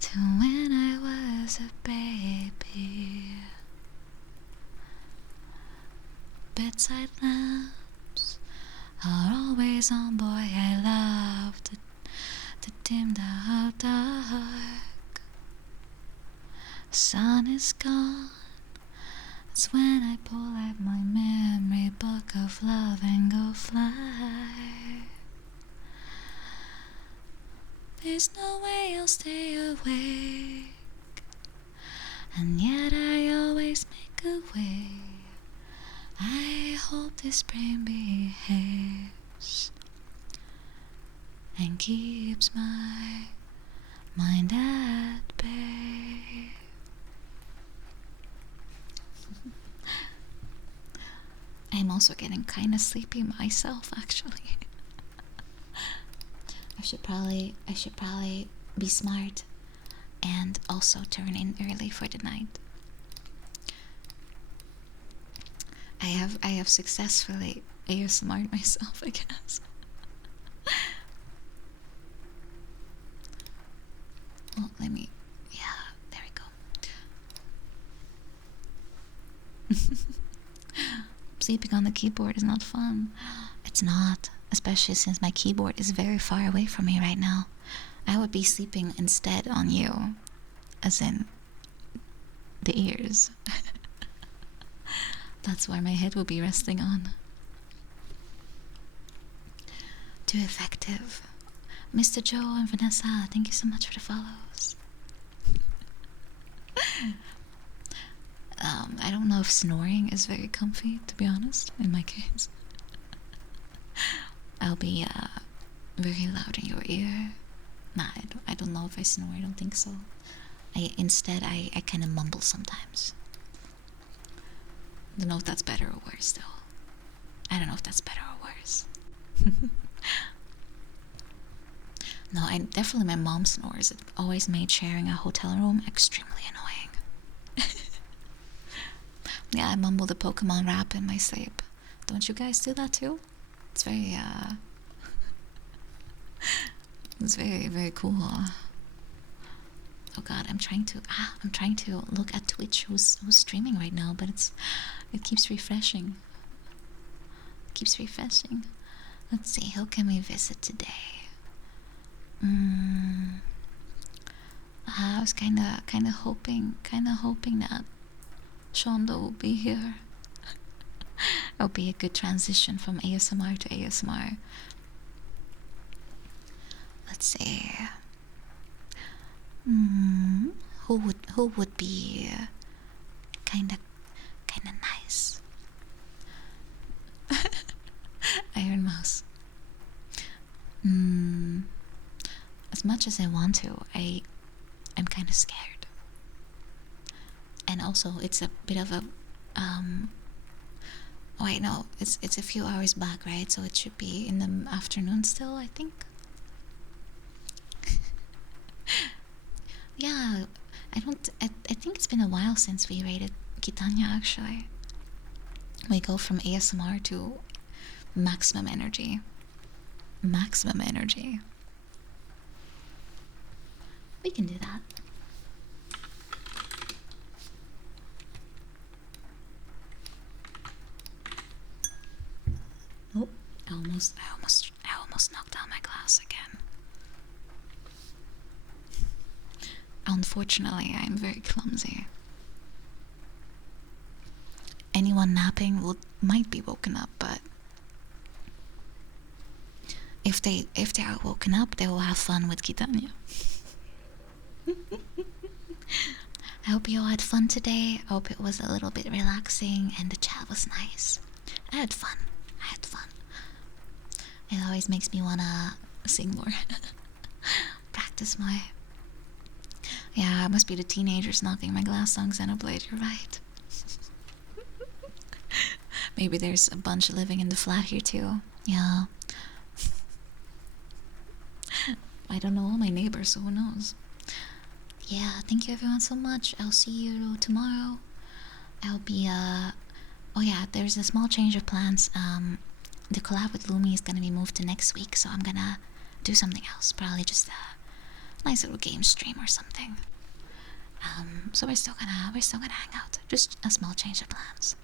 to when I was a baby. Bedside lamps are always on, boy, I love to dim the dark. Sun is gone, it's when I pull out my memory book of love and go fly. There's no way I'll stay awake, and yet I always make a way. I hope this brain behaves and keeps my mind at bay. I'm also getting kind of sleepy myself, actually. I should probably be smart and also turn in early for the night. I have successfully ASMR'd myself, I guess. Well, let me, yeah, there we go. Sleeping on the keyboard is not fun. It's not, especially since my keyboard is very far away from me right now. I would be sleeping instead on you, as in the ears. That's where my head will be resting on. Too effective. Mr. Joe and Vanessa, thank you so much for the follows. I don't know if snoring is very comfy, to be honest, in my case. I'll be very loud in your ear. Nah, I don't know if I snore, I don't think so. Instead, I kind of mumble sometimes. Don't know if that's better or worse, though. I don't know if that's better or worse. No, definitely my mom snores. It always made sharing a hotel room extremely annoying. Yeah, I mumble the Pokemon rap in my sleep. Don't you guys do that too? It's very, it's very, very cool. Oh god, I'm trying to look at Twitch who's streaming right now, but it keeps refreshing. It keeps refreshing. Let's see, who can we visit today? I was kinda hoping that Shonda will be here. It'll be a good transition from ASMR to ASMR. Let's see. Who would be kinda nice? Iron Mouse. As much as I want to, I'm kind of scared. And also, it's a bit of a oh wait, no, it's a few hours back, right? So it should be in the afternoon still, I think. Yeah, I think it's been a while since we rated Kitanya, actually. We go from ASMR to maximum energy. Maximum energy. We can do that. Oh, I almost knocked down my glass again. Unfortunately, I'm very clumsy. Anyone napping might be woken up, but if they are woken up, they will have fun with Kitanya. I hope you all had fun today. I hope it was a little bit relaxing and the chat was nice. I had fun. It always makes me wanna sing more. Practice more. Yeah, it must be the teenagers knocking my glass on Xenoblade, you're right. Maybe there's a bunch living in the flat here too. Yeah. I don't know all my neighbors, so who knows? Yeah, thank you everyone so much. I'll see you tomorrow. I'll be oh yeah, there's a small change of plans. The collab with Lumi is gonna be moved to next week, so I'm gonna do something else. Probably just a nice little game stream or something. So we're still gonna hang out. Just a small change of plans.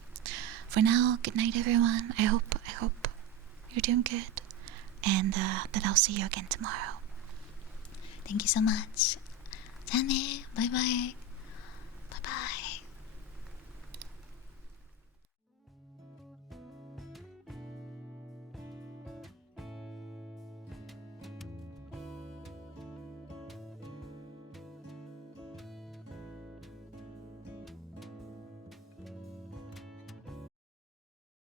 For now, good night everyone. I hope you're doing good. And that I'll see you again tomorrow. Thank you so much. Bye bye.